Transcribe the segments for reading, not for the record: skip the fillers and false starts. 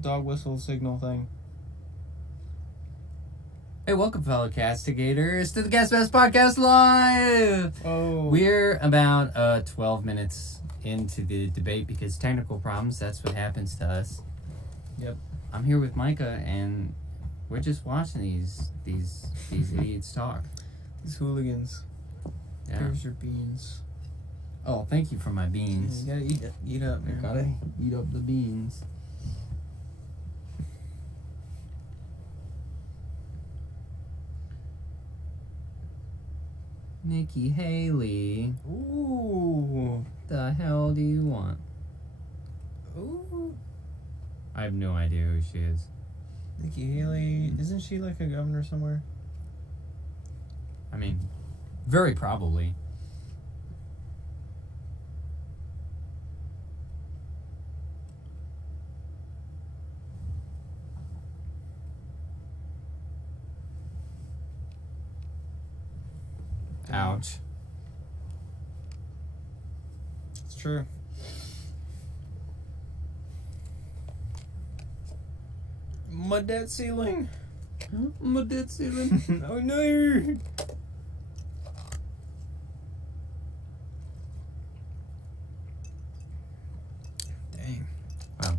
dog whistle signal thing. Hey, welcome, fellow castigators, to the GasMask podcast live. Oh, We're about 12 minutes into the debate because technical problems. That's what happens to us. Yep. I'm here with Micah, and we're just watching these idiots talk. These hooligans. Yeah. Here's your beans. Oh, thank you for my beans. Yeah, you gotta eat up, man. Gotta eat up the beans. Nikki Haley. Ooh. The hell do you want? Ooh. I have no idea who she is. Nikki Haley, isn't she like a governor somewhere? I mean, very probably. Ouch. It's true. My debt ceiling. My debt ceiling. Oh no. Dang. Wow.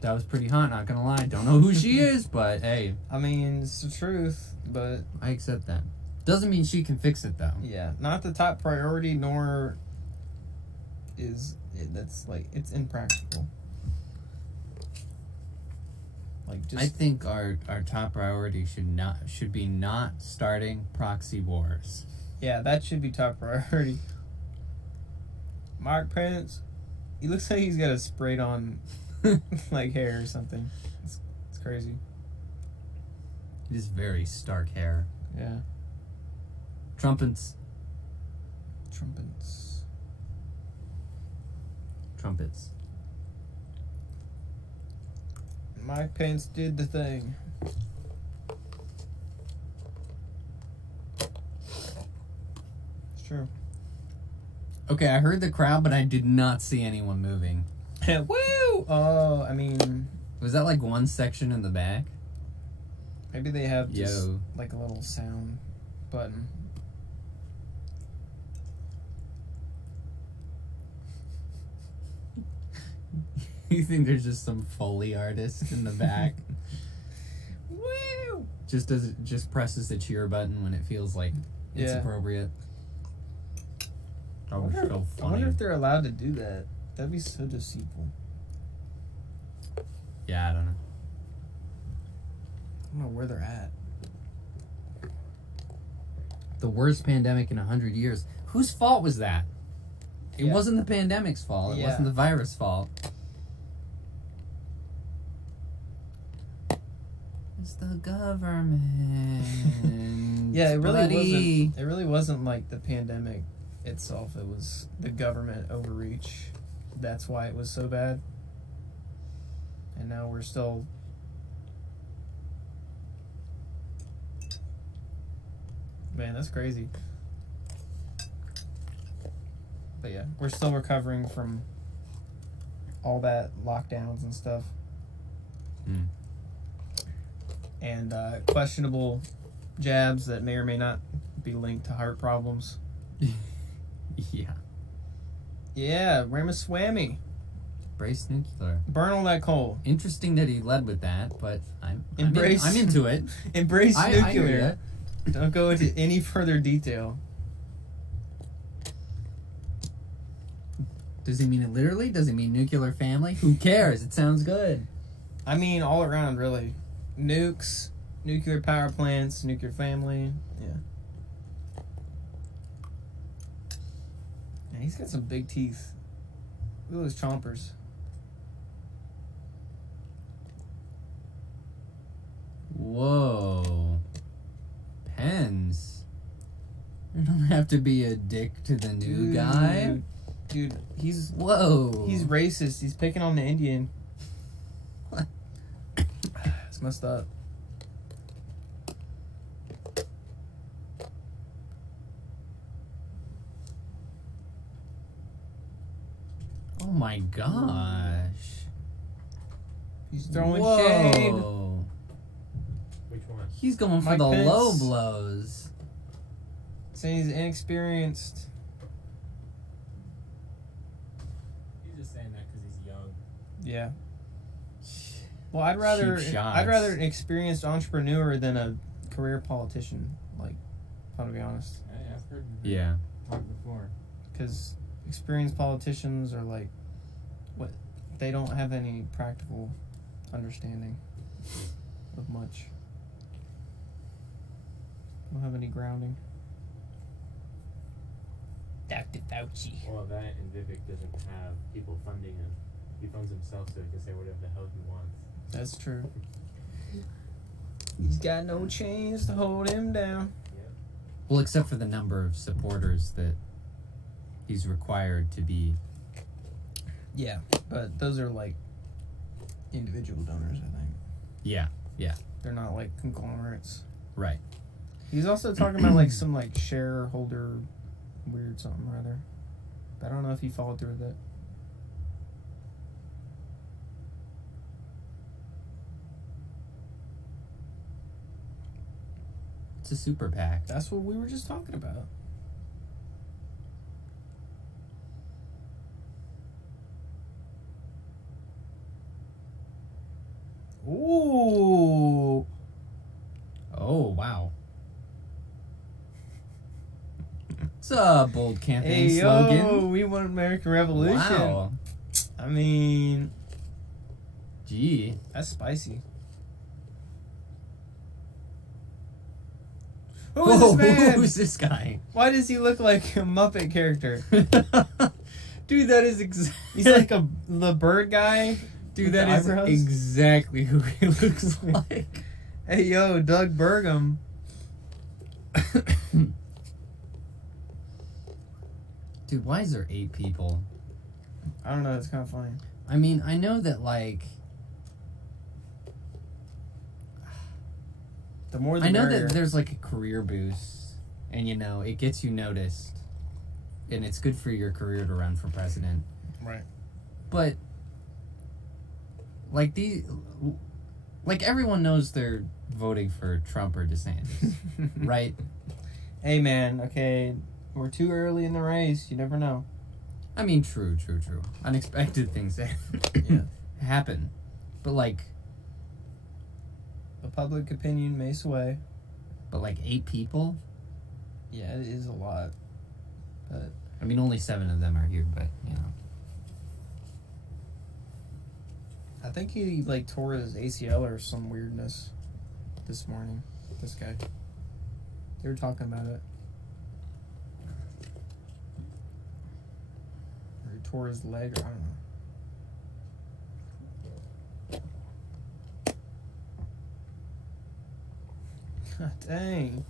That was pretty hot, not gonna lie. Don't know who she is, but hey, I mean, it's the truth, but I accept that. Doesn't mean she can fix it, though. yeah, not the top priority, nor is it, that's like, it's impractical. Like, just I think our top priority should be not starting proxy wars. yeah, that should be top priority. Mark Pence, he looks like he's got a sprayed on like hair or something. It's crazy. It is very stark hair. Yeah. Trumpets. Mike Pence did the thing. It's true. Okay, I heard the crowd, but I did not see anyone moving. Woo! Oh, I mean, Was that like one section in the back? maybe they have just Yo. like a little sound button. You think there's just some Foley artist in the back? Woo! just presses the cheer button when it feels like it's Yeah. appropriate. I That was wonder, so I wonder funny. if they're allowed to do that. That'd be so deceitful. Yeah, I don't know. I don't know where they're at. The worst pandemic in 100 years. Whose fault was that? It Yeah. wasn't the pandemic's fault. It Yeah. wasn't the virus' fault. It's the government. Yeah, it really buddy. wasn't. It really wasn't like the pandemic itself. It was the government overreach. That's why it was so bad. And now we're still. Man, that's crazy. But yeah, we're still recovering from all that lockdowns and stuff. Mm. And questionable jabs that may or may not be linked to heart problems. Yeah. Yeah, Ramaswamy. Brace nuclear. Burn all that coal. Interesting that he led with that, but I'm Embrace- I'm into it. Embrace I hear nuclear. ya. Don't go into any further detail. Does he mean it literally? Does he mean nuclear family? Who cares? It sounds good. I mean, all around, really. Nukes, nuclear power plants, nuclear family. Yeah. Yeah, he's got some big teeth. Look at those chompers. Whoa. Pens. You don't have to be a dick to the new guy. Dude, he's Whoa. he's racist. He's picking on the Indian. What? It's messed up. Oh my gosh. He's throwing shade. Which one? He's going for Mike the Pence. low blows. Saying he's inexperienced. He's just saying that because he's young. Yeah. Well, I'd rather Cheap shots. an experienced entrepreneur than a career politician. Like, if I'm to be honest, I've heard Yeah. talk before. because experienced politicians are like, what? They don't have any practical understanding of much. Don't have any grounding. Dr. Fauci. Well, that and Vivek doesn't have people funding him. He funds himself so he can say whatever the hell he wants. That's true. He's got no chains to hold him down. Well, except for the number of supporters that he's required to be. Yeah, but those are like individual donors, I think. Yeah. They're not like conglomerates. Right. He's also talking about like some like shareholder weird something or other. But I don't know if he followed through with it. It's a super PAC. That's what we were just talking about. Ooh. Oh, wow. It's a bold campaign Hey, slogan. yo, we want American Revolution. Wow. I mean, Gee. that's spicy. Who is this man? Who's this guy? Why does he look like a Muppet character? Dude, that is exactly. He's like the bird guy. Dude, with that the is eyebrows. exactly who he looks like. Hey, yo, Doug Burgum. Dude, why is there 8 people? I don't know. It's kind of funny. I mean, I know that, like... The more the I know merrier. that there's, like, a career boost. And, you know, it gets you noticed. And it's good for your career to run for president. Right. But... Like, everyone knows they're voting for Trump or DeSantis. Right? Hey, man. Okay. We're too early in the race. You never know. I mean, true. Unexpected things happen. But, like... The public opinion may sway. But, like, 8 people? Yeah, it is a lot. But I mean, only 7 of them are here, but, you know. I think he, like, tore his ACL or some weirdness this morning. This guy. They were talking about it. Or he tore his leg, or I don't know. God dang.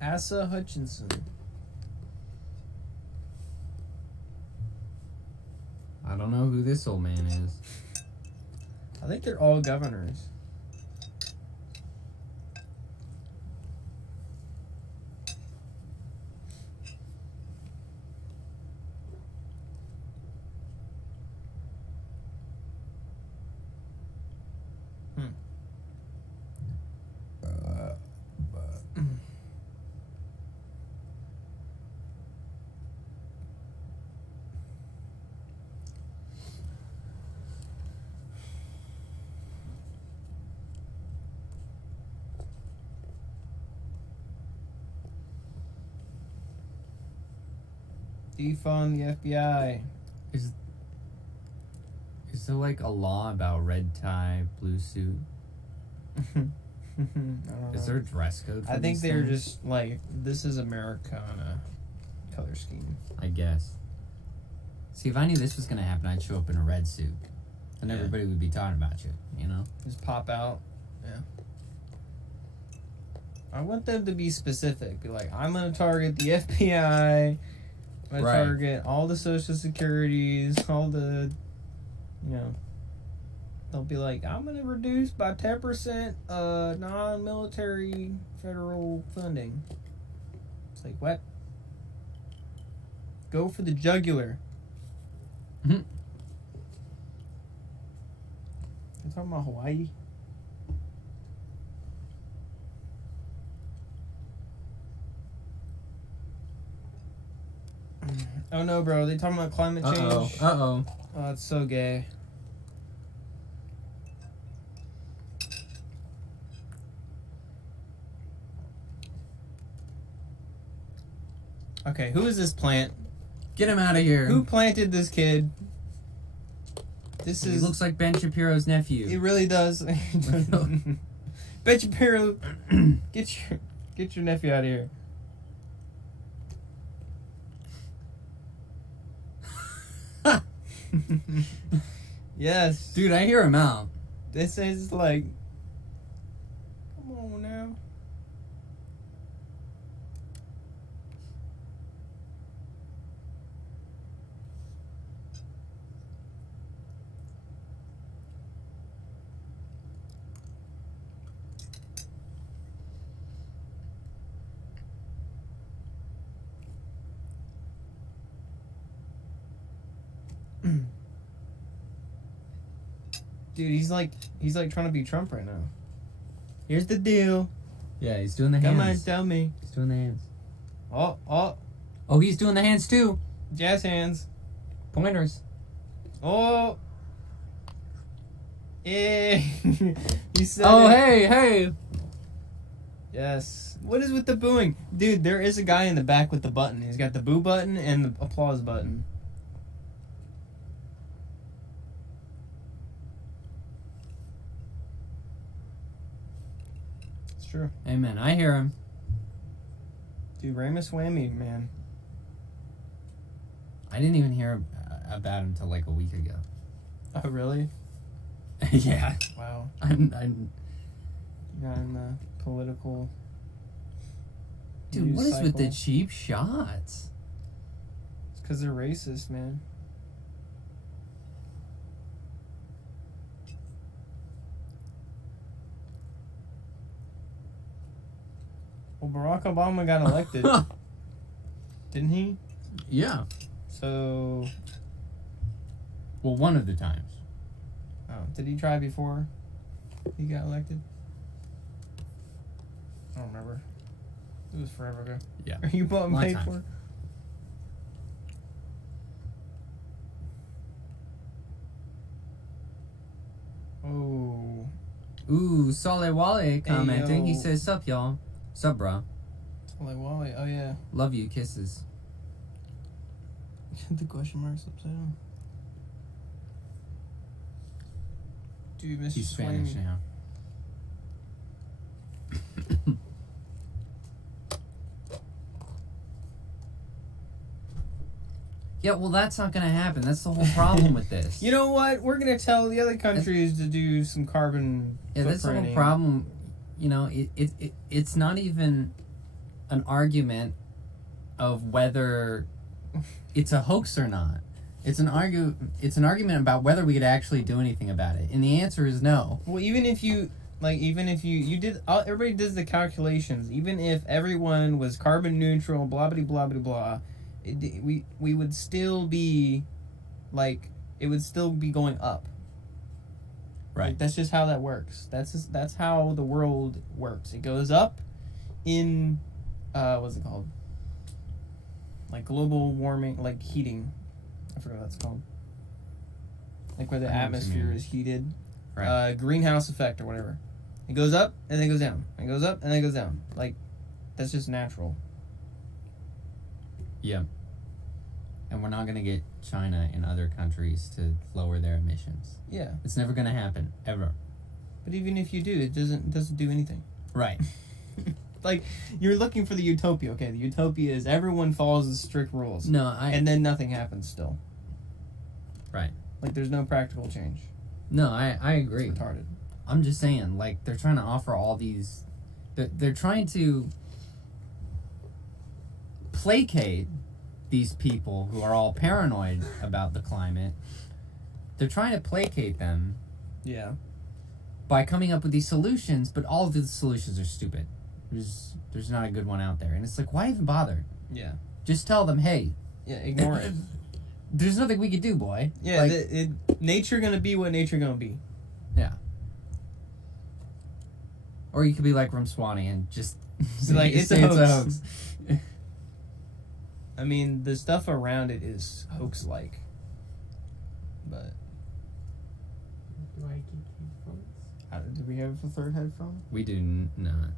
Asa Hutchinson. I don't know who this old man is. I think they're all governors. Defund the FBI. Is there, like, a law about red tie, blue suit? I don't Is know. there a dress code for I think these they're things? just like, this is Americana color scheme. I guess. See, if I knew this was gonna happen, I'd show up in a red suit. And Yeah. everybody would be talking about you, you know? Just pop out. Yeah. I want them to be specific. Be like, I'm going to target the FBI. I'm going Right. to target all the social securities, all the, you know. They'll be like, I'm going to reduce by 10% non-military federal funding. It's like, what? Go for the jugular. Mhm. talking about Hawaii? Oh no, bro. They talking about climate change. Uh-oh. Oh, it's so gay. Okay, who is this plant? Get him out of here. Who planted this kid? This He is. looks like Ben Shapiro's nephew. It really does. Bet Shapiro, get your nephew out of here. Yes, Dude, I hear him out. this is like. Come on now. Dude, he's like trying to be Trump right now. Here's the deal. Yeah, he's doing the Come on, hands. tell me. He's doing the hands. Oh, He's doing the hands too. jazz hands. Pointers. Oh. Eh. You said Oh, it. hey. Yes. What is with the booing? Dude, there is a guy in the back with the button. He's got the boo button and the applause button. It's true. Amen. I hear him. Dude, Ramus Whammy, man. I didn't even hear about him till like a week ago. Oh, really? Yeah. Wow. I'm You're not in the political. Dude, news what is with the cycle. cheap shots? It's because they're racist, man. Well, Barack Obama got elected, didn't he? Yeah. So, Well, one of the times. oh, did he try before he got elected? I don't remember. It was forever ago. Yeah. Are you bought and Long paid time. for? Oh. Ooh, Sole Wale commenting. He yo. says, sup, y'all. Sup, bro. Like Wally. Oh, yeah. Love you. Kisses. The question marks upside down. Dude, Mr. He's Spanish Swain. now. Yeah, well, that's not going to happen. That's the whole problem with this. You know what? We're gonna tell the other countries to do some carbon. Yeah, that's the whole footprinting. problem. You know, it's not even an argument of whether it's a hoax or not. It's an argument about whether we could actually do anything about it. And the answer is no. Well, even if you did, everybody does the calculations. Even if everyone was carbon neutral, blah blah blah blah blah, we would still be, like, it would still be going up. Right. Like, that's just how that works. That's how the world works. It goes up in, what's it called? Like global warming, like heating. I forgot what that's called. Like where the I know what you atmosphere mean. is heated. Right. Greenhouse effect or whatever. It goes up and then it goes down. It goes up and then it goes down. Like, that's just natural. Yeah. And we're not going to get China and other countries to lower their emissions. Yeah. It's never going to happen, ever. But even if you do, it doesn't do anything. Right. Like, you're looking for the utopia. Okay, the utopia is everyone follows the strict rules. No, And then nothing happens still. Right. Like, there's no practical change. No, I agree. It's retarded. I'm just saying, like, they're trying to offer all these... They're trying to placate these people who are all paranoid about the climate. They're trying to placate them Yeah. by coming up with these solutions, but all of the solutions are stupid. There's not a good one out there. And it's like, why even bother? Yeah. Just tell them, hey, Yeah, ignore it. there's nothing we could do, boy. Yeah, Like, nature gonna be what nature gonna be. yeah. Or you could be like Ramswani and just Be like, it's say a hoax. I mean, the stuff around it is hoax-like. But Do I keep headphones? do we have a third headphone? We do not.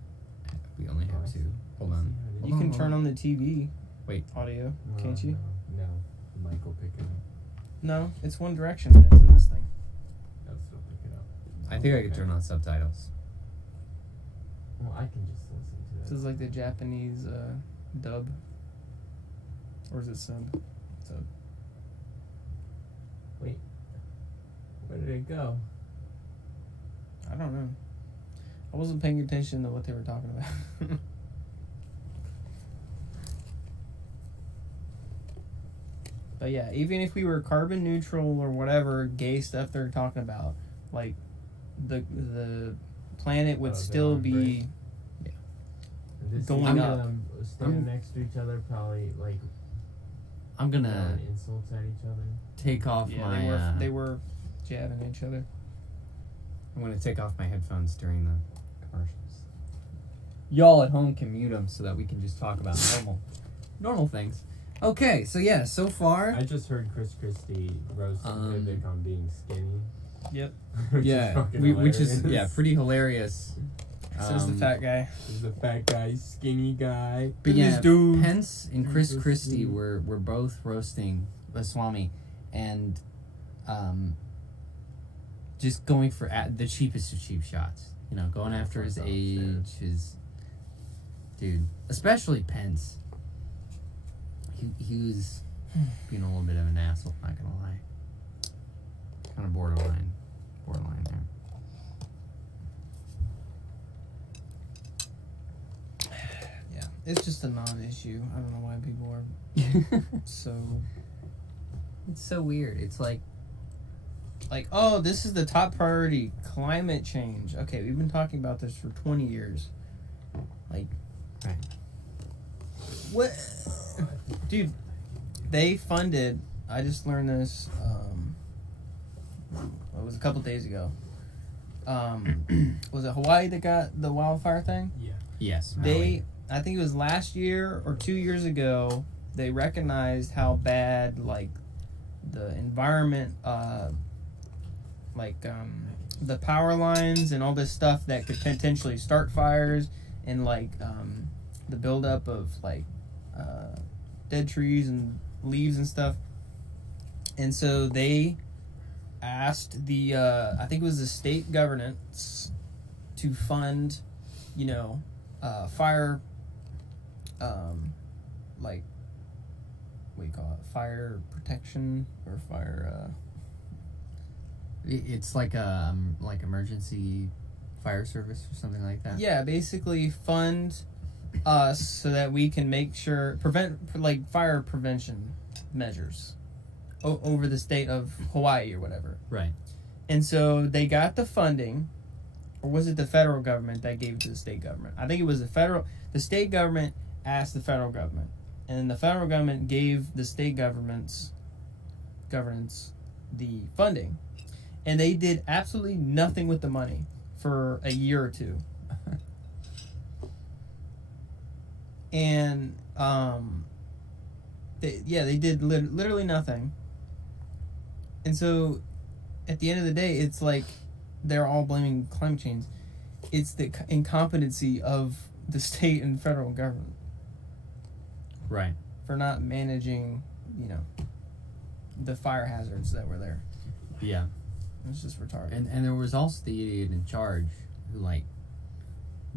We only Oh, I have see. 2. Hold on. You can turn on the TV. Wait. Audio, No, can't you? No, the mic will pick it up. No, it's one direction and it's in this thing. That'll still pick it up. I think I could Okay. turn on subtitles. Well, I can just listen to it. This is like the Japanese dub. Or is it sub? Sub. Wait. Where did it go? I don't know. I wasn't paying attention to what they were talking about. But yeah, even if we were carbon neutral or whatever gay stuff they're talking about, like the planet would Oh, they're still on be break. And this Going is up. them standing next to each other, probably like I'm gonna throwing insults at each other. take off yeah, my. they were jabbing each other. I'm gonna take off my headphones during the commercials. Y'all at home can mute them so that we can just talk about normal things. Okay, so yeah, so far. I just heard Chris Christie roast Vivek on being skinny. Yep. Which is hilarious. pretty hilarious. Says the fat guy. He's the fat guy, skinny guy. But This yeah, dude. Pence and Chris Jesus, Christie dude. were both roasting Swami, and just going for the cheapest of cheap shots. You know, going after his That's age, upstairs. his dude, especially Pence. He was being a little bit of an asshole. Not gonna lie, kind of borderline there. Yeah, it's just a non-issue. I don't know why people are so It's so weird. It's like, oh, this is the top priority, climate change. Okay, we've been talking about this for 20 years. Like, right. what? Dude, they funded, I just learned this, it was a couple days ago. Was it Hawaii that got the wildfire thing? Yeah. Yes, I think it was last year or 2 years ago, they recognized how bad, like, the environment, the power lines and all this stuff that could potentially start fires, and, like, the buildup of, like, dead trees and leaves and stuff. And so they asked the, I think it was the state governance to fund, fire, like, what do you call it? Fire protection or fire, It's like emergency fire service or something like that. yeah, basically fund us so that we can make sure, fire prevention measures over the state of Hawaii or whatever. Right. And so they got the funding, or was it the federal government that gave it to the state government? I think it was the state government asked the federal government, and the federal government gave the state governance the funding, and they did absolutely nothing with the money for a year or two. And they did literally nothing. And so at the end of the day, it's like they're all blaming climate change. It's the incompetency of the state and federal government Right. for not managing, the fire hazards that were there. Yeah. It's just retarded. And there was also the idiot in charge who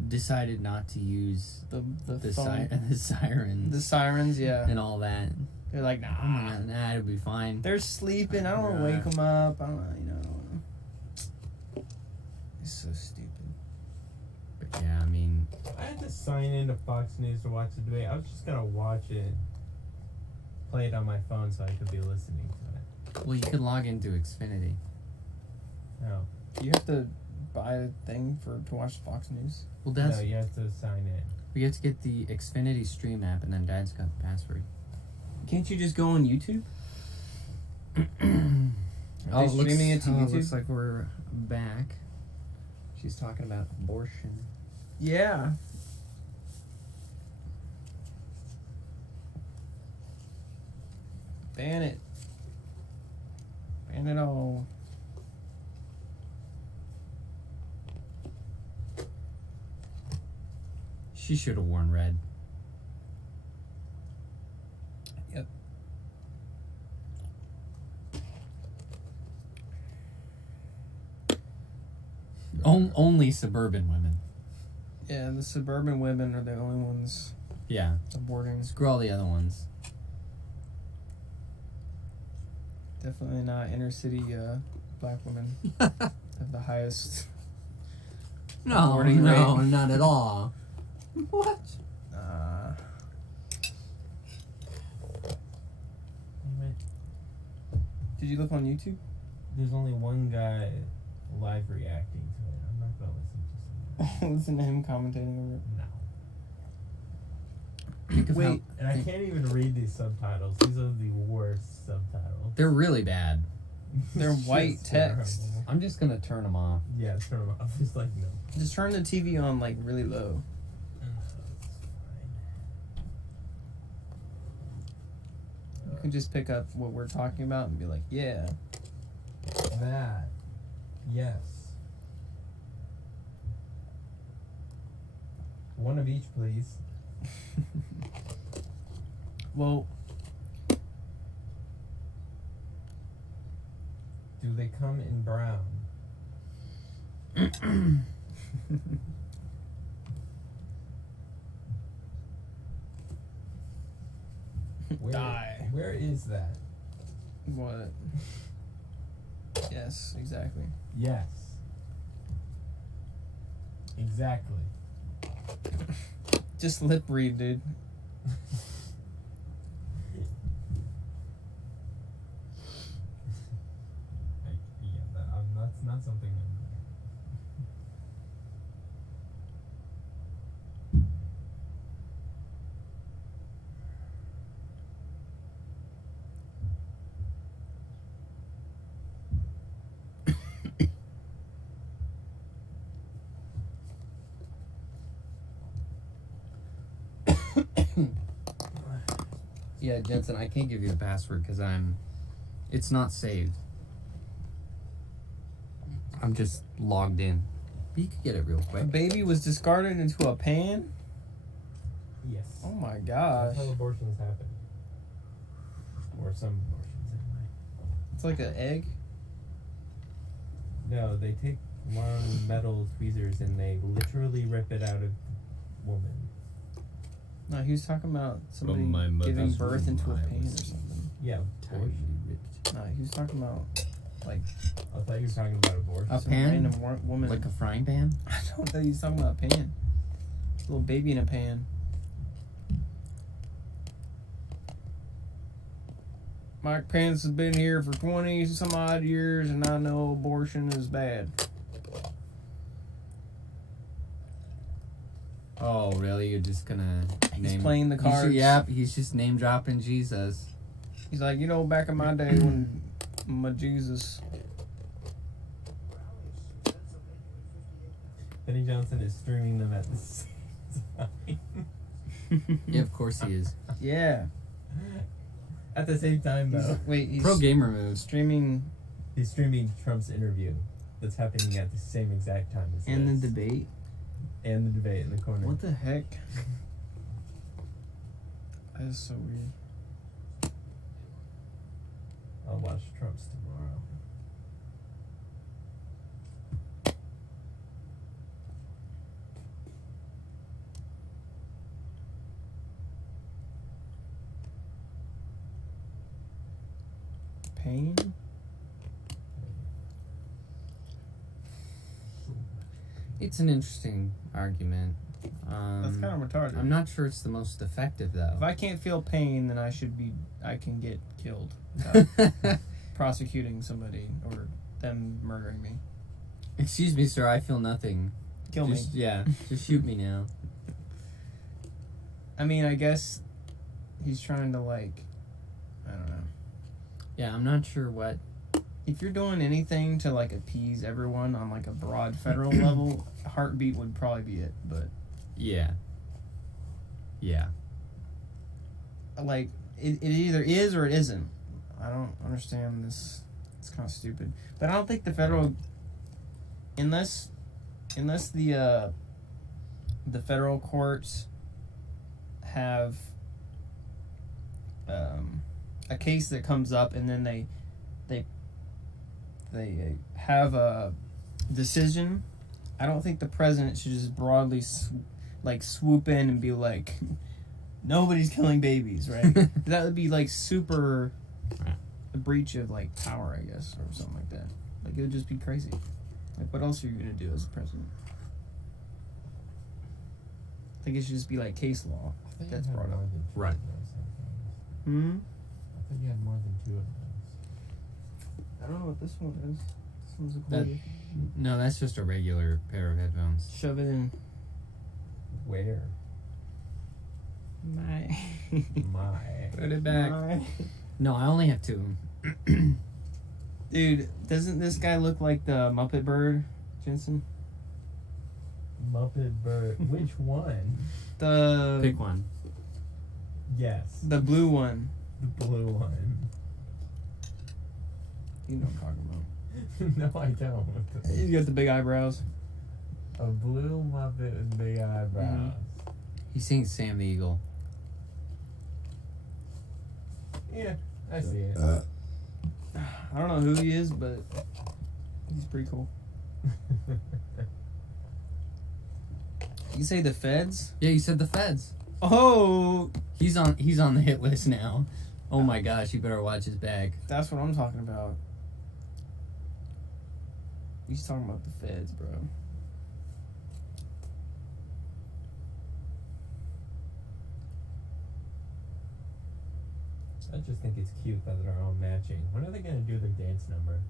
decided not to use the the phone, sirens the sirens, yeah. and all that. They're like, nah. Nah, it'll be fine. They're sleeping. I don't want to wake them up. I don't know, It's so stupid. But yeah, I mean, I had to sign into Fox News to watch the debate. I was just gonna watch it, play it on my phone so I could be listening to it. well, you could log into Xfinity. No, You have to buy a thing to watch Fox News. Well, no, you have to sign in. we have to get the Xfinity Stream app, and then Dad's got the password. Can't you just go on YouTube? Oh, streaming it to YouTube? Looks like we're back. She's talking about abortion. Yeah. Ban it. Ban it all. She should have worn red. Yep. Only suburban women. Yeah, the suburban women are the only ones Yeah. aborting. Screw all the other ones. Definitely not inner city black women have the highest. No, Aborting no, rate. not at all. What? Anyway, Did you look on YouTube? there's only one guy live reacting to it. I'm not gonna listen to someone. Listen to him commentating over it. No. Think of Wait. And I can't even read these subtitles. These are the worst subtitles. They're really bad. They're It's white just text. terrible. I'm just gonna turn them off. Yeah, turn them off. Just like, no. Just turn the TV on like really low. You can just pick up what we're talking about and be like, yeah. That. Yes. One of each, please. Well, Do they come in brown? Where, Die. Where is that? what? Yes, exactly. Yes. Exactly. Just lip read, dude. That's not something I'm Yeah, Jensen, I can't give you the password because it's not saved. I'm just logged in. You could get it real A quick. baby was discarded into a pan? Yes. Oh my That's gosh. how abortions happen. Or some abortions, anyway. It's like an egg? No, they take long metal tweezers and they literally rip it out of woman. No, he was talking about somebody From my mother's giving birth womb, into a I pan or was something. Yeah, abortion. No, he was talking about like I thought you were talking about abortion. A some pan? random woman. Like a frying pan? I don't think he's talking about a pan. Little baby in a pan. Mike Pence has been here for 20 some odd years and I know abortion is bad. Oh, really? You're just gonna He's playing the cards. Yep, he's just name dropping Jesus. He's like, you know, back in my day when my Jesus. Benny Johnson is streaming them at the same time. Yeah, of course he is. Yeah. At the same time, though. He's Pro gamer moves. streaming He's streaming Trump's interview that's happening at the same exact time as and this. the debate. And the debate in the corner. What the heck? That is so weird. I'll watch Trump's tomorrow. Pain? It's an interesting argument. That's kind of retarded. I'm not sure it's the most effective though. If I can't feel pain, then I can get killed. without prosecuting somebody or them murdering me. Excuse me, sir. I feel nothing. Kill me. Yeah, just shoot me now. I mean, I guess he's trying to I don't know. Yeah, I'm not sure what if you're doing anything to like appease everyone on like a broad federal level, heartbeat would probably be it. But Yeah. Yeah. like it either is or it isn't. I don't understand this. It's kind of stupid. But I don't think the federal, unless the federal courts have a case that comes up and then they have a decision. I don't think the president should just broadly swoop in and be like, nobody's killing babies, right? That would be like super a breach of like power, I guess, or something like that. Like it would just be crazy. Like what else are you gonna do as a president? I think it should just be like case law. That's brought up. Right. I thought you had more than 2 of those. I don't know what this one is. This one's a That- cool. No, that's just a regular pair of headphones. Shove it in. Where? My. My. Put it back. My. No, I only have 2. Dude, doesn't this guy look like the Muppet Bird, Jensen? Muppet Bird. Which one? The Pick one. Yes. the blue one. The blue one. You know what I'm talking about. No, I don't. He's got the big eyebrows. A blue Muppet with big eyebrows. He's saying Sam the Eagle. Yeah, I see it. I don't know who he is, but he's pretty cool. You say the feds? Yeah, you said the feds. Oh, He's on the hit list now. Oh my gosh, you better watch his bag. that's what I'm talking about. He's talking about the feds, bro. I just think it's cute that they're all matching. When are they gonna do their dance number?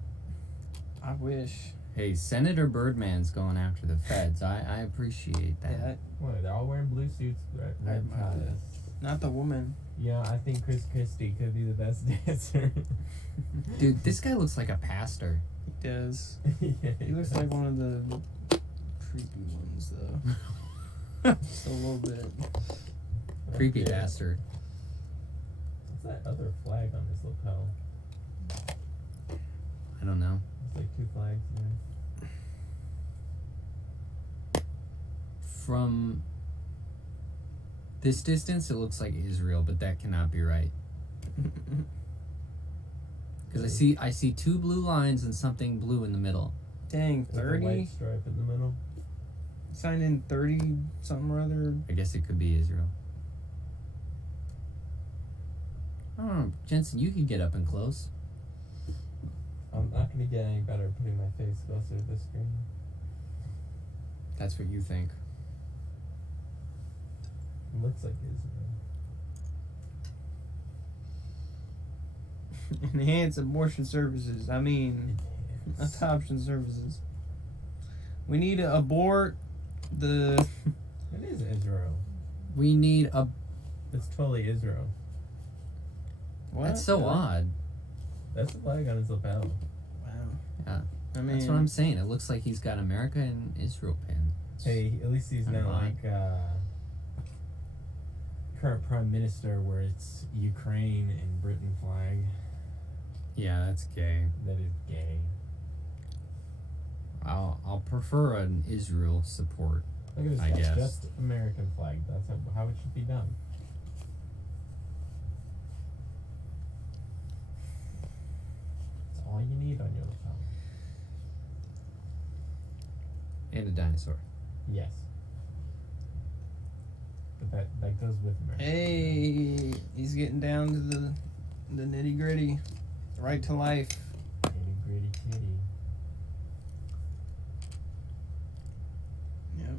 I wish. Hey, Senator Birdman's going after the feds. I appreciate that. Yeah, What? They're all wearing blue suits, red ties. not the woman. Yeah, I think Chris Christie could be the best dancer. Dude, this guy looks like a pastor. He does. Yeah, He looks like one of the creepy ones, though. Just a little bit. Creepy Okay. pastor. What's that other flag on his lapel? I don't know. It's like 2 flags there. From this distance, it looks like Israel, but that cannot be right. Because I see 2 blue lines and something blue in the middle. Dang, With a 30? white stripe in the middle. Signed in 30 something or other. I guess it could be Israel. I don't know, Jensen, you could get up and close. I'm not gonna get any better putting my face closer to the screen. That's what you think. It looks like Israel. Enhance abortion services. I mean, Yes. adoption services. We need to abort the. It is Israel. We need a. It's totally Israel. What? That's so Really? odd. That's the flag on his lapel. Wow. Yeah. I mean, That's what I'm saying. It looks like he's got America and Israel pinned. Hey, at least he's I not don't know. like current prime minister where it's Ukraine and Britain flag. Yeah, that's gay. That is gay. I'll prefer an Israel support. Look at this I guy. guess. Just American flag. That's how it should be done. That's all you need on your lapel. And a dinosaur. Yes. But that goes with America. hey, he's getting down to the nitty gritty. Right to life. Itty gritty kitty. Yep.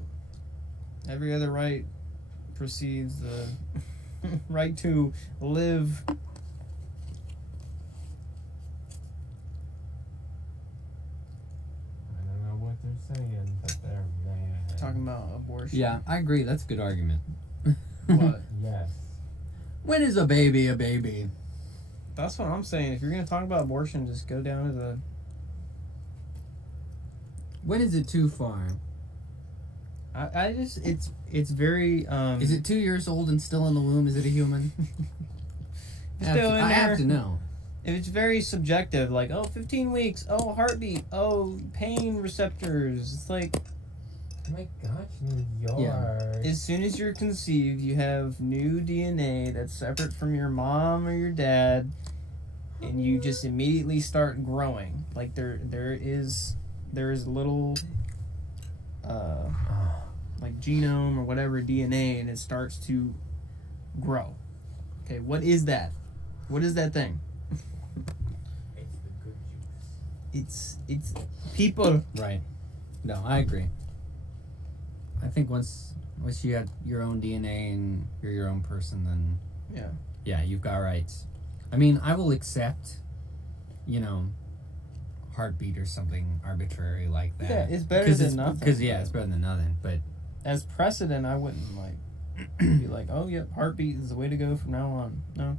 Every other right precedes the right to live. I don't know what they're saying, but they're mad. Talking about abortion. Yeah, I agree. That's a good argument. What? Yes. When is a baby a baby? That's what I'm saying. If you're gonna talk about abortion, just go down to the. When is it too far? I just it's very. Is it 2 years old and still in the womb? Is it a human? I have to know. If it's very subjective, like 15 weeks, heartbeat, pain receptors. It's like. Oh my gosh, New York. As soon as you're conceived, you have new DNA that's separate from your mom or your dad, and you just immediately start growing. Like there is little like genome or whatever DNA, and it starts to grow. Okay, what is that? What is that thing? It's the good juice. It's people. Right. No, I agree. I think once you have your own DNA and you're your own person, then yeah, you've got rights. I mean, I will accept, heartbeat or something arbitrary like that. Yeah, it's better than nothing. Because it's better than nothing. But as precedent, I wouldn't be like, heartbeat is the way to go from now on. No.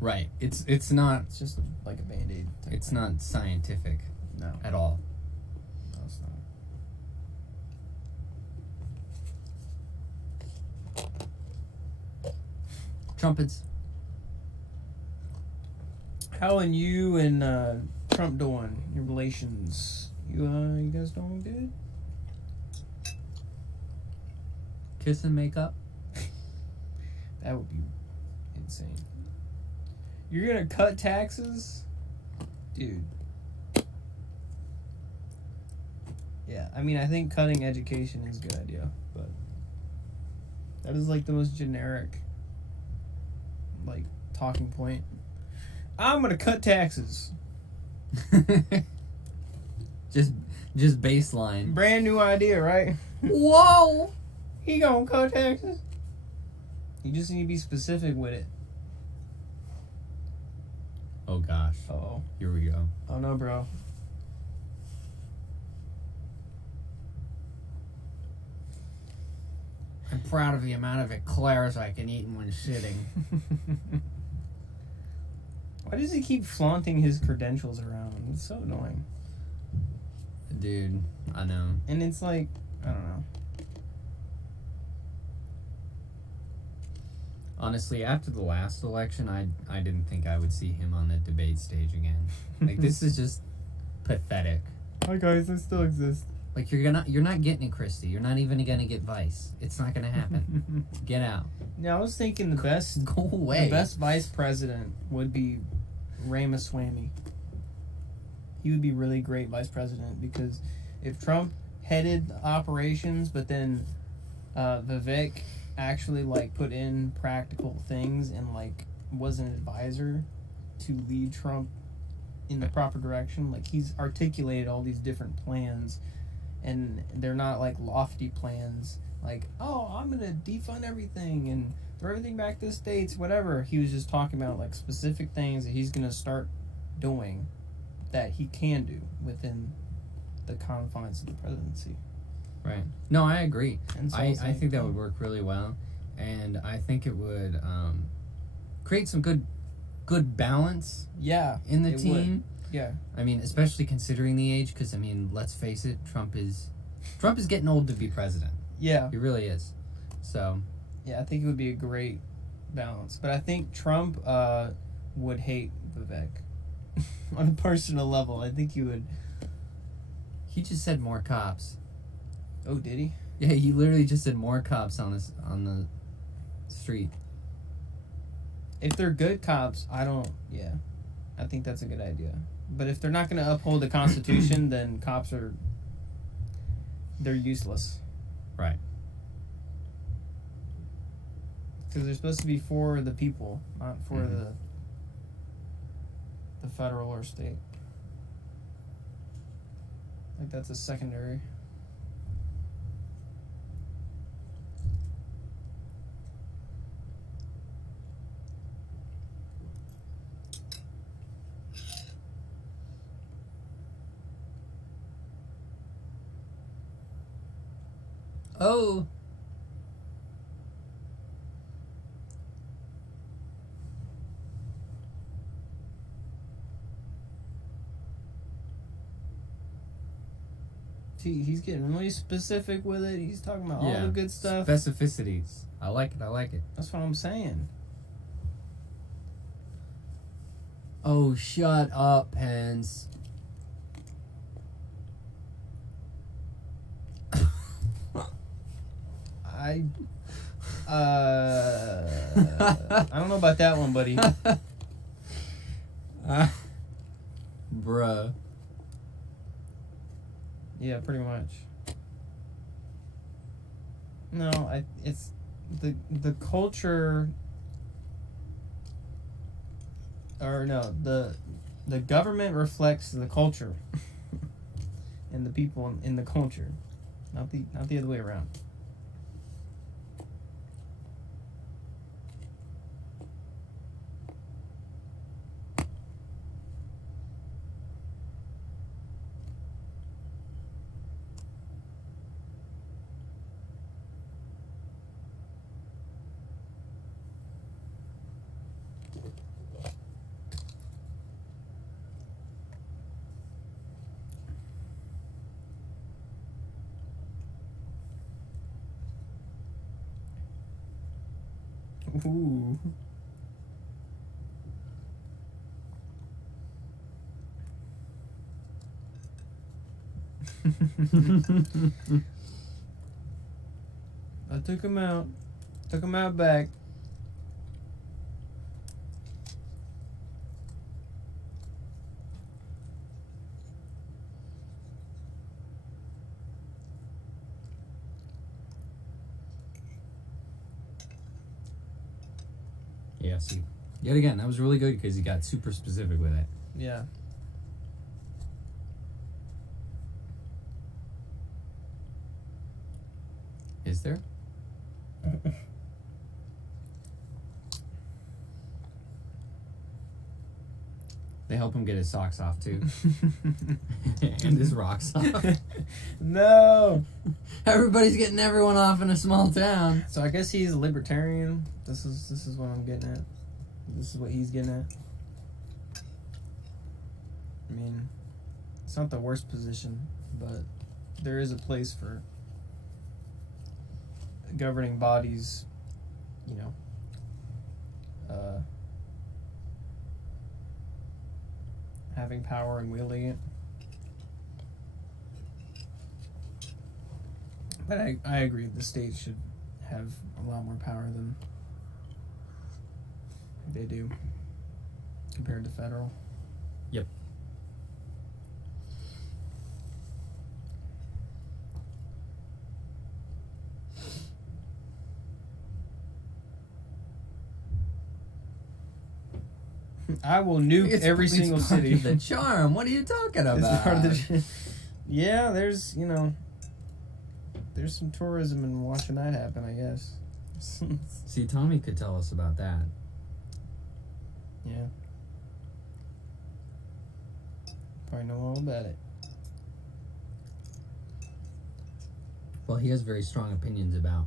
Right. It's not. It's just like a Band-Aid. It's not scientific. No. At all. No, it's not. Trumpets. How are you and Trump doing? Your relations? You guys doing good? Kiss and make up. That would be insane. You're gonna cut taxes, dude. Yeah, I mean, I think cutting education is a good idea, but that is like the most generic, like, talking point. I'm gonna cut taxes. just baseline. Brand new idea, right? Whoa! He gonna cut taxes? You just need to be specific with it. Oh gosh. Oh. Here we go. Oh no, bro. I'm proud of the amount of eclairs I can eat in one sitting. Why does he keep flaunting his credentials around? It's so annoying. Dude, I know. And it's like, I don't know. Honestly, after the last election, I didn't think I would see him on the debate stage again. Like, this is just pathetic. Hi guys, I still exist. Like, you're not getting it, Christie. You're not even gonna get Vice. It's not gonna happen. Get out. Yeah, I was thinking the best Go away. The best vice president would be Ramaswamy. He would be really great vice president, because if Trump headed operations, but then Vivek actually like put in practical things and like was an advisor to lead Trump in the proper direction, like he's articulated all these different plans, and they're not like lofty plans like, I'm gonna defund everything and throw everything back to the states, whatever. He was just talking about like specific things that he's gonna start doing that he can do within the confines of the presidency. Right. No, I agree. And so I think that would work really well, and I think it would create some good balance. Yeah, in the team. Would. Yeah. I mean, especially considering the age, because I mean, let's face it, Trump is getting old to be president. Yeah. He really is. So. Yeah, I think it would be a great balance, but I think Trump would hate Vivek on a personal level. I think he would. He just said more cops. Oh, did he? Yeah, he literally just said more cops on the street. If they're good cops, I think that's a good idea. But if they're not going to uphold the Constitution, then cops they're useless. Right. Because they're supposed to be for the people, not for the federal or state. Like, that's a secondary. Oh. He's getting really specific with it. He's talking about all the good stuff. Specificities. I like it. That's what I'm saying. Oh, shut up, Pence. I don't know about that one, buddy. Bruh. Yeah, pretty much. No, it's the culture, or no, the government reflects the culture and the people in the culture, not the other way around. Ooh. I took him out. Took him out back. Yeah, see. Yet again, that was really good because he got super specific with it. Yeah. Is there? They help him get his socks off too. And his rocks off. No. Everybody's getting everyone off in a small town. So I guess he's a libertarian. This is what I'm getting at. This is what he's getting at. I mean, it's not the worst position, but there is a place for governing bodies, you know, having power and wielding it. But I agree, the state should have a lot more power than they do compared to federal. Yep. I will nuke every single city. The charm. What are you talking about? It's part of the, yeah, there's some tourism in watching that happen, I guess. See, Tommy could tell us about that. Yeah. Probably know all about it. Well, he has very strong opinions about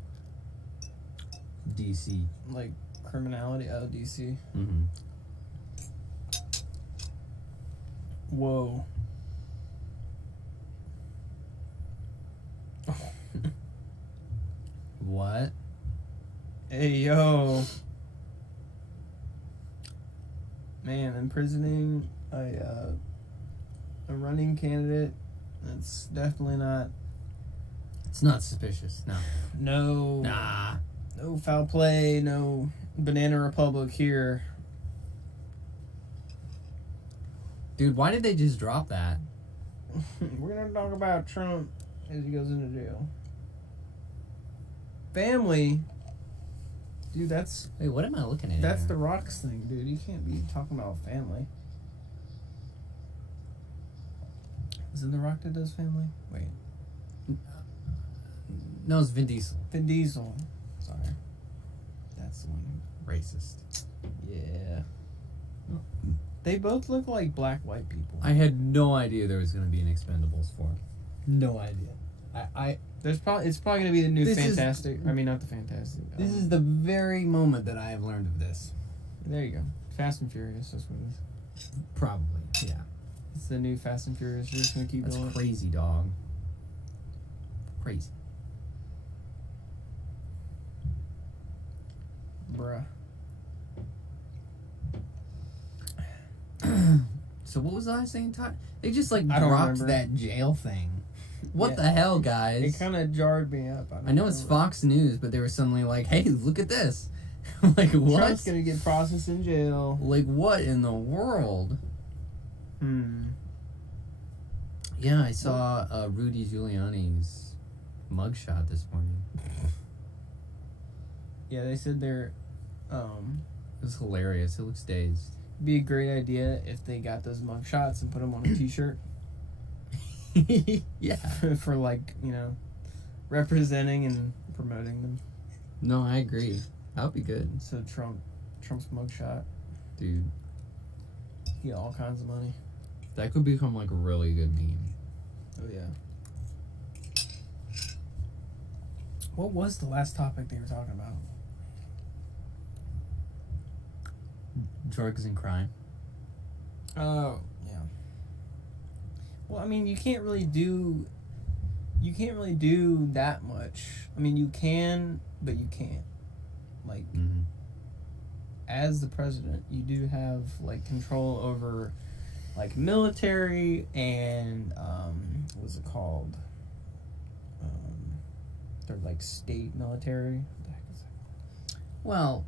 DC. Like criminality out of DC. Mm-hmm. Whoa. What? Hey, yo. Man, imprisoning a running candidate, that's definitely not... It's not suspicious. No. No. Nah. No foul play, no Banana Republic here. Dude, why did they just drop that? We're going to talk about Trump as he goes into jail. Family. Dude, that's... Wait, what am I looking at? That's here? the Rock's thing, dude. You can't be talking about family. Is it The Rock that does family? Wait. No, it's Vin Diesel. Vin Diesel. Sorry. That's the one Racist. who... Yeah. They both look like black-white people. I had no idea there was going to be an Expendables 4. No idea. It's probably going to be the new This is- Fantastic. I mean, not the Fantastic. This is the very moment that I have learned of this. There you go. Fast and Furious. That's what it is. Probably, yeah. It's the new Fast and Furious. You're just going to keep That's going. crazy, dog. Crazy. Bruh. So what was the last thing? They just like I don't dropped remember. that jail thing. What Yeah. the hell, guys? It kind of jarred me up. I know it's Fox News, but they were suddenly like, "Hey, look at this!" Like what? Trump's gonna get processed in jail. Like what in the world? Yeah, I saw Rudy Giuliani's mugshot this morning. Yeah, they said they're. It was hilarious. It looks dazed. Be a great idea if they got those mug shots and put them on a T-shirt Yeah. for like representing and promoting them. No, I agree. That would be good, So Trump's mugshot, dude. get all kinds of money. That could become like a really good meme. Oh yeah. What was the last topic they were talking about? Drugs and crime. Oh yeah. Well, I mean, you can't really do that much. I mean, you can, but you can't. Like, Mm-hmm. as the president, you do have like control over like military and what was it called? They're like state military. What the heck is that? Well,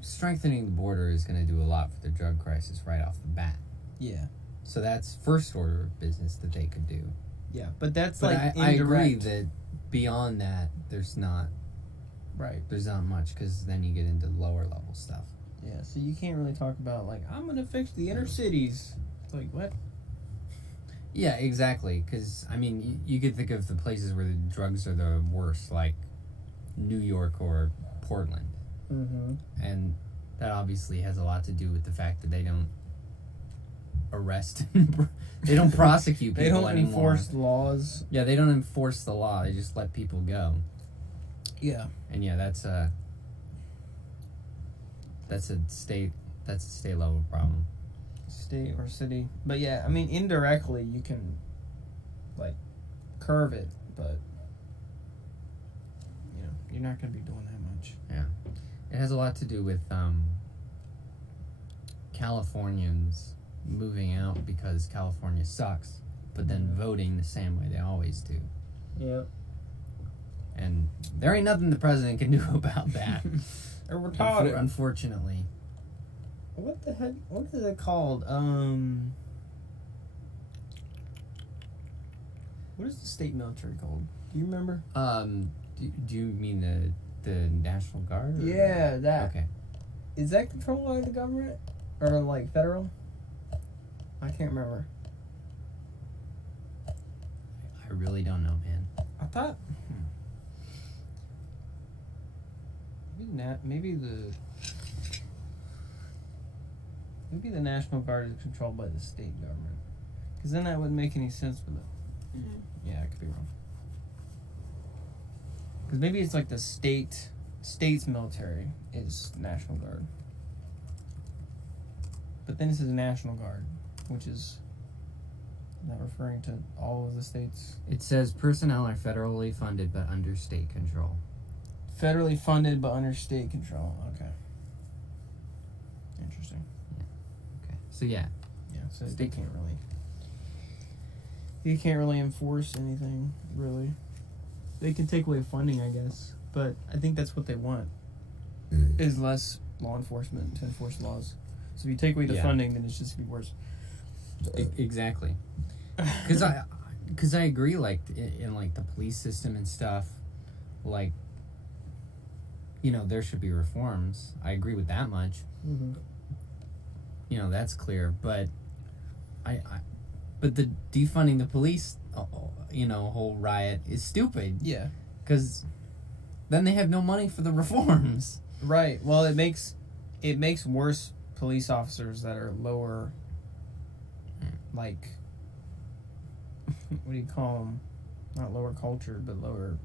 strengthening the border is going to do a lot for the drug crisis right off the bat. Yeah. So that's first order of business that they could do. Yeah, but that's But like I agree indirect. that beyond that, there's not much, because then you get into lower level stuff. Yeah, so you can't really talk about like I'm gonna fix the inner cities. It's like what? Yeah, exactly. Because I mean, you could think of the places where the drugs are the worst, like New York or Portland, Mm-hmm. and that obviously has a lot to do with the fact that they don't arrest, they don't prosecute people They don't anymore. enforce laws. Yeah, they don't enforce the law. They just let people go. Yeah. And yeah, that's a state level problem. State or city. But yeah, I mean indirectly you can like curve it, but you're not gonna be doing that much. Yeah, it has a lot to do with Californians moving out because California sucks, but then voting the same way they always do. Yep. And there ain't nothing the president can do about that. They're retarded. Unfortunately. What the heck? What is it called? What is the state military called? Do you remember? Do you mean the National Guard? Or? Yeah, that. Okay. Is that controlled by the government or like federal? I can't remember. I really don't know, man. I thought. Maybe the National Guard is controlled by the state government. Because then that wouldn't make any sense for the. Yeah, I could be wrong. Because maybe it's like the state's military is National Guard. But then it says National Guard, which is not referring to all of the states. It says personnel are federally funded but under state control. Federally funded but under state control. Okay. Interesting. Okay. So yeah. Yeah, so they can't really. You can't really enforce anything, really. They can take away funding, I guess, but I think that's what they want. Is less law enforcement to enforce laws. So if you take away the funding, then it's just gonna be worse. Exactly. Because I agree. Like in like the police system and stuff, like there should be reforms. I agree with that much. Mm-hmm. That's clear. But but the defunding the police, whole riot is stupid. Yeah. Because then they have no money for the reforms. Right. Well, it makes worse police officers that are lower, like, what do you call them? Not lower culture, but lower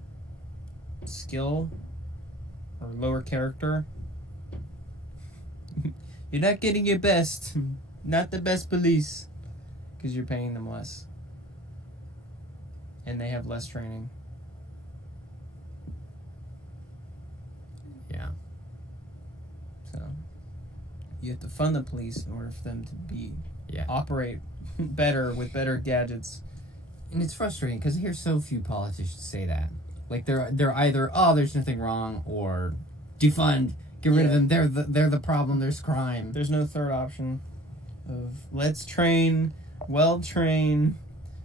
skill or lower character. You're not getting your best. Not the best police. Because you're paying them less. And they have less training. you have to fund the police in order for them to Yeah. operate better with better gadgets. And it's frustrating because I hear so few politicians say that. Like they're either there's nothing wrong, or defund, get rid of them. They're the problem. There's crime. There's no third option of let's train, well-trained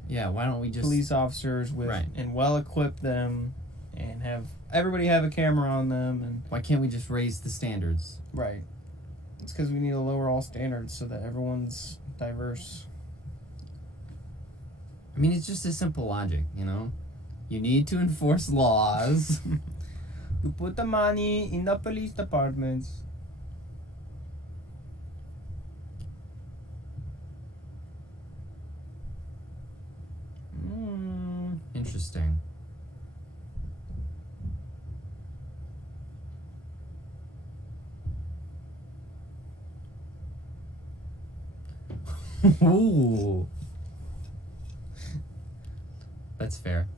Yeah, why don't we just police officers with Right. and well-equip them, and have everybody have a camera on them, and Why can't we just raise the standards? right. It's because we need to lower all standards so that everyone's diverse. I mean, it's just a simple logic, you know. You need to enforce laws. You put the money in the police departments. Interesting. Ooh. That's fair.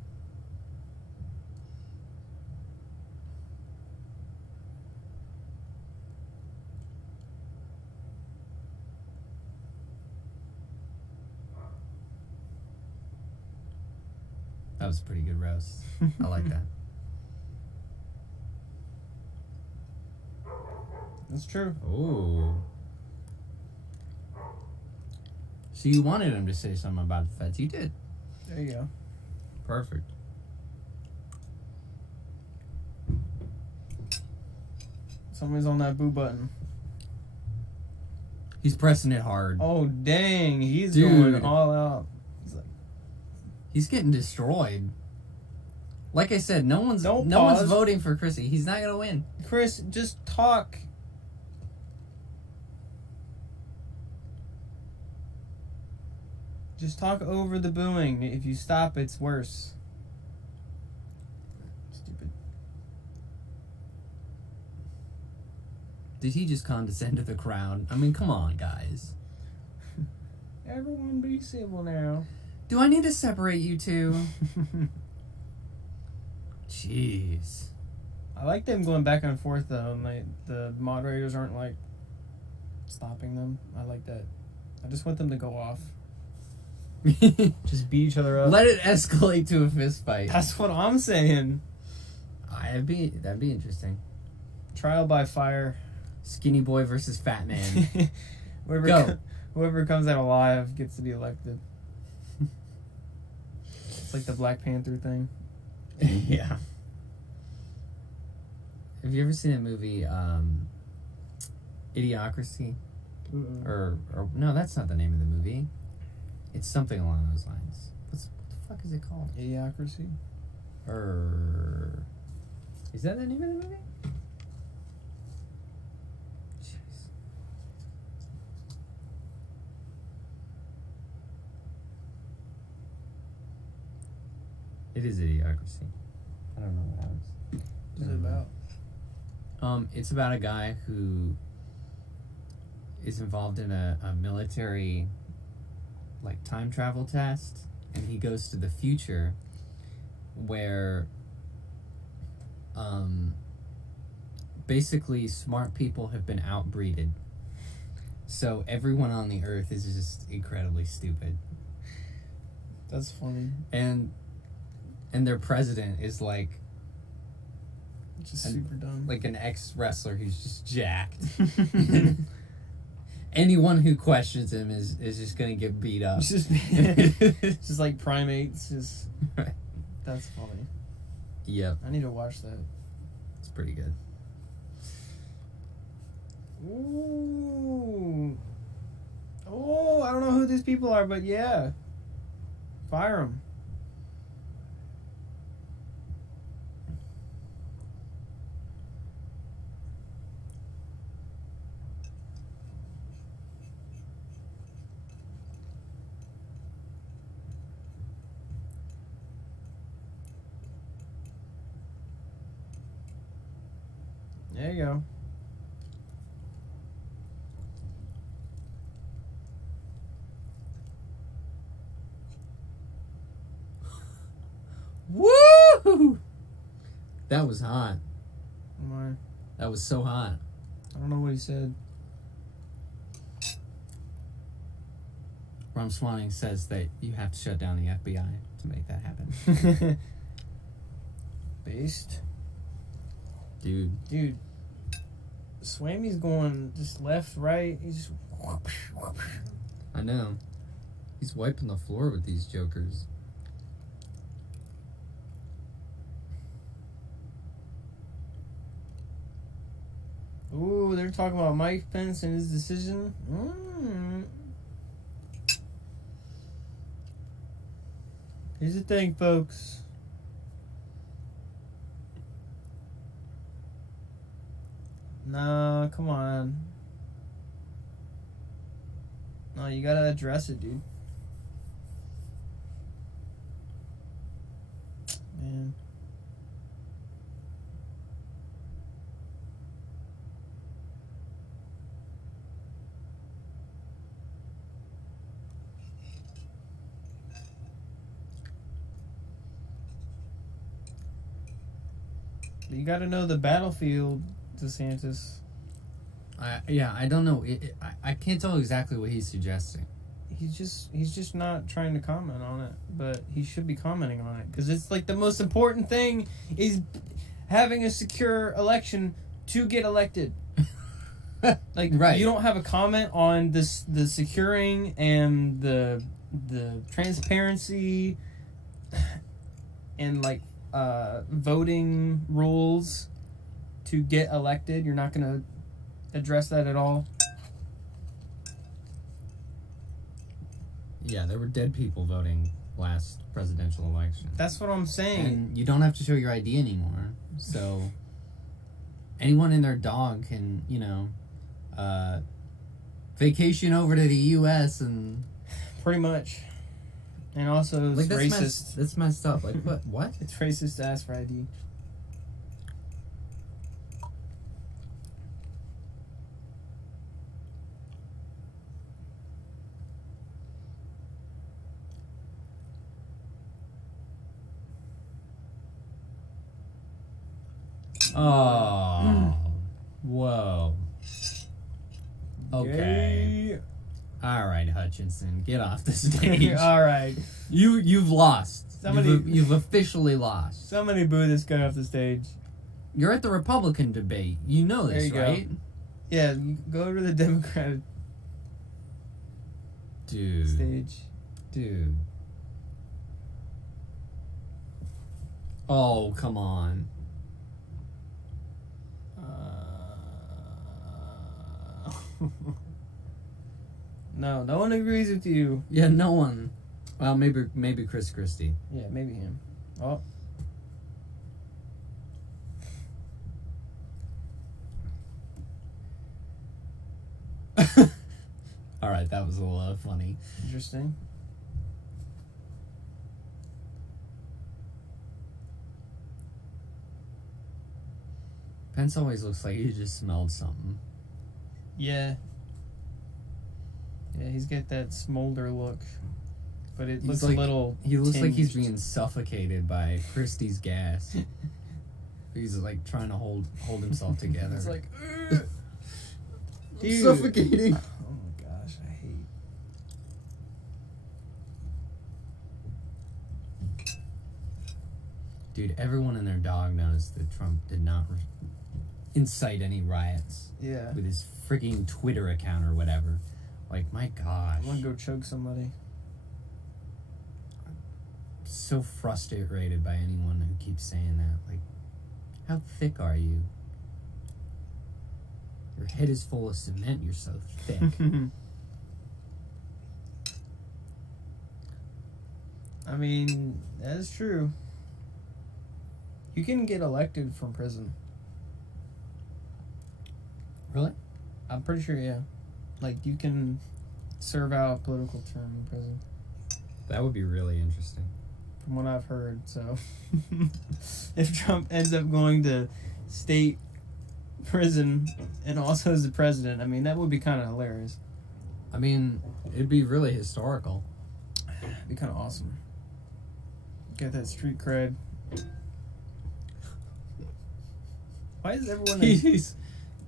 That was a pretty good roast. I like that. That's true. Ooh. So you wanted him to say something about the feds. You did. There you go. Perfect. Somebody's on that boo button. He's pressing it hard. Oh dang, he's Dude. going all out. He's like, He's getting destroyed. Like I said, no one's Don't no one's pause. voting for Chrissy. He's not gonna win. Chris, just talk. Just talk over the booing. If you stop, it's worse. Stupid. Did he just condescend to the crowd? I mean, come on, guys. Everyone be civil now. Do I need to separate you two? Jeez. I like them going back and forth though, and like the moderators aren't like stopping them. I like that. I just want them to go off. Just beat each other up. Let it escalate to a fist fight. That's what I'm saying. That'd be interesting. Trial by fire. Skinny boy versus fat man. whoever Go. Whoever comes out alive gets to be elected. It's like the Black Panther thing. Yeah. Have you ever seen a movie, Idiocracy? Mm-mm. Or no, that's not the name of the movie. It's something along those lines. What the fuck is it called? Idiocracy. Is that the name of the movie? Jeez. It is Idiocracy. I don't know what happens. What's it about? It's about a guy who is involved in a military like time travel test, and he goes to the future where basically smart people have been outbreeded, so everyone on the earth is just incredibly stupid, That's funny. and their president is like Just And, super dumb. like an ex-wrestler who's just jacked. Anyone who questions him is just gonna get beat up. It's just like primates. Just Right. That's funny. Yep, I need to watch that. it's pretty good. Ooh. Oh, I don't know who these people are, but yeah. Fire them. There you go. Woo! That was hot. Why? That was so hot. I don't know what he said. Ron Swanning says that you have to shut down the FBI to make that happen. Based. Dude. Swammy's going just left, right. He's just. I know. He's wiping the floor with these jokers. Ooh, they're talking about Mike Pence and his decision. Here's the thing, folks. No, come on. No, you gotta address it, dude. Man. You gotta know the battlefield, DeSantis. I don't know. I can't tell exactly what he's suggesting. He's just not trying to comment on it, but he should be commenting on it because it's like the most important thing is having a secure election to get elected. Like, right. You don't have a comment on this, the securing and the transparency and like voting rules to get elected. You're not gonna address that at all. Yeah, there were dead people voting last presidential election. That's what I'm saying. And you don't have to show your ID anymore. So anyone and their dog can, vacation over to the U.S. and... Pretty much. And also it's racist. That's messed up. Like, what? It's racist to ask for ID. Oh. Whoa. Okay. All right, Hutchinson, get off the stage. All right. You've lost. You've officially lost. Somebody boo this guy off the stage. You're at the Republican debate. You know this, there you right? Go. Yeah, you go to the Democratic stage. Dude. Oh, come on. No one agrees with you. Yeah, no one. Well, maybe Chris Christie. Yeah, maybe him. Oh. All right, that was a little funny. Interesting. Pence always looks like he just smelled something. Yeah. Yeah, he's got that smolder look. But it looks like, a little He looks tinged. like he's being suffocated by Christie's gas. He's like trying to hold himself together. It's like, dude. Suffocating. Oh my gosh, I hate. Dude, everyone and their dog knows that Trump did not incite any riots. Yeah. With his freaking Twitter account or whatever. Like, my gosh. I'm gonna go choke somebody. So frustrated by anyone who keeps saying that. Like, how thick are you? Your head is full of cement. You're so thick. I mean, that is true. You can get elected from prison. Really? I'm pretty sure, yeah. Like, you can serve out a political term in prison. That would be really interesting. From what I've heard, so. If Trump ends up going to state prison and also as the president, I mean, that would be kind of hilarious. I mean, it'd be really historical. It'd be kind of awesome. Get that street cred. Why is everyone...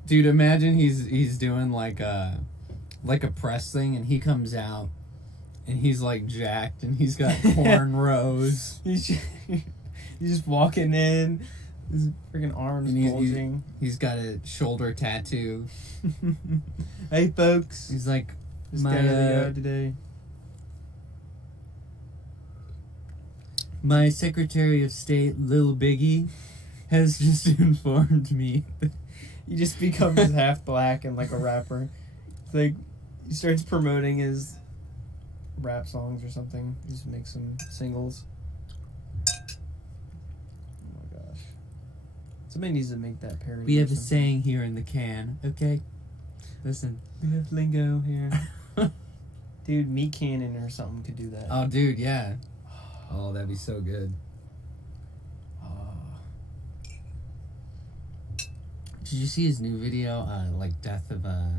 Dude, imagine he's doing like a press thing and he comes out and he's like jacked, and he's got cornrows. He's just walking in, his freaking arms And bulging. He's got a shoulder tattoo. Hey, folks. He's like, Just my got out of the yard today. my Secretary of State, Lil Biggie, has just informed me. He just becomes half black and like a rapper. It's like he starts promoting his rap songs or something. He just makes some singles. Oh my gosh. Somebody needs to make that parody. We or have a something. saying here in the can, okay? Listen. We have lingo here. Dude, Meat Cannon or something could do that. Oh, dude, yeah. Oh, that'd be so good. Did you see his new video? Like death of a.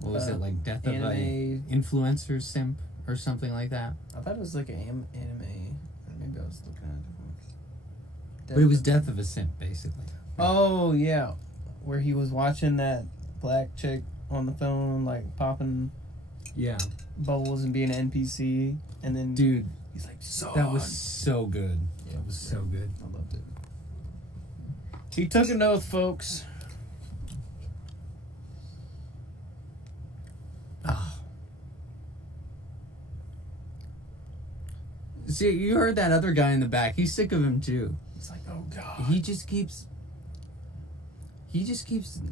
What was it? Like death of a anime. influencer simp or something like that. I thought it was like an anime. Maybe I was looking at it. But it was death of a simp, basically. Oh yeah, where he was watching that black chick on the phone, like popping Yeah. bubbles and being an NPC, and then Dude, he's like, "Son." that was so good. Yeah, That was so good. I loved it. He took an oath, folks. Oh. See, you heard that other guy in the back. He's sick of him too. He's like, "Oh God." He just keeps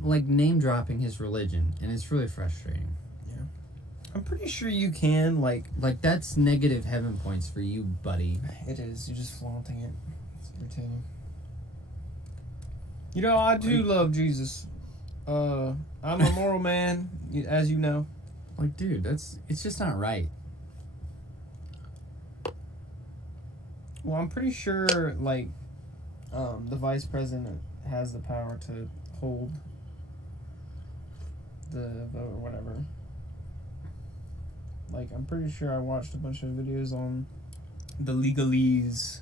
like name dropping his religion, and it's really frustrating. I'm pretty sure you can like. Like that's negative heaven points for you, buddy. It is. You're just flaunting it. It's irritating. You know, I do love Jesus. I'm a moral man, as you know. Like, dude, it's just not right. Well, I'm pretty sure, like, the vice president has the power to hold the vote or whatever. Like, I'm pretty sure I watched a bunch of videos on the legalese.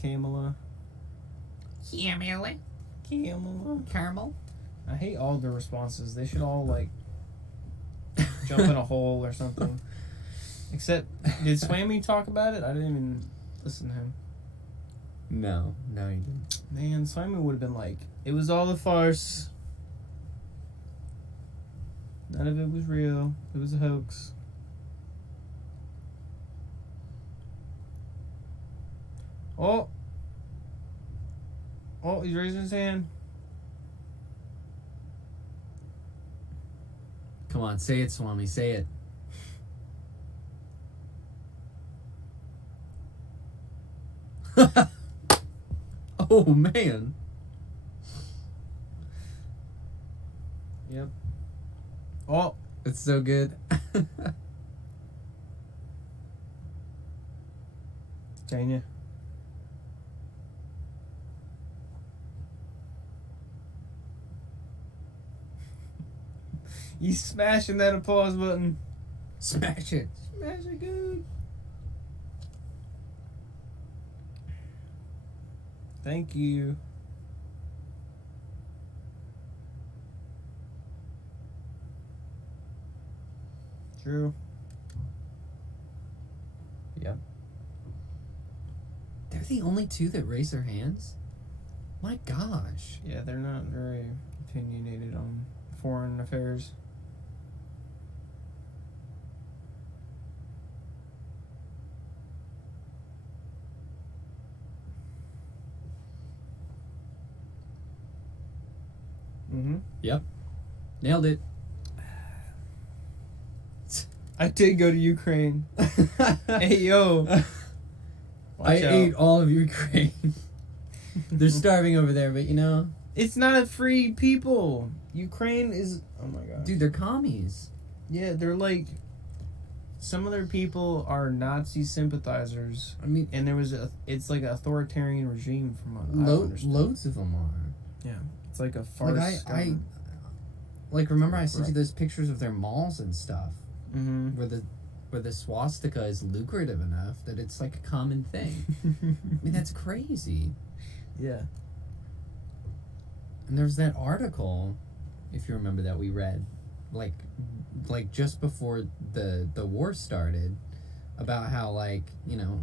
Kamala. Kamala. Caramel. I hate all the responses. They should all, like, jump in a hole or something. Except, did Swammy talk about it? I didn't even listen to him. No, he didn't. Man, Swammy would have been like, it was all a farce. None of it was real. It was a hoax. Oh, he's raising his hand. Come on, say it, Swami, say it. Oh man. Yep. Oh, It's so good. Tanya. He's smashing that applause button. Smash it. Smash it good. Thank you. True. Yep. They're the only two that raise their hands? My gosh. Yeah, they're not very opinionated on foreign affairs. Mm-hmm. Yep. Nailed it. I did go to Ukraine. Hey, yo. Watch I out. ate all of Ukraine. They're starving over there, but you know. It's not a free people. Ukraine is... Oh my god. Dude, they're commies. Yeah, they're like some of their people are Nazi sympathizers. I mean, And it's like an authoritarian regime from what I understand. loads of them are. Yeah, it's like a farce. Remember I sent you those pictures of their malls and stuff, Mm-hmm. where the swastika is lucrative enough that it's like a common thing. I mean, that's crazy. Yeah. And there's that article, if you remember, that we read, like just before the war started, about how, like, you know,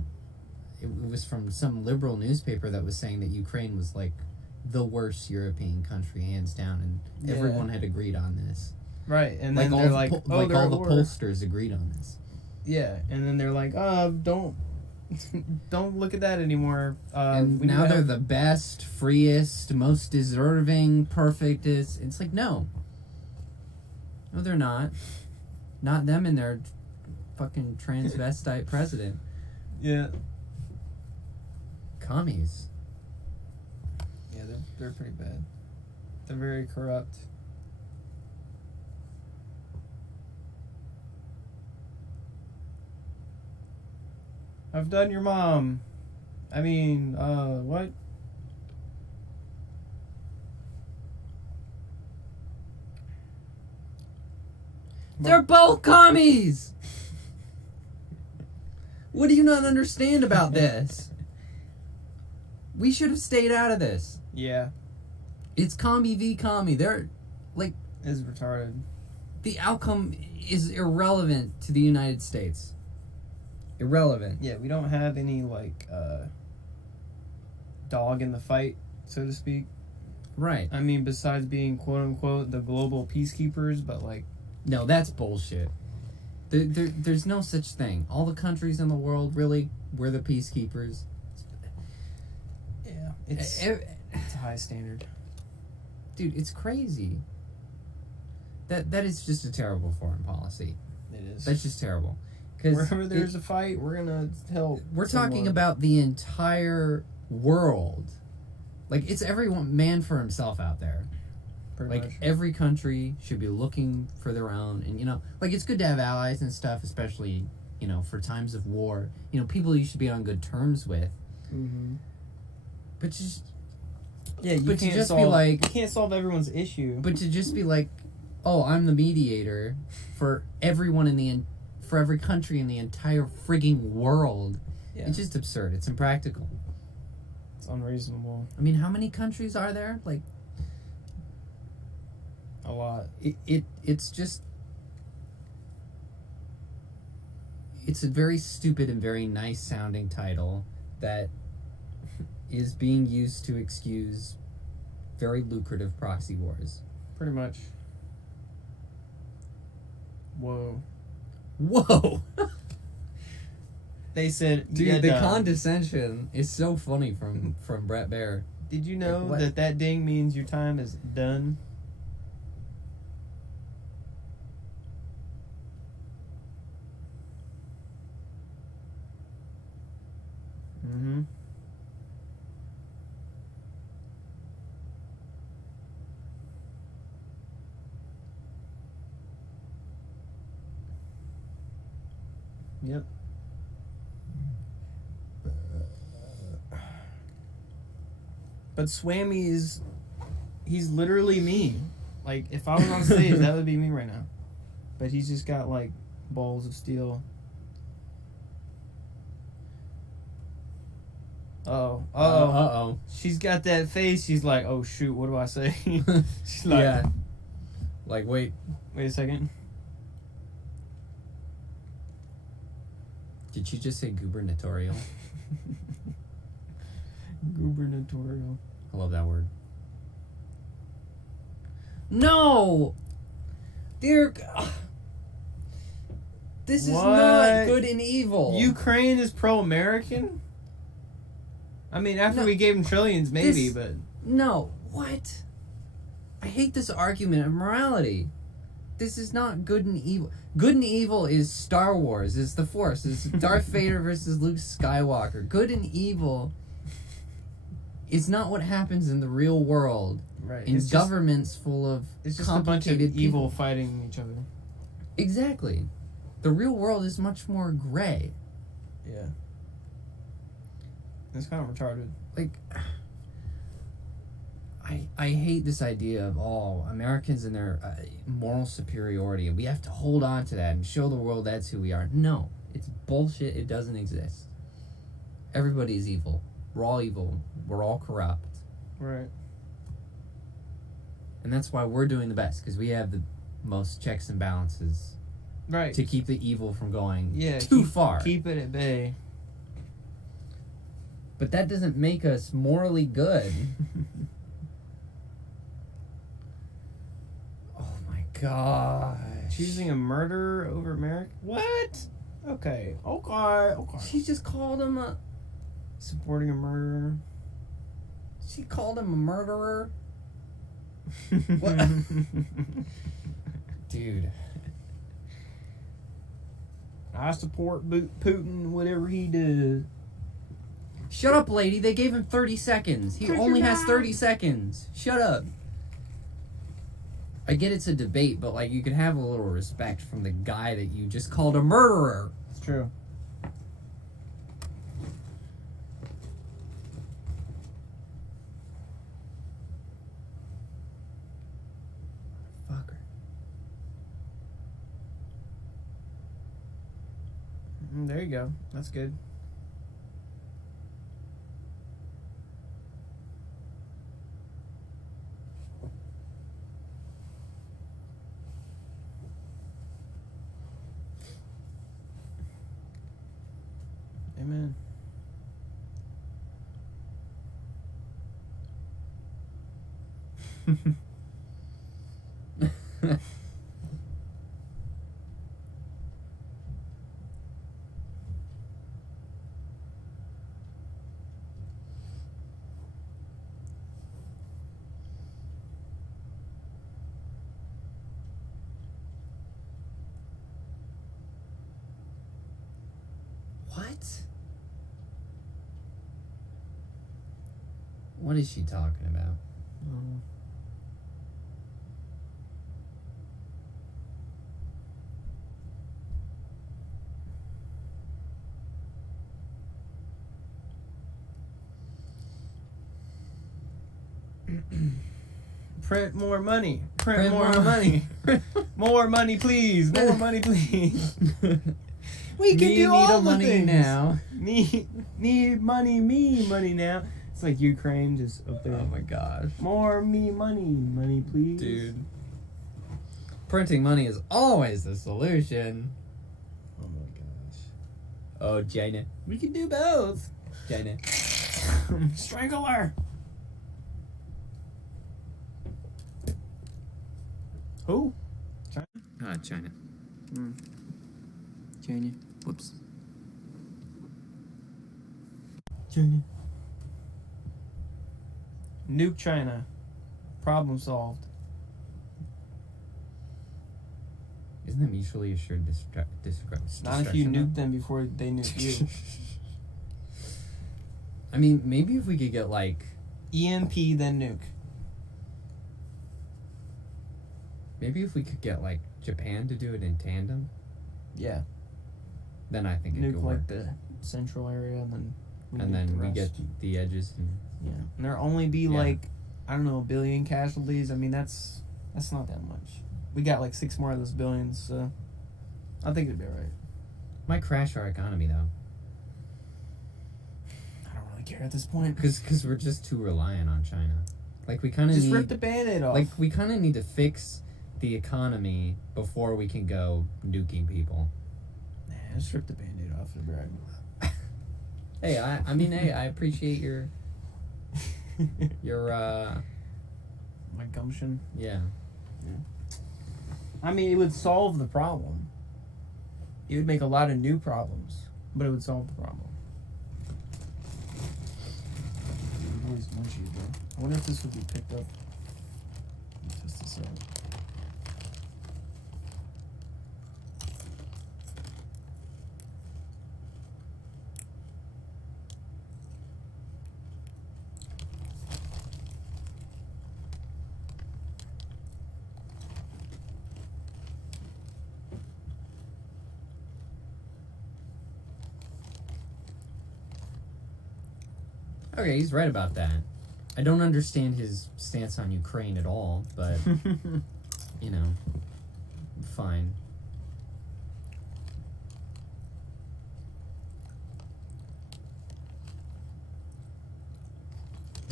it was from some liberal newspaper that was saying that Ukraine was like the worst European country hands down, and everyone had agreed on this. Right, and Like then all they're the like, all they're the war. pollsters agreed on this. Yeah, and then they're like, don't look at that anymore. And we now need to they're have- the best, freest, most deserving, perfectest. It's like, no, they're not. Not them and their fucking transvestite president. Yeah. Commies. Yeah, they're pretty bad. They're very corrupt. I've done your mom. I mean, what? They're both commies! What do you not understand about this? We should have stayed out of this. Yeah, It's commie v. commie. They're, like, it's retarded. the outcome is irrelevant to the United States. Irrelevant. Yeah, we don't have any, like, dog in the fight, so to speak. Right. I mean, besides being quote-unquote the global peacekeepers, but, like... No, that's bullshit. There's no such thing. All the countries in the world, really, we're the peacekeepers. Yeah, it's a high standard. Dude, it's crazy. That is just a terrible foreign policy. It is. That's just terrible. 'Cause Wherever there's a fight, we're gonna help. we're talking someone. about the entire world. Like, it's everyone, man for himself out there. Pretty Like, much. every country should be looking for their own. And, you know, like, it's good to have allies and stuff, especially, you know, for times of war. You know, people you should be on good terms with. Mm-hmm. But just... Yeah, you But to can't just be solve. like- You can't solve everyone's issue. But to just be like, oh, I'm the mediator for everyone for every country in the entire frigging world. Yeah. It's just absurd. It's impractical. It's unreasonable. I mean, how many countries are there? Like, A lot. it's just... It's a very stupid and very nice sounding title that is being used to excuse very lucrative proxy wars. Pretty much. Whoa. Whoa! They said, Dude, yeah, the done. condescension is so funny from Brett Baer. Did you know What? that ding means your time is done? Mm-hmm. Yep. But Swammy's, he's literally me. Like, if I was on stage, that would be me right now. But he's just got, like, balls of steel. Uh-oh. Uh-oh. Uh-oh. She's got that face. She's like, oh, shoot, what do I say? She's like, Yeah. Like, wait wait a second. Did you just say gubernatorial? Gubernatorial. I love that word. No! Dear God. This is What? not good and evil. Ukraine is pro-American? I mean, after No. we gave him trillions, maybe, This- but... No. What? I hate this argument of morality. This is not good and evil. Good and evil is Star Wars, is the Force, is Darth Vader versus Luke Skywalker. Good and evil is not what happens in the real world. Right. In It's just, governments full of it's just a bunch of complicated evil people. fighting each other. Exactly. The real world is much more gray. Yeah. It's kind of retarded. Like, I hate this idea of Americans and their moral superiority, and we have to hold on to that and show the world that's who we are. No, it's bullshit. It doesn't exist. Everybody's evil. We're all evil. We're all corrupt. Right. And that's why we're doing the best, because we have the most checks and balances. Right. To keep the evil from going too far. Keep it at bay. But that doesn't make us morally good. Oh my gosh. Choosing a murderer over America? What? Okay. She just called him a... Supporting a murderer. She called him a murderer? What? Dude. I support Putin, whatever he does. Shut up, lady. They gave him 30 seconds. He only has 30 seconds. Shut up. I get it's a debate, but, like, you can have a little respect from the guy that you just called a murderer. It's true. Fucker. There you go. That's good. Amen. What? What is she talking about? Print more money. Print more money. More money, please. More money, please. We can do all the money things now. Need money now. It's like Ukraine just up there. Oh my gosh. More money, please. Dude. Printing money is always the solution. Oh my gosh. Oh, Jaeden. We can do both. Jaeden. Strangle her. Who? China? China. China. Whoops. China. Nuke China. Problem solved. Isn't that mutually assured destruction? Not if you nuke them before they nuke you. I mean, maybe if we could get, like... EMP, then nuke. Maybe if we could get, like, Japan to do it in tandem. Yeah. Then I think it Nuke could work. like the central area, and then And nuke then the we rest. get the edges. And Yeah. And there'll only be Yeah. like, I don't know, 1 billion casualties. I mean, that's not that much. We got like 6 more of those billions, so I think it'd be alright. might crash our economy, though. I don't really care at this point. Because we're just too reliant on China. Like, we kind of Just need... rip the Band-Aid off. Like, we kind of need to fix the economy before we can go nuking people. Nah, just rip the Band-Aid off. It'll be alright. Hey, I mean, hey, I appreciate your My gumption. yeah. I mean, it would solve the problem. It would make a lot of new problems, but it would solve the problem. Always munchies, bro. I wonder if this would be picked up. Test this out. Okay, he's right about that. I don't understand his stance on Ukraine at all, but, you know, fine.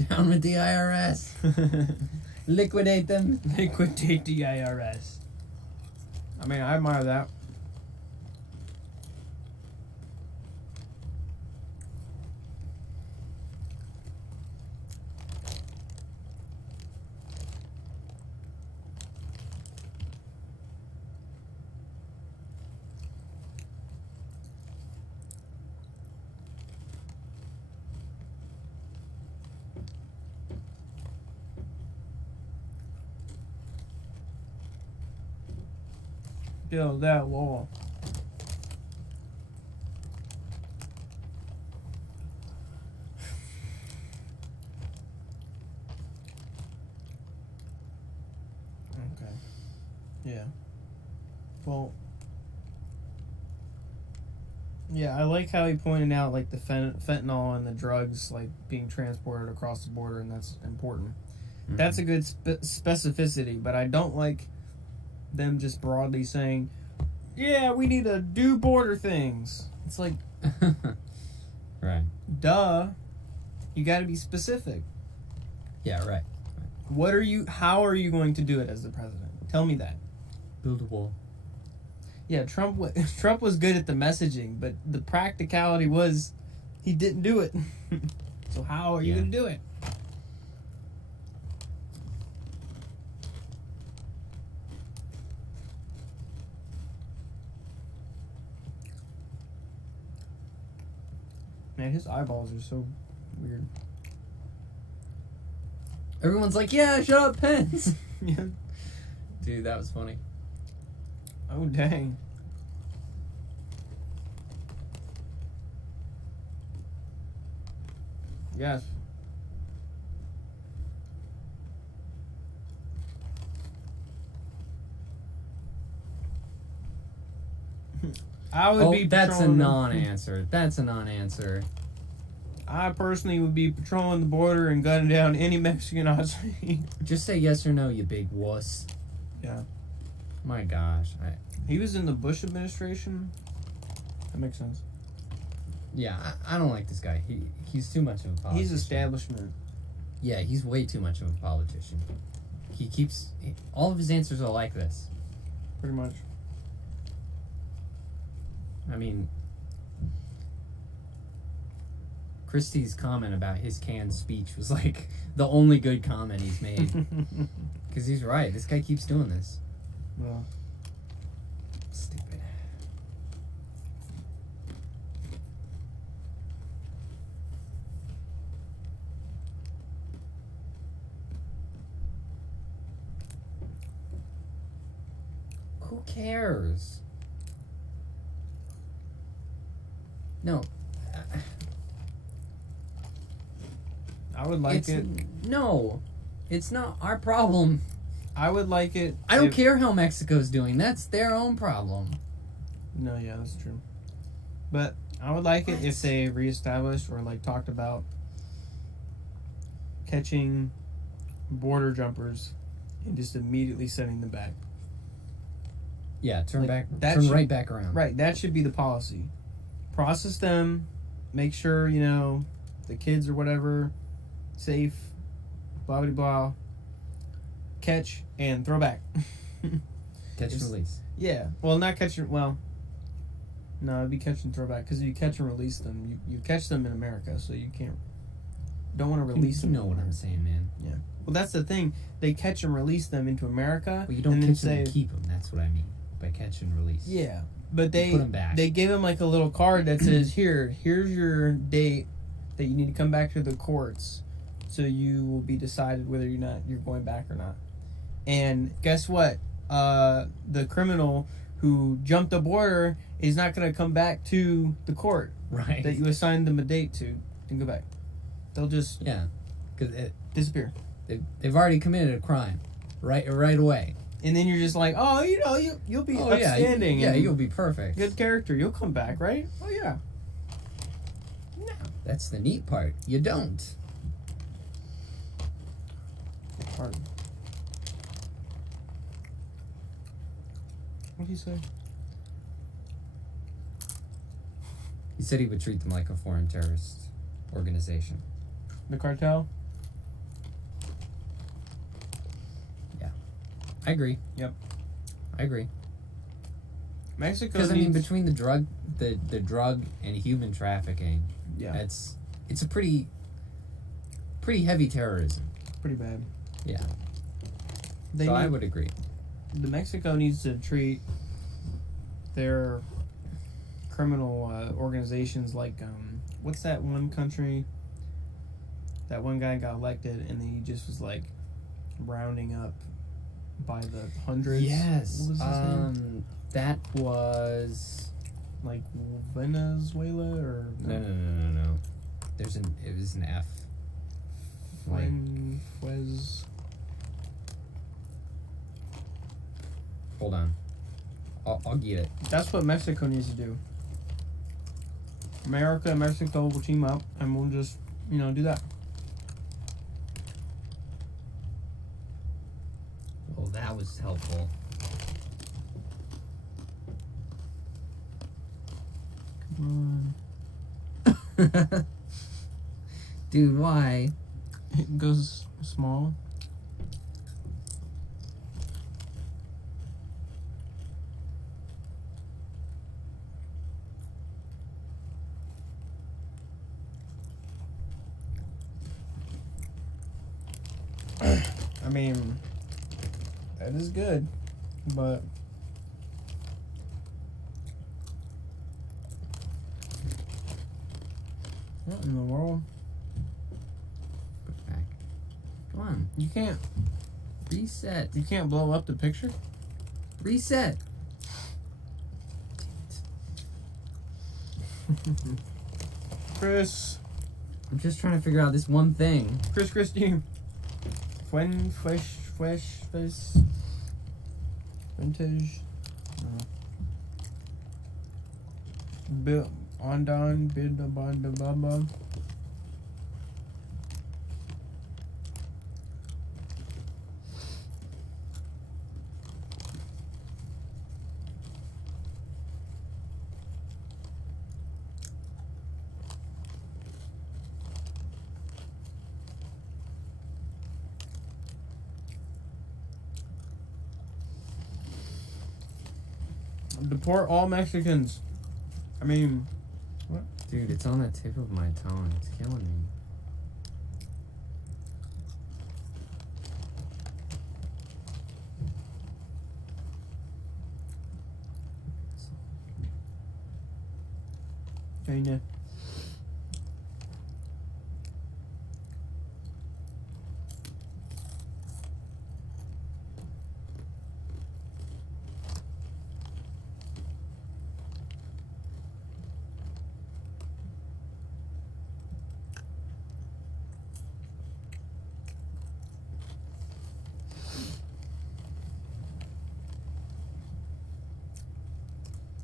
Down with the IRS. Liquidate them. Liquidate the IRS. I mean, I admire that. Build that wall. Okay. Yeah. Well. Yeah, I like how he pointed out like the fentanyl and the drugs like being transported across the border, and that's important. Mm-hmm. That's a good specificity, but I don't like them just broadly saying, yeah, we need to do border things. It's like, right. Duh. You got to be specific. Yeah, right. How are you going to do it as the president? Tell me that. Build a wall. Yeah, Trump was good at the messaging, but the practicality was he didn't do it. So how are you going to do it? Man, his eyeballs are so weird. Everyone's like, yeah, shut up, Pence. Yeah. Dude, that was funny. Oh, dang. Yes. I would be that's a patrolling non-answer. That's a non-answer. I personally would be patrolling the border and gunning down any Mexican I see. Just say yes or no, you big wuss. Yeah. My gosh. He was in the Bush administration. That makes sense. Yeah, I don't like this guy. He's too much of a politician. He's establishment. Yeah, he's way too much of a politician. All of his answers are like this. Pretty much. I mean, Christie's comment about his canned speech was like the only good comment he's made. Because he's right. This guy keeps doing this. Well. Stupid. Who cares? No. I would like it. No. It's not our problem. I would like it. I don't care how Mexico's doing. That's their own problem. No, yeah, that's true. But I would like it if they reestablished or like talked about catching border jumpers and just immediately sending them back. Yeah, turn Like, right back around. Right, that should be the policy. Process them, make sure, the kids or whatever, safe, blah, blah, blah. Catch and throw back. Catch and release. Yeah. Well, not catch and... Well, no, it'd be catch and throw back. Because if you catch and release them, you catch them in America, so you can't... Don't want to release them. You know what I'm saying, man. Yeah. Well, that's the thing. They catch and release them into America. Well, you don't catch them and keep them. That's what I mean by catch and release. Yeah. But they put them back. They give them like a little card that says, here's your date that you need to come back to the courts. So you will be decided whether you're going back or not. And guess what? The criminal who jumped the border is not going to come back to the court right. that you assigned them a date to and go back. They'll just because disappear. They've already committed a crime, right away. And then you're just like, oh, you'll be upstanding. Yeah, you'll be perfect. Good character. You'll come back, right? Oh yeah. No. That's the neat part. You don't. Pardon. What'd he say? He said he would treat them like a foreign terrorist organization. The cartel? I agree. Yep. I agree. Mexico Because needs... between the drug and human trafficking, Yeah. it's a pretty heavy terrorism. Pretty bad. Yeah. So I would agree. The Mexico needs to treat their criminal organizations like what's that one country? That one guy got elected and then he just was like rounding up by the hundreds. Yes. What was his name? That was Like Venezuela or no. It was an F. Hold on. I'll get it. That's what Mexico needs to do. America and Mexico will team up and we'll just, do that. Well, that was helpful. Come on. Dude, why? It goes small. I mean, that is good, but what in the world? Put it back. Come on. You can't Reset. blow up the picture? Reset. Chris, I'm just trying to figure out this one thing. Christine. Vintage. Bill Ondon Bidabanda. Deport all Mexicans. I mean, what? Dude, it's on the tip of my tongue. It's killing me. China.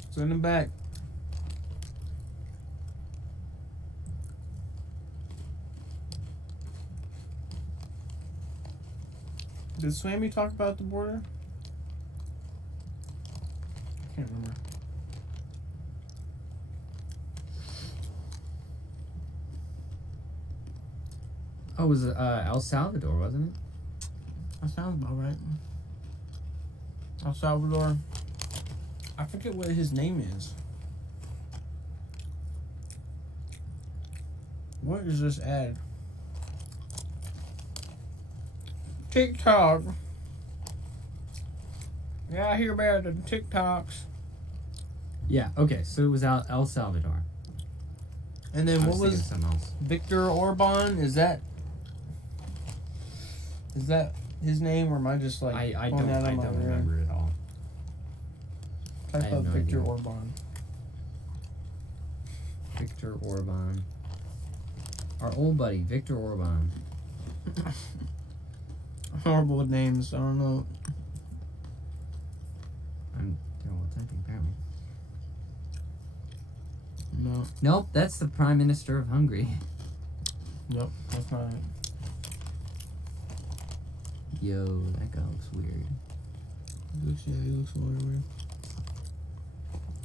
Send him back. Did Swammy talk about the border? I can't remember. Oh, it was El Salvador, wasn't it? That sounds about right. El Salvador. I forget what his name is. What is this ad? TikTok. Yeah, I hear about the TikToks. Yeah, okay, so it was El Salvador. And then I what thinking was something else. Victor Orban? Is that his name, or am I just like I pulling don't that out of my rear? remember it all. I Type have up no Victor idea. Orban. Victor Orban. Our old buddy, Victor Orban. Horrible with names. I don't know. I'm terrible at typing, apparently. No. Nope, that's the Prime Minister of Hungary. Nope, that's not it. Yo, that guy looks weird. He looks really weird.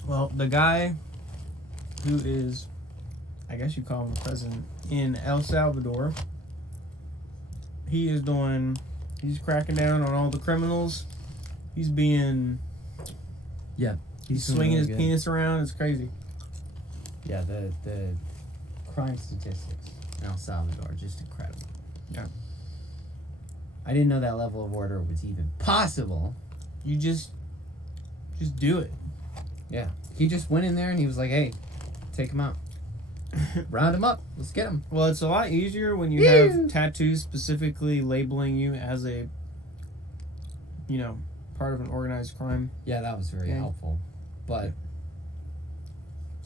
Well, the guy who is, I guess you call him the president, in El Salvador, he's cracking down on all the criminals. He's being, he's swinging his penis around. It's crazy. Yeah, the crime statistics in El Salvador are just incredible. Yeah. I didn't know that level of order was even possible. You just do it. Yeah. He just went in there and he was like, hey, take him out. Round him up. Let's get him. Well, it's a lot easier when you have tattoos specifically labeling you as a, part of an organized crime. Yeah, that was very helpful. But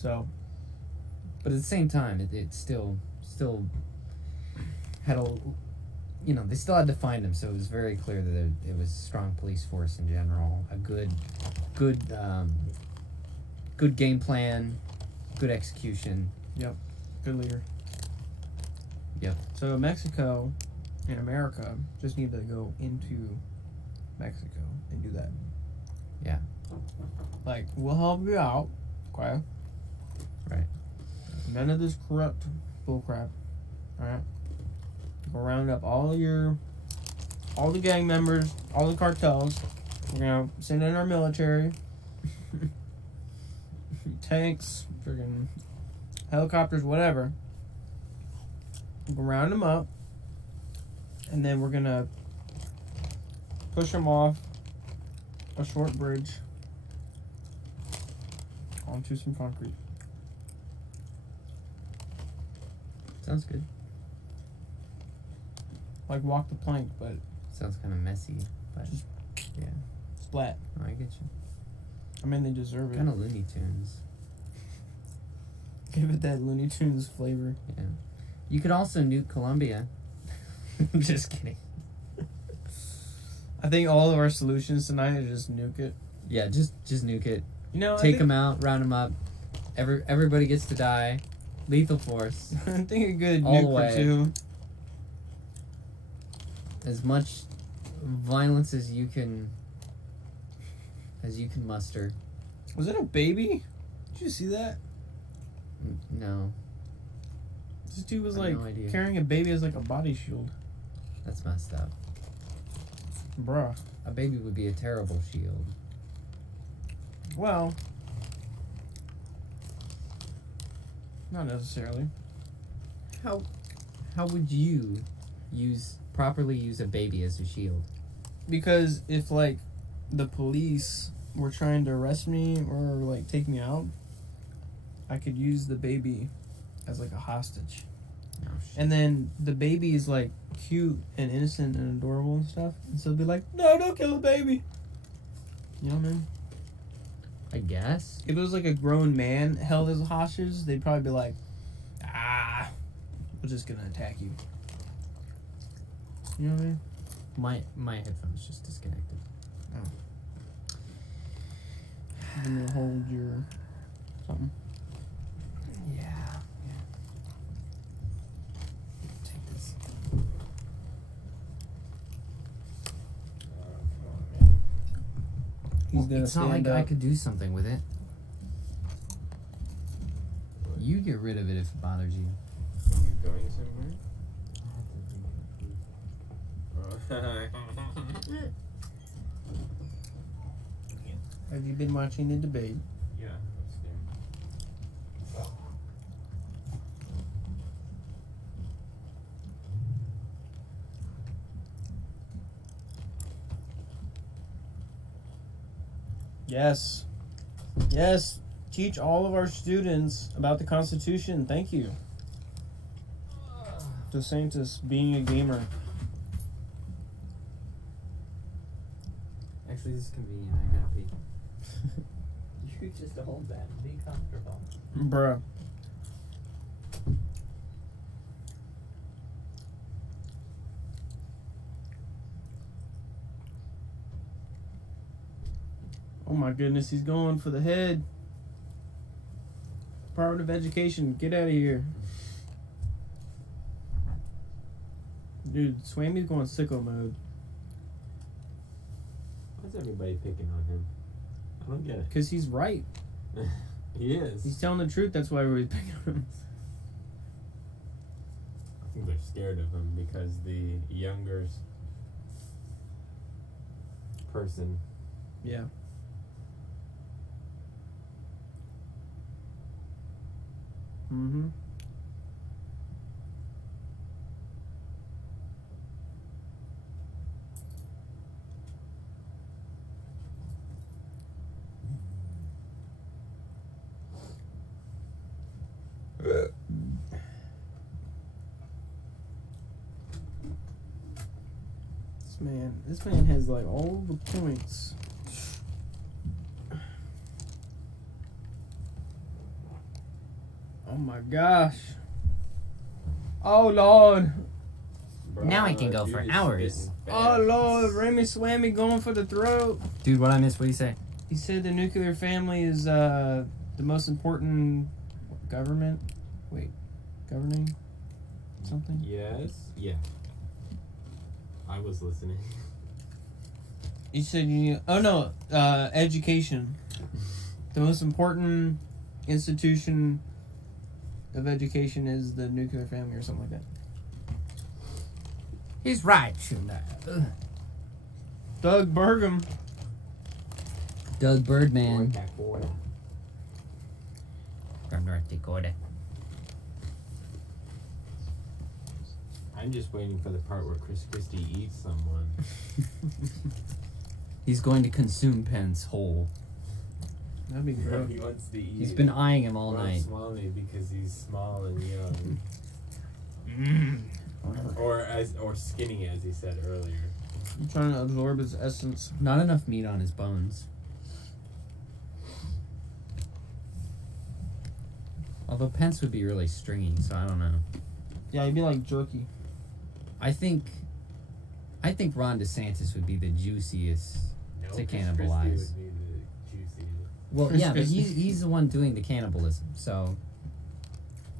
at the same time, it still had they still had to find him, so it was very clear that it was a strong police force in general, a good game plan, good execution. Yep, good leader. Yep. So Mexico and America just need to go into Mexico and do that. Yeah. Like, we'll help you out, okay? Right. None of this corrupt bullcrap. Alright? We'll round up all the gang members, all the cartels. We're gonna send in our military. Tanks, friggin' helicopters, whatever. We'll round them up. And then we're gonna push them off a short bridge onto some concrete. Sounds good. Like walk the plank, but Sounds kind of messy, but Just- yeah. splat. Oh, I get you. I mean, they deserve it. Kind of Looney Tunes. Give it that Looney Tunes flavor. Yeah. You could also nuke Colombia. I'm just kidding. I think all of our solutions tonight are just nuke it. Yeah, just nuke it. Take them out, round them up. Everybody gets to die. Lethal force. I think a good All the nuke way. or two. As much violence as you can muster. Was it a baby? Did you see that? No, This dude was I like have no idea. carrying a baby as like a body shield. that's messed up. Bruh. A baby would be a terrible shield. Well, not necessarily. How would you properly use a baby as a shield? Because if like the police were trying to arrest me or like take me out, I could use the baby as like a hostage. Oh, shit. And then the baby is like cute and innocent and adorable and stuff. And so it'd be like, no, don't kill the baby. You know what I mean? I guess. If it was like a grown man held as a hostage, they'd probably be like, we're just gonna attack you. You know what I mean? My headphones just disconnected. Then you'll hold your something. Yeah. Take this. He's gonna It's not like stand I up. could do something with it. You get rid of it if it bothers you. Are you going somewhere? Have you been watching the debate? Yeah, upstairs. Yes. Yes. Teach all of our students about the Constitution. Thank you. DeSantis being a gamer. Actually, this is convenient. I gotta pee. You just hold that and be comfortable. Bruh. Oh my goodness, he's going for the head. Department of Education, get out of here. Dude, Swammy's going sicko mode. Why's everybody picking on him? I don't get it. Because he's right. He is. He's telling the truth, that's why everybody's picking on him. I think they're scared of him because the younger person. Yeah. Mm-hmm. This man has like all the points. Oh my gosh. Oh Lord. Now I can go for hours. Oh Lord, Remy Swammy going for the throat. Dude, what I missed? What do you say? He said the nuclear family is the most important government. Wait, governing something? Yes. Yeah. I was listening. You said education. The most important institution of education is the nuclear family or something like that. He's right, Shunda. Doug Burgum. Doug Birdman. Boy. From North Dakota. I'm just waiting for the part where Chris Christie eats someone. He's going to consume Pence whole. That'd be great. He wants to eat. He's been eyeing him all Ron night. Swalney because he's small and young, or skinny, as he said earlier. I'm trying to absorb his essence. Not enough meat on his bones. Although Pence would be really stringy, so I don't know. Yeah, he'd be like jerky. I think Ron DeSantis would be the juiciest No, to Chris cannibalize. Christie would be the juicy. Well, Chris yeah, but Christie. he's the one doing the cannibalism, so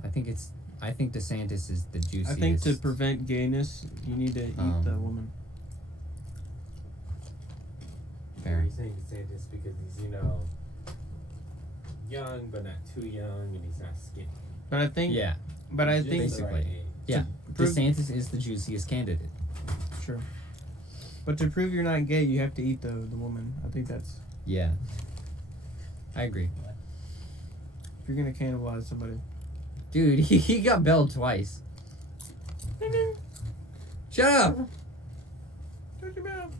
I think DeSantis is the juiciest. I think to prevent gayness, you need to eat the woman. Fair. He's saying DeSantis because he's young but not too young, and he's not skinny. But I think. Yeah, But I Just think. the right basically. age. Yeah. prove- DeSantis is the juiciest candidate. Sure. But to prove you're not gay, you have to eat the woman. I think that's. Yeah. I agree. If you're gonna cannibalize somebody. Dude, he got belled twice. Shut up! Shut your mouth.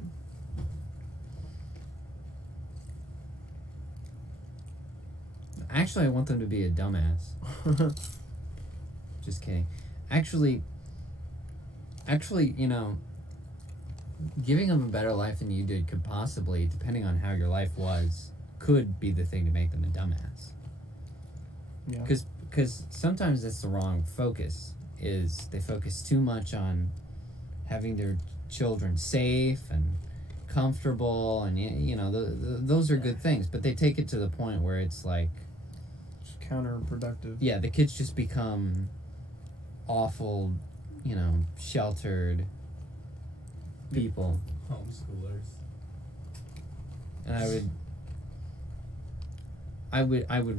Actually, I want them to be a dumbass. Just kidding. Actually, giving them a better life than you did could possibly, depending on how your life was, could be the thing to make them a dumbass. Yeah. Because sometimes that's the wrong focus. Is they focus too much on having their children safe and comfortable, and those are good things. But they take it to the point where it's like, It's counterproductive. yeah, the kids just become awful, sheltered people. Homeschoolers. And I would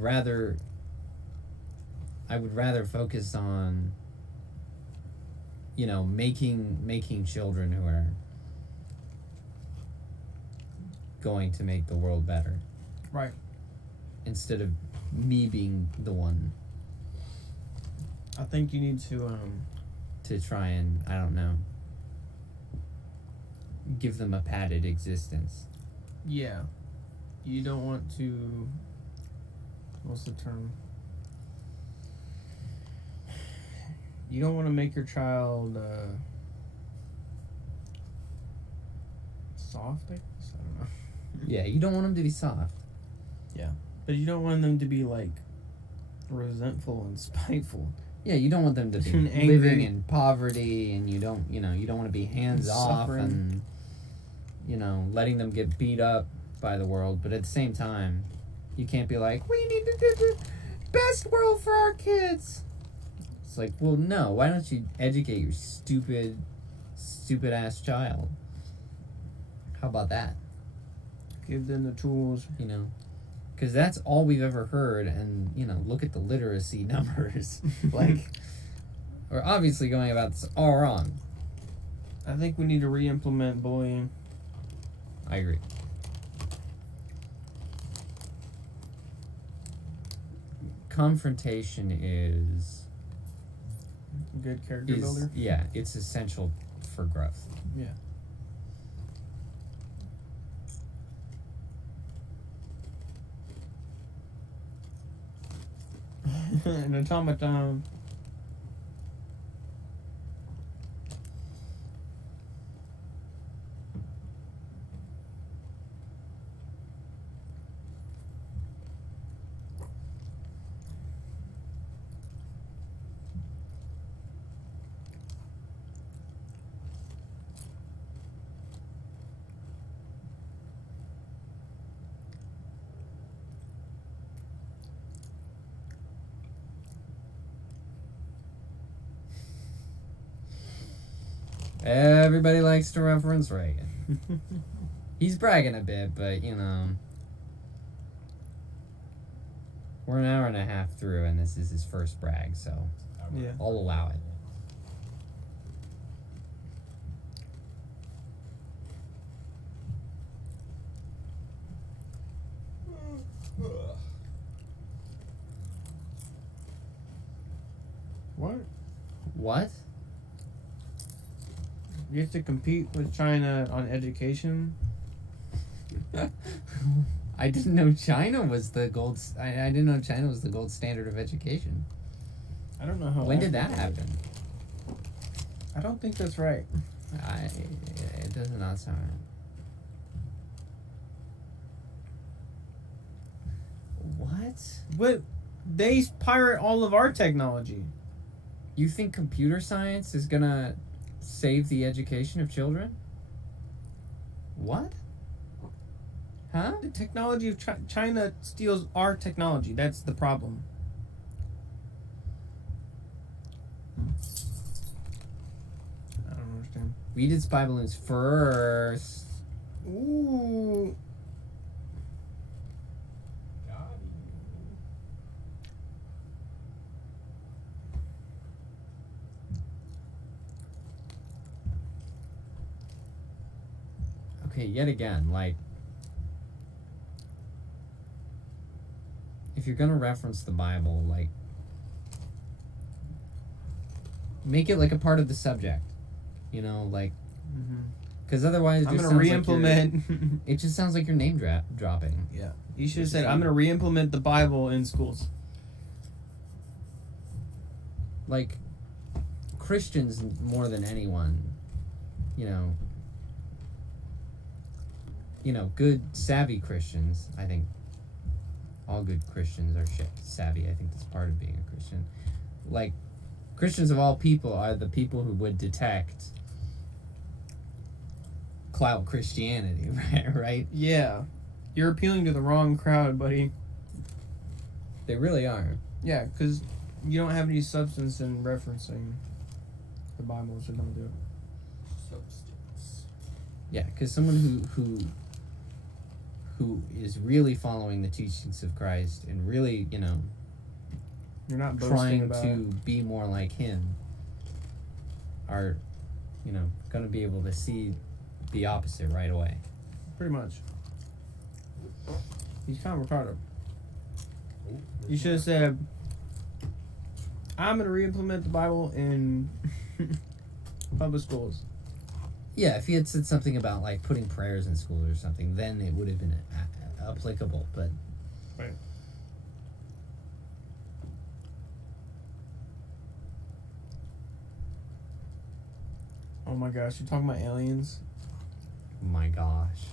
rather focus on making children who are going to make the world better. Right. Instead of me being the one I think you need to to try and, I don't know, give them a padded existence. yeah. You don't want to. What's the term? You don't want to make your child soft, I guess? I don't know. Yeah, you don't want them to be soft. But you don't want them to be like resentful and spiteful. Yeah, you don't want them to be Angry. living in poverty, and you don't want to be hands off Suffering. and letting them get beat up by the world. But at the same time, you can't be like, we need to best world for our kids. It's like, well, no. Why don't you educate your stupid ass child? How about that? Give them the tools. You know, because that's all we've ever heard. And you know, look at the literacy numbers. Like, we're obviously going about this all wrong. I think we need to re-implement bullying. I agree. Confrontation is Good character builder. yeah, it's essential for growth. Yeah. An automaton. Everybody likes to reference Reagan. He's bragging a bit, but you know, we're an hour and a half through, and this is his first brag, so Yeah. I'll allow it. What? What? You have to compete with China on education? I didn't know China was the gold. I didn't know China was the gold standard of education. I don't know how. When did that happen? I don't think that's right. It does not sound right. What? But they pirate all of our technology. You think computer science is gonna save the education of children? What? Huh? The technology of China steals our technology. That's the problem. I don't understand. We did spy balloons first. Ooh. Okay, yet again, like, if you're gonna reference the Bible, like, make it like a part of the subject, you know, like, because otherwise it I'm just gonna sounds re-implement. it just sounds like you're name dropping. Yeah, you should have said I'm gonna re-implement the Bible in schools. Like, Christians more than anyone, you know, good savvy Christians. I think all good Christians are savvy. I think that's part of being a Christian. Like, Christians of all people are the people who would detect clout Christianity, right? Yeah, you're appealing to the wrong crowd, buddy. They really are. Yeah, because you don't have any substance in referencing the Bible, so don't do it. Substance. Yeah, because someone who is really following the teachings of Christ and really, you know, You're not boasting trying about to be more like him are, you know, going to be able to see the opposite right away. pretty much. He's kind of retarded. You should have said, I'm gonna re-implement the Bible in public schools. Yeah, if he had said something about like putting prayers in school or something, then it would have been applicable. But Right. Oh my gosh, you're talking about aliens? my gosh,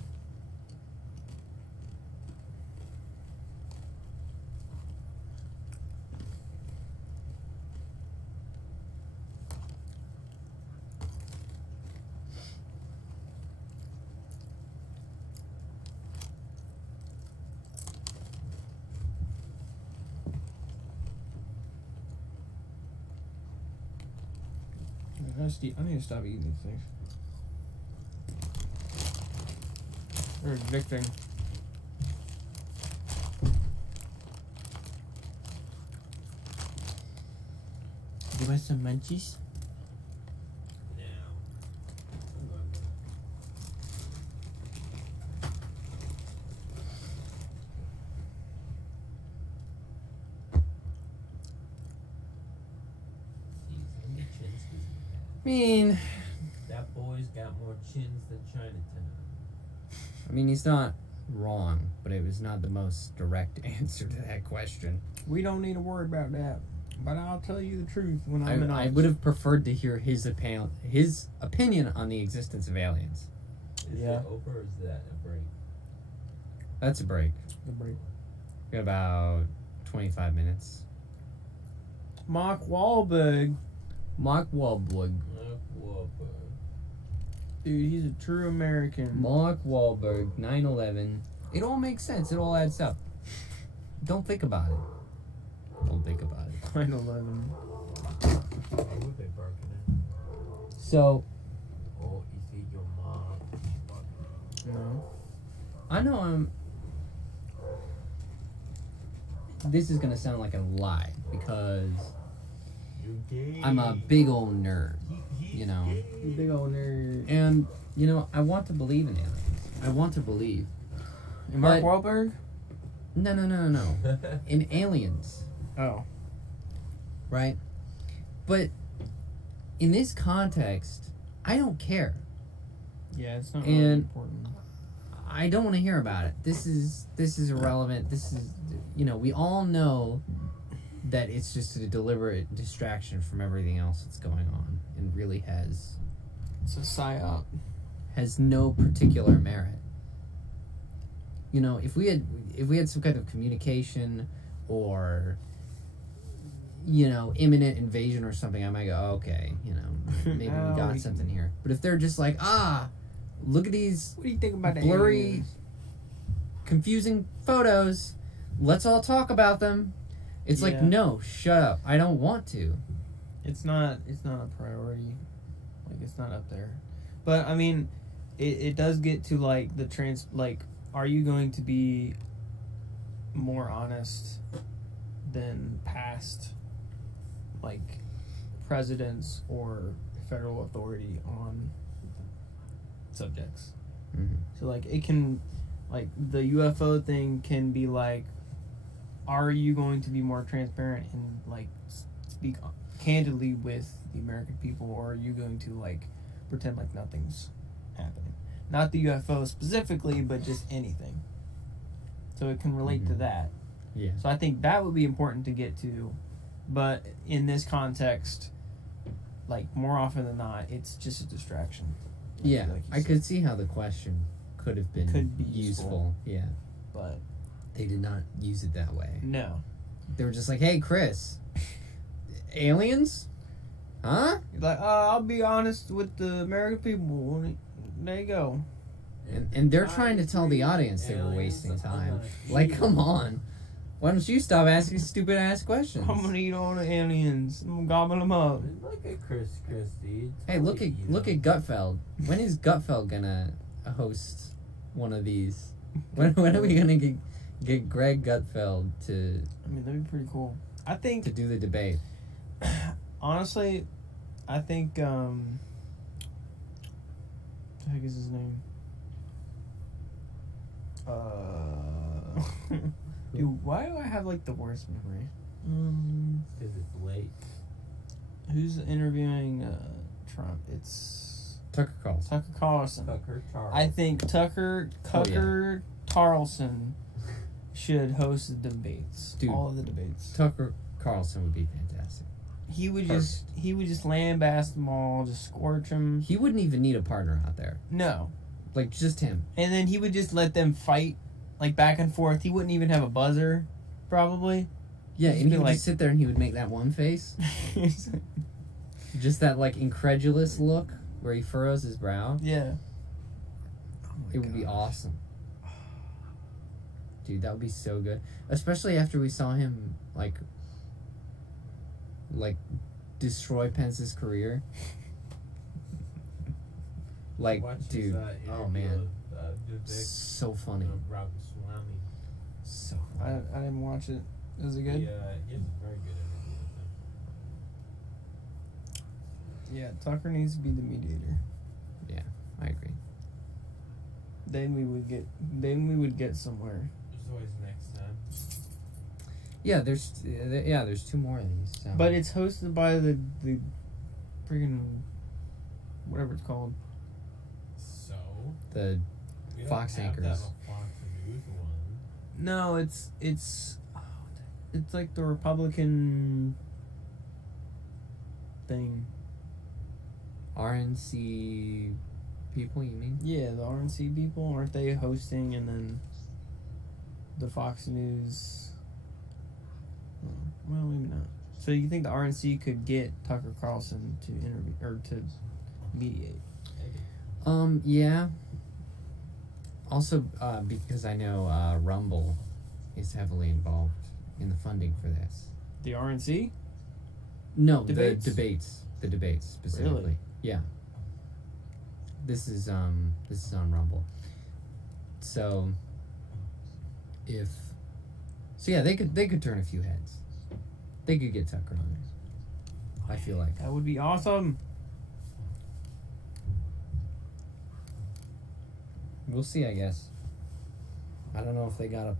I need to stop eating these things. They're addicting. You want some munchies? I mean, That boy's got more chins than Chinatown. I mean, he's not wrong, but it was not the most direct answer to that question. We don't need to worry about that. But I'll tell you the truth when I'm in I office. would have preferred to hear his opinion on the existence of aliens. Is Yeah. it over or is that a break? That's a break. The break. We got about 25 minutes. Mark Wahlberg. Mark Wahlberg. Dude, he's a true American. Mark Wahlberg, 9/11. It all makes sense. It all adds up. Don't think about it. Don't think about it. 9/11. Would they barking at? So, Oh, you see your mom. No. I know this is gonna sound like a lie because You gay. I'm a big old nerd, you know. You big old nerd. And, you know, I want to believe in aliens. I want to believe. And Mark But- Wahlberg? No. In aliens, Oh. right? But in this context, I don't care. Yeah, it's not really And- important. I don't want to hear about it. This is irrelevant. This is, you know, we all know that it's just a deliberate distraction from everything else that's going on and really has It's a psyop. no particular merit. You know, if we had some kind of communication or, you know, imminent invasion or something, I might go, oh, okay, you know, maybe we Oh, got something here. But if they're just like, look at these What do you think about the blurry, aliens? confusing photos, let's all talk about them. It's like, Yeah. no, shut up. I don't want to. It's not a priority. Like, it's not up there. But I mean, it does get to like are you going to be more honest than past like presidents or federal authority on subjects? Mm-hmm. So like it can, like the UFO thing can be like, are you going to be more transparent and like speak candidly with the American people, or are you going to like pretend like nothing's happening? Not the UFO specifically, but just anything. So it can relate to Mhm. that. Yeah. So I think that would be important to get to, but in this context, like more often than not, it's just a distraction. Yeah, Like you I said. could see how the question could have been Could be useful. Yeah. But They did not use it that way. no. They were just like, hey, Chris, aliens? Huh? Like, I'll be honest with the American people. There you go. And they're trying to tell the audience they were wasting time. Like, come on. Why don't you stop asking stupid ass questions? I'm gonna eat all the aliens. I'm gonna gobble them up. Look at Chris Christie. Hey, look at Gutfeld. When is Gutfeld gonna host one of these? When are we gonna get Greg Gutfeld to I mean, that'd be pretty cool. I think, do the debate? honestly, I think, what the heck is his name? Dude, why do I have, like, the worst memory? Because it's late. Who's interviewing, Trump? It's Tucker Carlson. Tucker Carlson. Tucker Charles. I think Tucker Carlson should host the debates. Dude. All of the debates. Tucker Carlson would be fantastic. He would just lambast them all, just scorch them. He wouldn't even need a partner out there. No. Like, just him. And then he would just let them fight, like, back and forth. He wouldn't even have a buzzer, probably. Yeah, Just and he be would like- just sit there and he would make that one face. Just that, like, incredulous look where he furrows his brow. Yeah. It would be awesome. Dude, that would be so good. Especially after we saw him, like destroy Pence's career. Like, Watch dude, his, oh interview man, with, Vic, so funny, Robert Swami. so I funny. didn't watch it. Is it good? He has a very good interview with him. Yeah, Tucker needs to be the mediator. Yeah, I agree. Then we would get somewhere. There's always next time. Yeah, there's 2 more of these. So. But it's hosted by the freaking whatever it's called. So the we don't Fox have to have anchors. a Fox News one. No, it's like the Republican thing. RNC people, you mean? Yeah, the RNC people, aren't they hosting, and then the Fox News? Well, maybe not. So you think the RNC could get Tucker Carlson to interview or to mediate? Yeah. Also, because I know Rumble is heavily involved in the funding for this. The RNC? No, Debates? the debates specifically. Really? Yeah. This is on Rumble. So yeah, they could turn a few heads. They could get Tucker on there. I feel like. That would be awesome. We'll see, I guess. I don't know if they got a...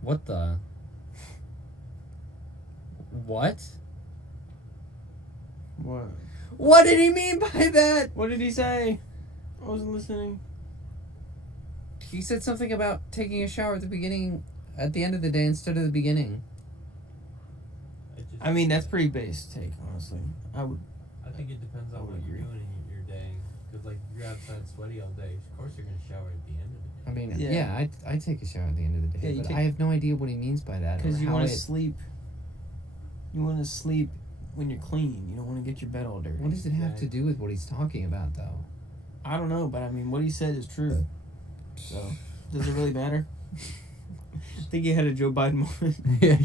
What the... What? What? What did he mean by that? What did he say? I wasn't listening. He said something about taking a shower at the end of the day instead of the beginning. I mean, that's pretty base take, honestly. I think it depends I on would what you're agree. doing in your day. Because, like, if you're outside sweaty all day, of course you're going to shower at the end of the day. I mean, Yeah. I take a shower at the end of the day, Yeah, you but take- I have no idea what he means by that. Because or you how want to it- sleep. You want to sleep when you're clean. You don't want to get your bed all dirty. What does it have to do with what he's talking about, though? I don't know, but I mean, what he said is true. So, does it really matter? I think he had a Joe Biden moment. Yeah.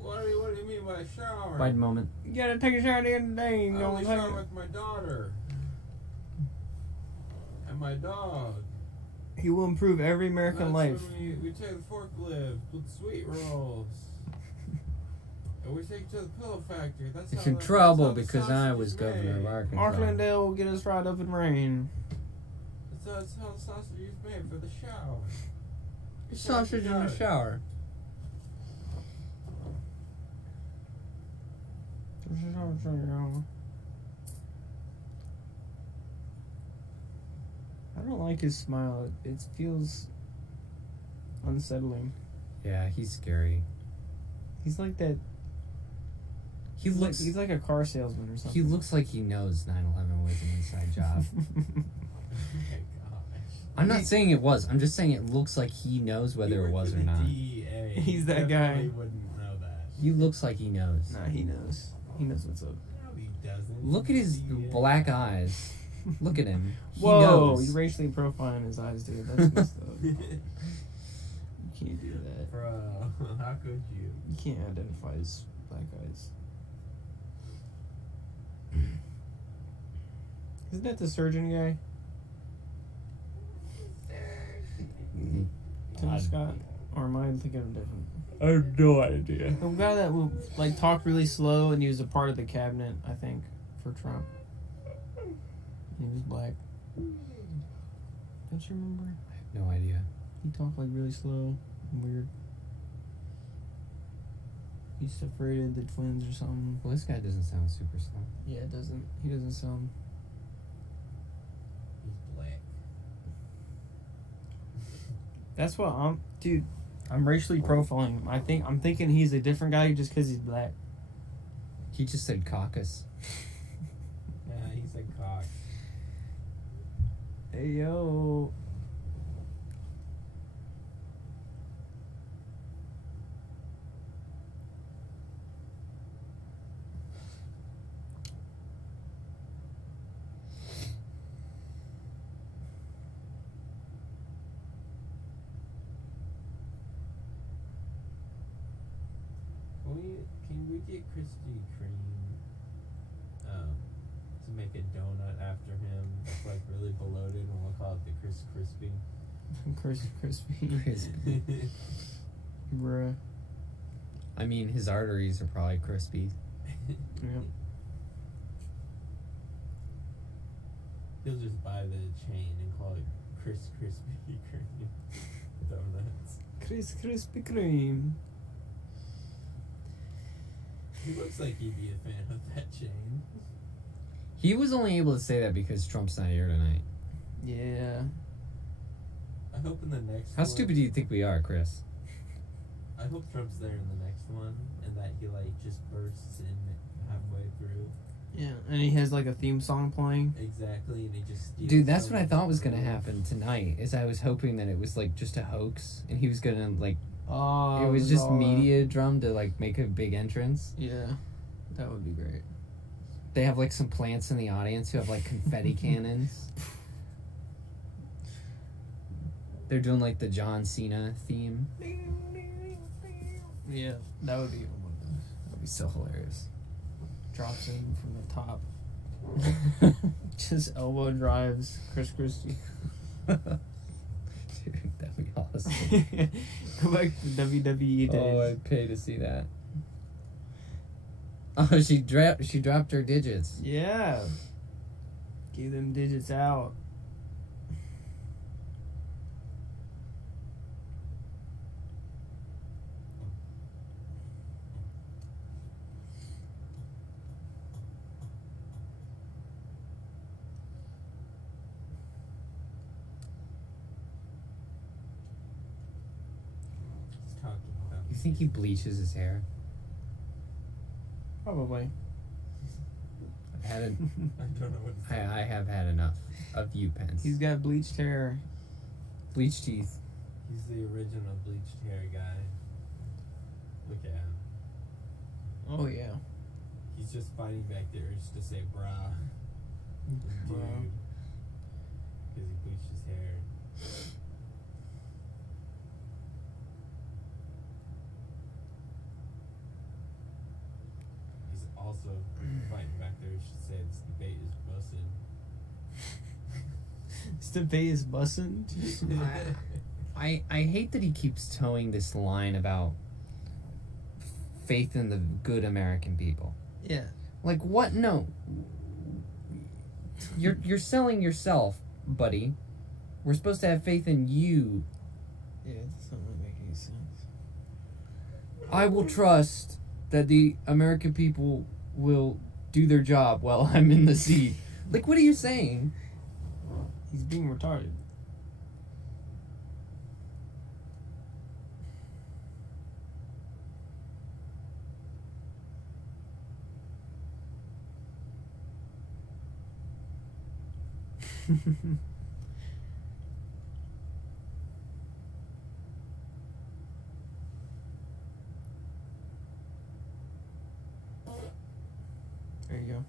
What do you mean by shower? Biden moment. You gotta take a shower at the end of the day. You I don't only like shower it. with my daughter. And my dog. He will improve every American That's life. when we take the forklift with sweet rolls. And we take it to the pillow factory. That's It's how in the- trouble that's how the because I sausage was is governor of made. Arkansas. Marklandale will get us right up in rain. That's how the sausage is made for the shower. Sausage in the shower. I don't like his smile. It feels unsettling. Yeah, he's scary. He's like that. He's like a car salesman or something. He looks like he knows 9/11 was an inside job. Oh my gosh. I'm not saying it was. I'm just saying it looks like he knows whether it was or not. DEA. He's that Definitely guy. wouldn't know that. He looks like he knows. Nah, he knows. He knows what's up. No, he doesn't. Look at his DEA. black eyes. Look at him. He Whoa, knows. you're racially profiling his eyes, dude. That's messed up. You can't do that. Bro, how could you? You can't identify as black eyes. Isn't that the surgeon guy? Tim Scott? Or am I thinking of different? I have no idea. The guy that would, like, talked really slow and he was a part of the cabinet, I think, for Trump. He was black. Don't you remember? I have no idea. He talked like really slow and weird. He separated the twins or something. Well, this guy doesn't sound super slow. Yeah, it doesn't. He doesn't sound. He's black. That's what I'm, dude. I'm racially profiling him. I'm thinking he's a different guy just because he's black. He just said caucus. Yeah, he's a cock. Hey yo. Can we get Krispy Kreme to make a donut after him that's like really bloated, and we'll call it the Chris Crispy. Crispy. Crispy. Bruh. I mean, his arteries are probably crispy. Yeah. He'll just buy the chain and call it Chris Crispy Cream Donuts. Krispy Kreme. He looks like he'd be a fan of that chain. He was only able to say that because Trump's not here tonight. Yeah. I hope in the next How one... stupid do you think we are, Chris? I hope Trump's there in the next one, and that he, like, just bursts in halfway through. Yeah, and he has like a theme song playing. Exactly, and he just steals. Dude, that's what I someone's thought was gonna groove. happen tonight. Is I was hoping that it was like just a hoax, and he was gonna like Oh, it was just all, media drum to like make a big entrance. Yeah, that would be great. They have like some plants in the audience who have like confetti cannons. They're doing like the John Cena theme. Yeah, that would be. That'd be so hilarious. Drops in from the top. Just elbow drives Chris Christie. Dude, that'd be awesome. Go back to WWE days. Oh, I'd pay to see that. Oh, she dropped her digits. Yeah. Give them digits out. He's talking about. You think he bleaches his hair? Probably. I've had it. I don't know what. I have had enough of you, Pence. He's got bleached hair. Bleached teeth. He's the original bleached hair guy. Look at him. Oh yeah. He's just fighting back the urge to say "brah." Bro. Dude. Because he bleached his hair. He's also fighting back the urge to say this debate is bussin'. This debate is bussin'. I hate that he keeps towing this line about faith in the good American people. Yeah. Like what? No. You're selling yourself, buddy. We're supposed to have faith in you. Yeah, it doesn't really make any sense. I will trust that the American people will do their job while I'm in the seat. Like, what are you saying? He's being retarded. There you go.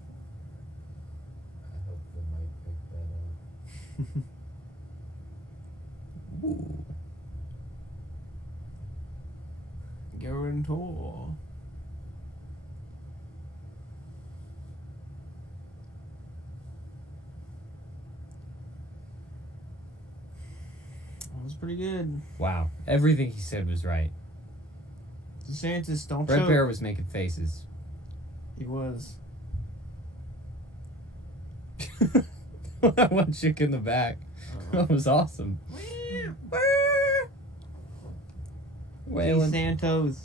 I hope the mic picked that up. Ooh. Guarantor. That was pretty good. Wow. Everything he said was right. DeSantis, don't Red choke. Bear was making faces. He was. That one chick in the back. That was awesome. Waylon. Santos.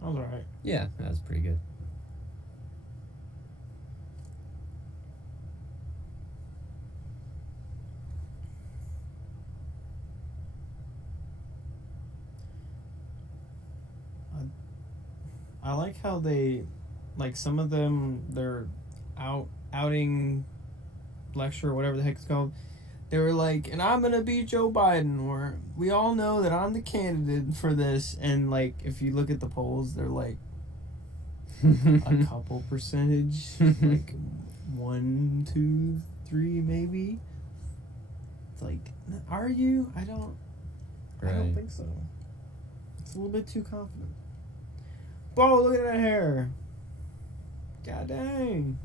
That was alright. Yeah, that was pretty good. I like how they, like some of them, their outing lecture or whatever the heck it's called. They were like, and I'm gonna beat Joe Biden, or we all know that I'm the candidate for this. And like, if you look at the polls, they're like a couple percentage, like 1, 2, 3, maybe. It's like, are you? I don't think so. It's a little bit too confident. Whoa, look at that hair. God dang.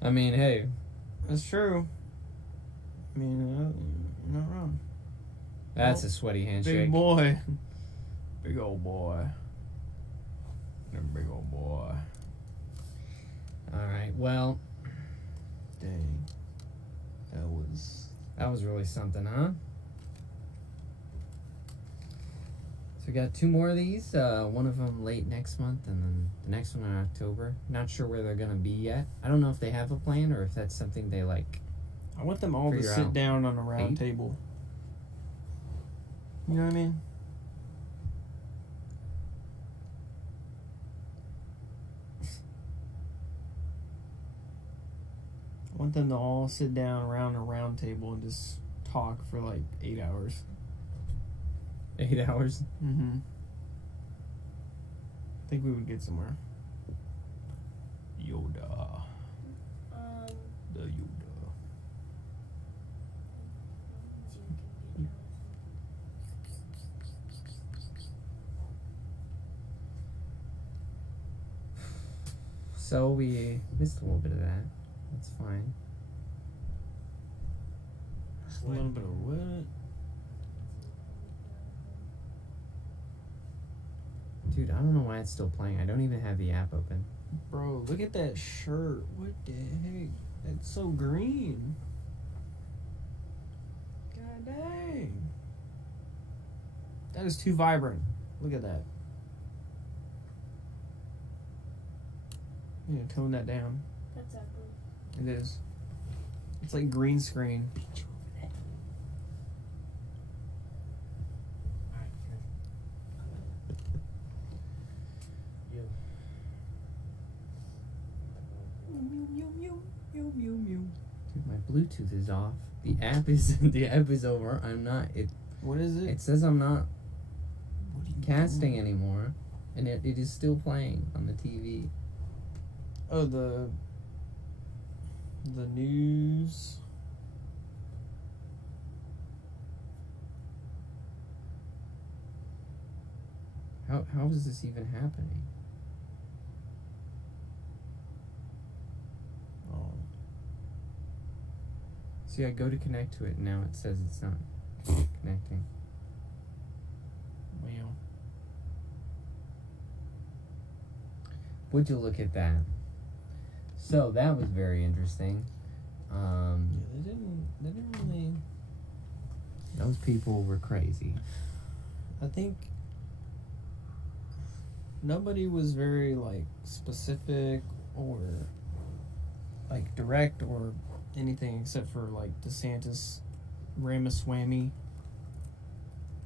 I mean, hey. That's true. I mean, you're not wrong. That's a sweaty handshake. Big boy. Big old boy. Big old boy. Alright, well. Dang. That was really something, huh? So we got 2 more of these. One of them late next month, and then the next one in October. Not sure where they're gonna be yet. I don't know if they have a plan or if that's something they like. I want them all to Figure sit out. down on a round table. You know what I mean? I want them to all sit down around a round table and just talk for like 8 hours. 8 hours? Mm-hmm. I think we would get somewhere. Yoda. The Yoda. So we missed a little bit of that. That's fine. Just a little bit of what? Dude, I don't know why it's still playing. I don't even have the app open. Bro, look at that shirt. What the heck? That's so green. God dang. That is too vibrant. Look at that. You need to tone that down. That's ugly. It is. It's like green screen. Dude, my Bluetooth is off. The app is over. I'm not. What is it? It says I'm not What are you casting doing? anymore, and it is still playing on the TV. Oh, the news. How is this even happening? Oh. See, I go to connect to it, and now it says it's not connecting. Wow. Would you look at that? So that was very interesting. Yeah, they didn't really. Those people were crazy. I think nobody was very like specific or like direct or anything except for like DeSantis, Ramaswamy,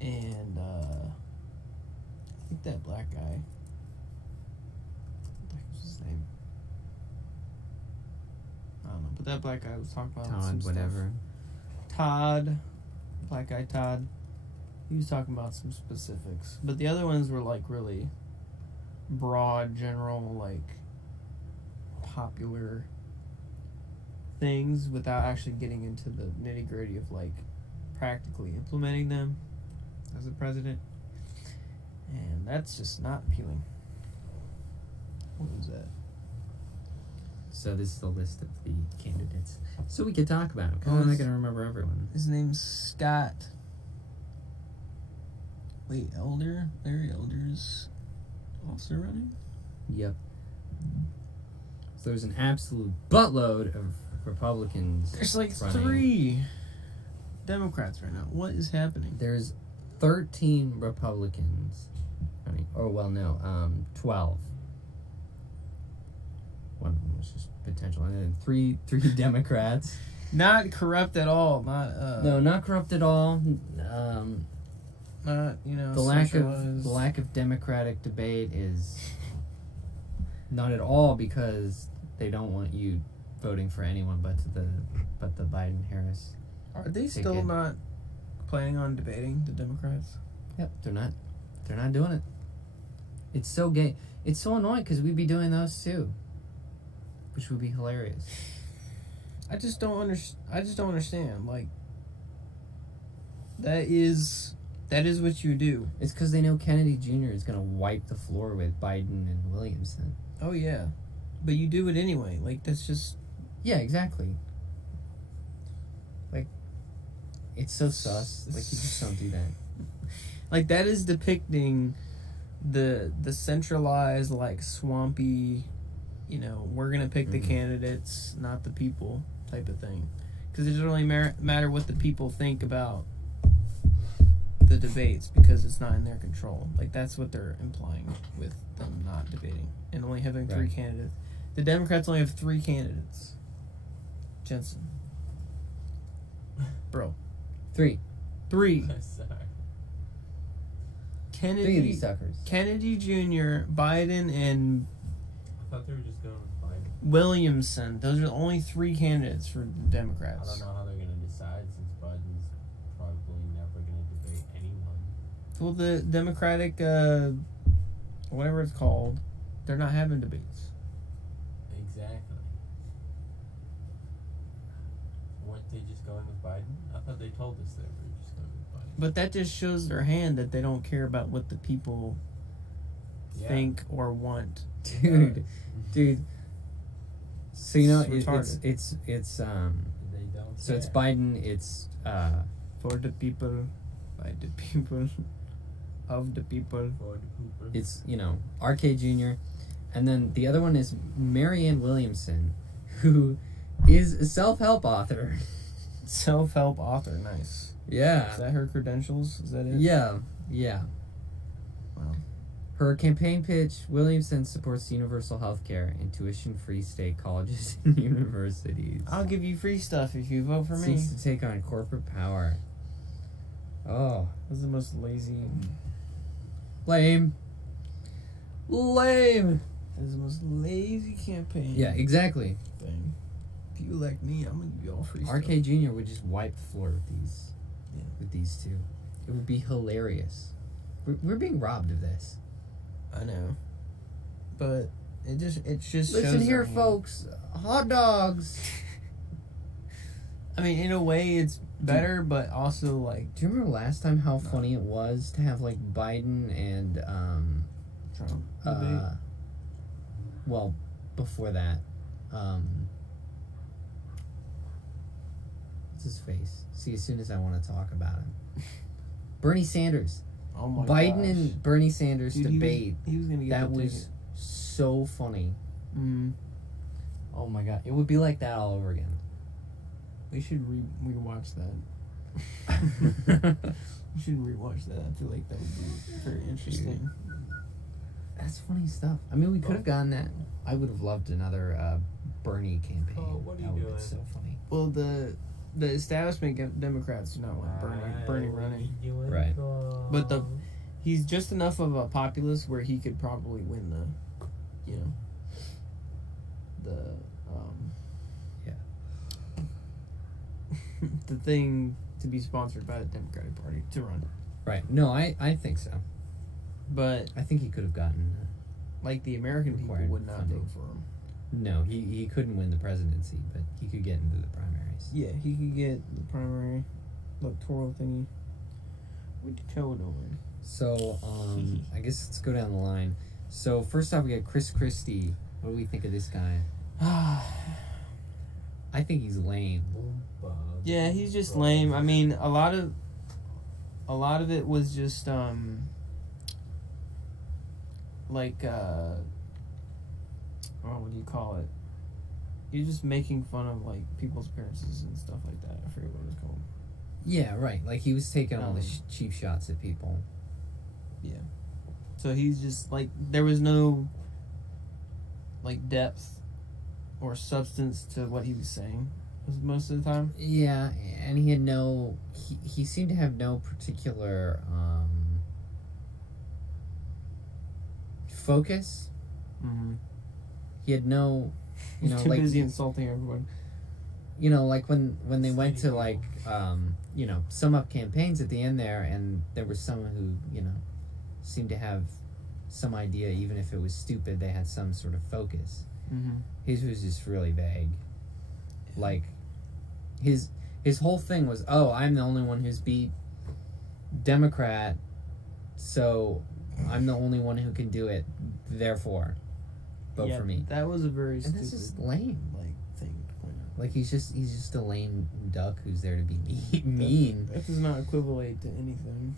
and I think that black guy. What the heck was his name? I don't know, but that black guy was talking about some Todd, stuff. whatever. Todd, black guy Todd. He was talking about some specifics, but the other ones were like really broad, general, like popular things without actually getting into the nitty gritty of like practically implementing them as a president, and that's just not appealing. What was that? So this is the list of the candidates. So we could talk about them, because I'm not going to remember everyone. His name's Scott. Wait, Larry Elder's also running? Yep. So there's an absolute buttload of Republicans. There's like running. 3 Democrats right now. What is happening? There's 13 Republicans running. Or, well, no, 12. One of them it's just potential. And then three Democrats. Not corrupt at all. No, not corrupt at all. Not the lack of democratic debate is not at all because they don't want you voting for anyone but the Biden Harris. Are they still not planning on debating, the Democrats? Yep, they're not doing it. It's so gay. It's so annoying because we'd be doing those too, which would be hilarious. I just don't understand. Like, that is what you do. It's because they know Kennedy Jr. is gonna wipe the floor with Biden and Williamson. Oh yeah, but you do it anyway. Like, that's just. Yeah, exactly. Like, it's so sus. Like, you just don't do that. Like, that is depicting the centralized, like, swampy, we're gonna pick the candidates, not the people type of thing. Because it doesn't really matter what the people think about the debates because it's not in their control. Like, that's what they're implying with them not debating and only having three candidates. The Democrats only have 3 candidates. Jensen. Bro. 3. Sorry. Kennedy. 3 of these suckers. Kennedy Jr., Biden, and I thought they were just going with Biden. Williamson. Those are the only 3 candidates for the Democrats. I don't know how they're going to decide since Biden's probably never going to debate anyone. Well, the Democratic, whatever it's called, they're not having debates. Exactly. Weren't they just going with Biden? I thought they told us they were just going with Biden. But that just shows their hand that they don't care about what the people think or want. Dude. So It's it's They don't. so it's care. Biden. It's For the people, by the people, of the people. For the pooper. it's RK Jr. And then the other one is Marianne Williamson, who is a self-help author. Self-help author, nice. Yeah. Is that her credentials? Is that it? Yeah. Wow. Her campaign pitch: Williamson supports universal health care and tuition-free state colleges and universities. I'll give you free stuff if you vote for me. Seeks to take on corporate power. Oh. This is the most lazy. Lame. This is the most lazy campaign. Yeah, exactly. Thing. If you elect me, I'm gonna give you all free stuff. RK Jr. would just wipe the floor with these. Yeah. With these two. It would be hilarious. We're being robbed of this. I know, but it just Listen shows here, their hand. folks. Hot dogs. I mean, in a way, it's better, but also like Do you remember last time how funny it was to have like Biden and Trump. debate. well, before that, what's his face? See, as soon as I want to talk about him, Bernie Sanders. Oh my Biden gosh. and Bernie Sanders Dude, debate. He was gonna get That the was ticket. so funny. Oh my god, it would be like that all over again. We should rewatch that. We should rewatch that. I feel like that would be very interesting. That's funny stuff. I mean, we could have gotten that. I would have loved another Bernie campaign. Oh, what are you that would have doing? been so funny. Well, the establishment Democrats do not want Bernie running, Right. but he's just enough of a populist where he could probably win the thing to be sponsored by the Democratic Party to run. Right. No, I think so. But I think he could have gotten. like the American people Required would not funding. vote for him. No, he couldn't win the presidency, but he could get into the primaries. Yeah, he could get the primary electoral thingy. What the hell doing? So, I guess let's go down the line. So first off, we got Chris Christie. What do we think of this guy? I think he's lame. Yeah, he's just lame. I mean, a lot of it was just what do you call it? You're just making fun of like people's appearances and stuff like that. I forget what it was called. Yeah, right. Like he was taking all the cheap shots at people. Yeah. So he's just like there was no like depth or substance to what he was saying most of the time. Yeah, and he had no. He seemed to have no particular focus. Mm-hmm. He had no. You know, He's too like busy insulting everyone. you know, like when they went to like you know, sum up campaigns at the end there, and there was some who, you know, seemed to have some idea, even if it was stupid, they had some sort of focus. Mm-hmm. His was just really vague. Like his whole thing was, oh, I'm the only one who's beat Democrat, so I'm the only one who can do it, therefore vote for me. That was a very And stupid that's just lame. thing to point out. Like he's just a lame duck who's there to be mean. That does not equivalent to anything.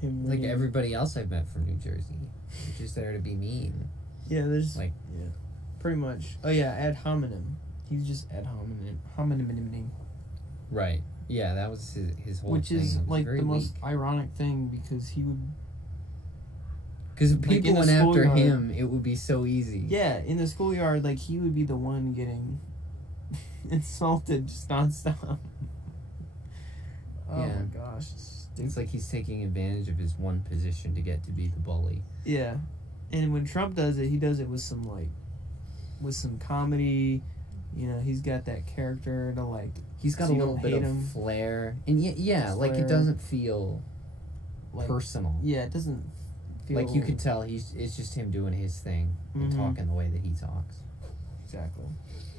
Him Like winning. everybody else I've met from New Jersey, he's just there to be mean. Yeah, there's Like pretty much. Oh yeah, ad hominem. He's just ad hominem. right. Yeah, that was his whole Which thing. is It was like very the most weak. ironic thing because he would. Because if like, people in the went after schoolyard- him, it would be so easy. Yeah, in the schoolyard, like he would be the one getting insulted just nonstop. Oh Yeah. my gosh. It's like he's taking advantage of his one position to get to be the bully. Yeah, and when Trump does it, he does it with some comedy. You know, he's got that character to like. He's got So a you little don't bit hate of him? flair, and like it Flair. doesn't feel Like, personal. yeah, it doesn't feel Like you could tell it's just him doing his thing and Mhm. talking the way that he talks. exactly.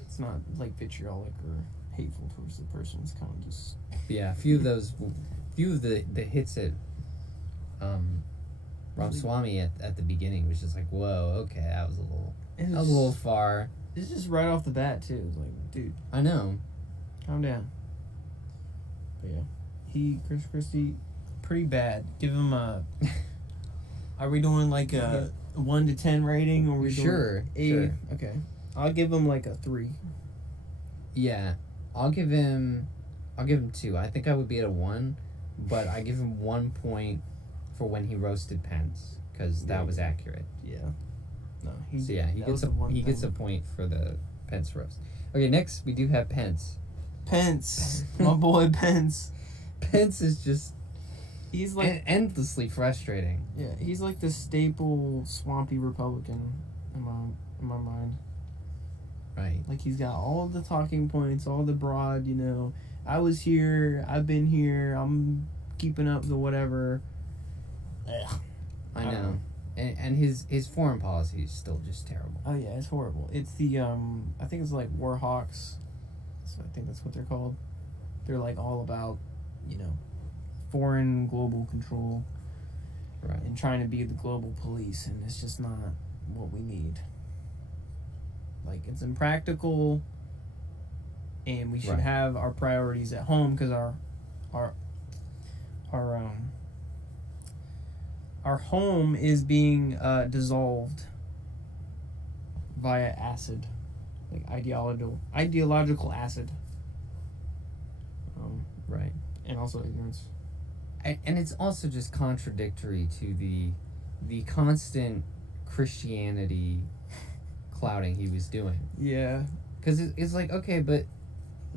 It's not like vitriolic or hateful towards the person. It's kind of just But yeah, a few of the hits at Ramaswamy at the beginning was just like, whoa, okay, that was a little far. It's just right off the bat too. It's like, dude, I know. calm down. But yeah, Chris Christie, pretty bad. Give him a. Are we doing like a 1 to 10 rating, or we Sure, doing 8? sure. Okay, I'll give him like a 3. Yeah, I'll give him 2. I think I would be at a 1, but I give him 1 point for when he roasted Pence because that was accurate. Yeah. No, he Gets a point for the Pence roast. Okay, next we do have Pence. Pence, my boy Pence. Pence is just He's like endlessly frustrating. yeah, he's like the staple swampy Republican in my mind. Right. Like he's got all the talking points, all the broad, you know, I was here, I've been here, I'm keeping up the whatever. Ugh. I know. And his foreign policy is still just terrible. Oh yeah, it's horrible. It's the I think it's like war hawks. So I think that's what they're called. They're like all about, you know, foreign global control Right. and trying to be the global police, and it's just not what we need. Like it's impractical, and we should Right. have our priorities at home because our home is being dissolved via acid, like ideological acid, Right. and also ignorance. And it's also just contradictory to the constant Christianity clouding he was doing. Yeah, Because it's like, okay, but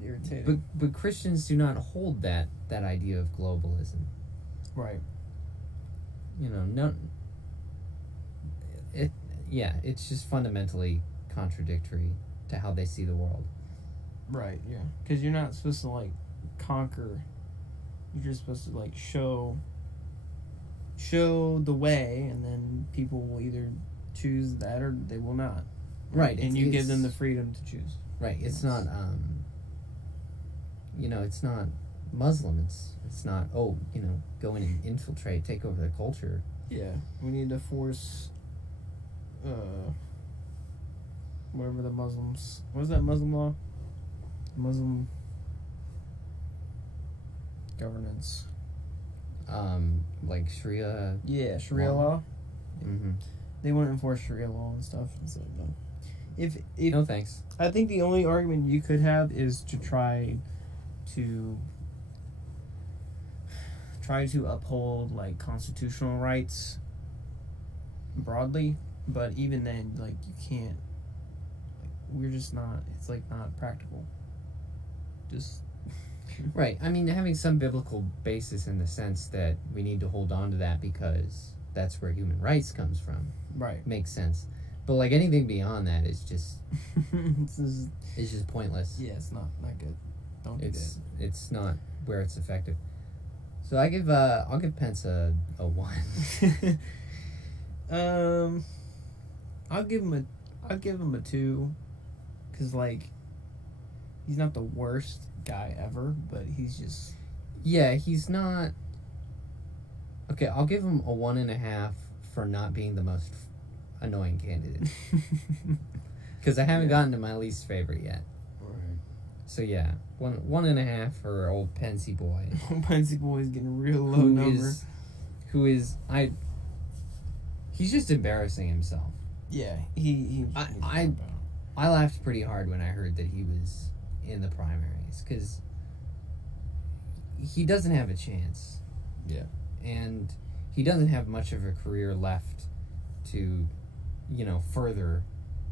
irritating. but Christians do not hold that idea of globalism. Right. You know, no. It's just fundamentally contradictory to how they see the world. Right. Yeah. Because you're not supposed to like conquer. You're just supposed to like show the way, and then people will either choose that or they will not. Right. And you give them the freedom to choose. Right. It's not. It's not Muslim. It's not. Oh, go in and infiltrate, take over the culture. Yeah. We need to force. Whatever the Muslims. What is that Muslim law? Muslim governance. Like Sharia. Yeah, Sharia law. Mm-hmm. They want to enforce Sharia law and stuff. It's like no. If No thanks. I think the only argument you could have is to try to uphold like constitutional rights broadly, but even then, like you can't. Like, we're just not. It's like not practical. Just Right. I mean, having some biblical basis in the sense that we need to hold on to that because that's where human rights comes from. right. Makes sense. But like anything beyond that is just It's is just pointless. yeah, it's not good. Don't do It's not where it's effective. So I'll give Pence a 1. that. I'll give him a 2, because like he's not the worst guy ever, but he's just Yeah, he's not. Okay, I'll give him a 1.5 for not being the most annoying candidate. Because I haven't gotten to my least favorite yet. right. So yeah, 1.5 for old Pensy boy. Pensy boy's getting real low number. He's just embarrassing himself. Yeah, he I laughed pretty hard when I heard that he was in the primaries because he doesn't have a chance. Yeah. And he doesn't have much of a career left to, further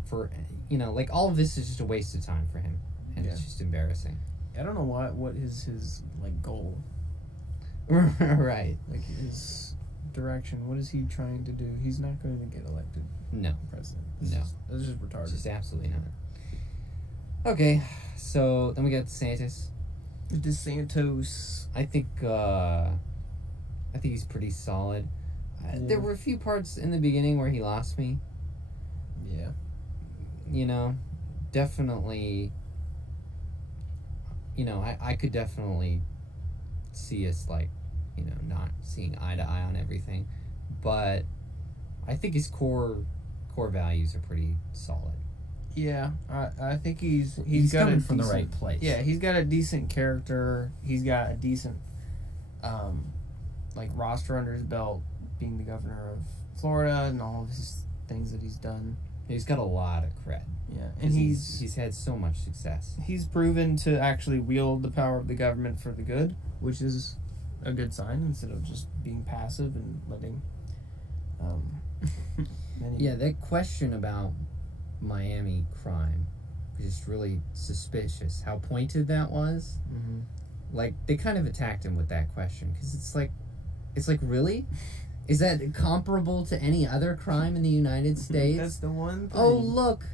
for, like all of this is just a waste of time for him. And it's just embarrassing. I don't know what is his like goal, Right. like his direction. What is he trying to do? He's not going to get elected No. president. No. That's just retarded. Just absolutely not. Okay, so then we got DeSantis. DeSantis. I think he's pretty solid. There were a few parts in the beginning where he lost me. Yeah. Definitely. I could definitely see us not seeing eye to eye on everything, but I think his core values are pretty solid. Yeah, I think he's got coming a from the decent- right place. Yeah, he's got a decent character. He's got a decent, roster under his belt, being the governor of Florida and all of his things that he's done. He's got a lot of cred. Yeah, and he's had so much success. he's proven to actually wield the power of the government for the good, which is a good sign instead of just being passive and letting. Yeah, that question about Miami crime was just really suspicious. How pointed that was. Mm-hmm. Like they kind of attacked him with that question because it's like really, is that comparable to any other crime in the United States? That's the one thing. Oh look,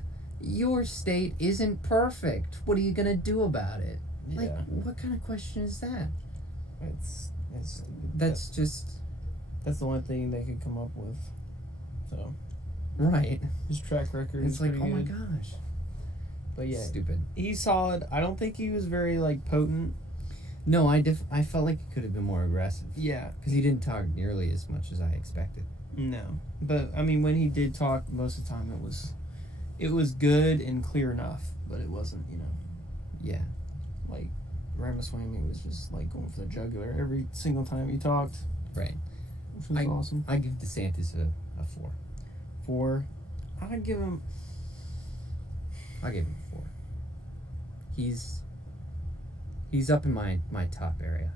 your state isn't perfect. What are you gonna do about it? Yeah. Like what kind of question is that? That's just that's the one thing they could come up with. So right. his track record It's is like pretty oh my good. gosh. But yeah, Stupid. he's solid. I don't think he was very potent. No, I felt like he could have been more aggressive. Yeah. Because he didn't talk nearly as much as I expected. No. But I mean, when he did talk, most of the time it was good and clear enough, but it wasn't, Yeah. like Ramaswamy was just going for the jugular every single time he talked. Right. Which was awesome. I give DeSantis a 4. 4. I'd give him. I'll give him a 4. He's up in my top area.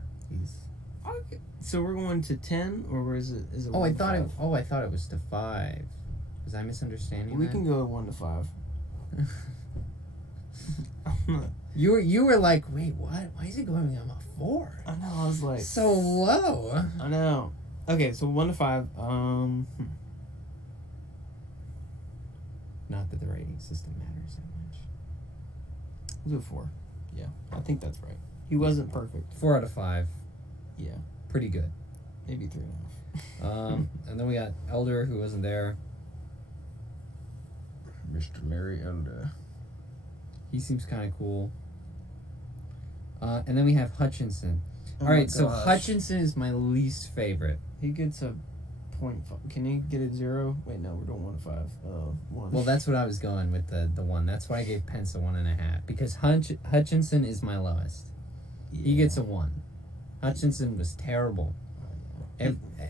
So we're going to 10, or is it? Is it? I 1 to thought 5? I thought it was to 5. Was I misunderstanding We that? can go 1 to 5. You were like, wait, what? Why is it going on a 4? I know. I was like, So low. I know. Okay, so 1 to 5. Not that the rating system matters that much. We'll do 4. Yeah, I think that's right. He wasn't perfect. 4 out of 5. Yeah, Pretty good. maybe 3.5. And then we got Elder, who wasn't there. Mr. Larry Elder. He seems kind of cool. And then we have Hutchinson. Oh All right, my so gosh. Hutchinson is my least favorite. He gets a 0.5. Can he get a 0? Wait, no, we're doing 1 to 5. 1. Well, that's what I was going with the 1. That's why I gave Pence a 1.5 because Hutchinson is my lowest. He gets a 1. Hutchinson was terrible.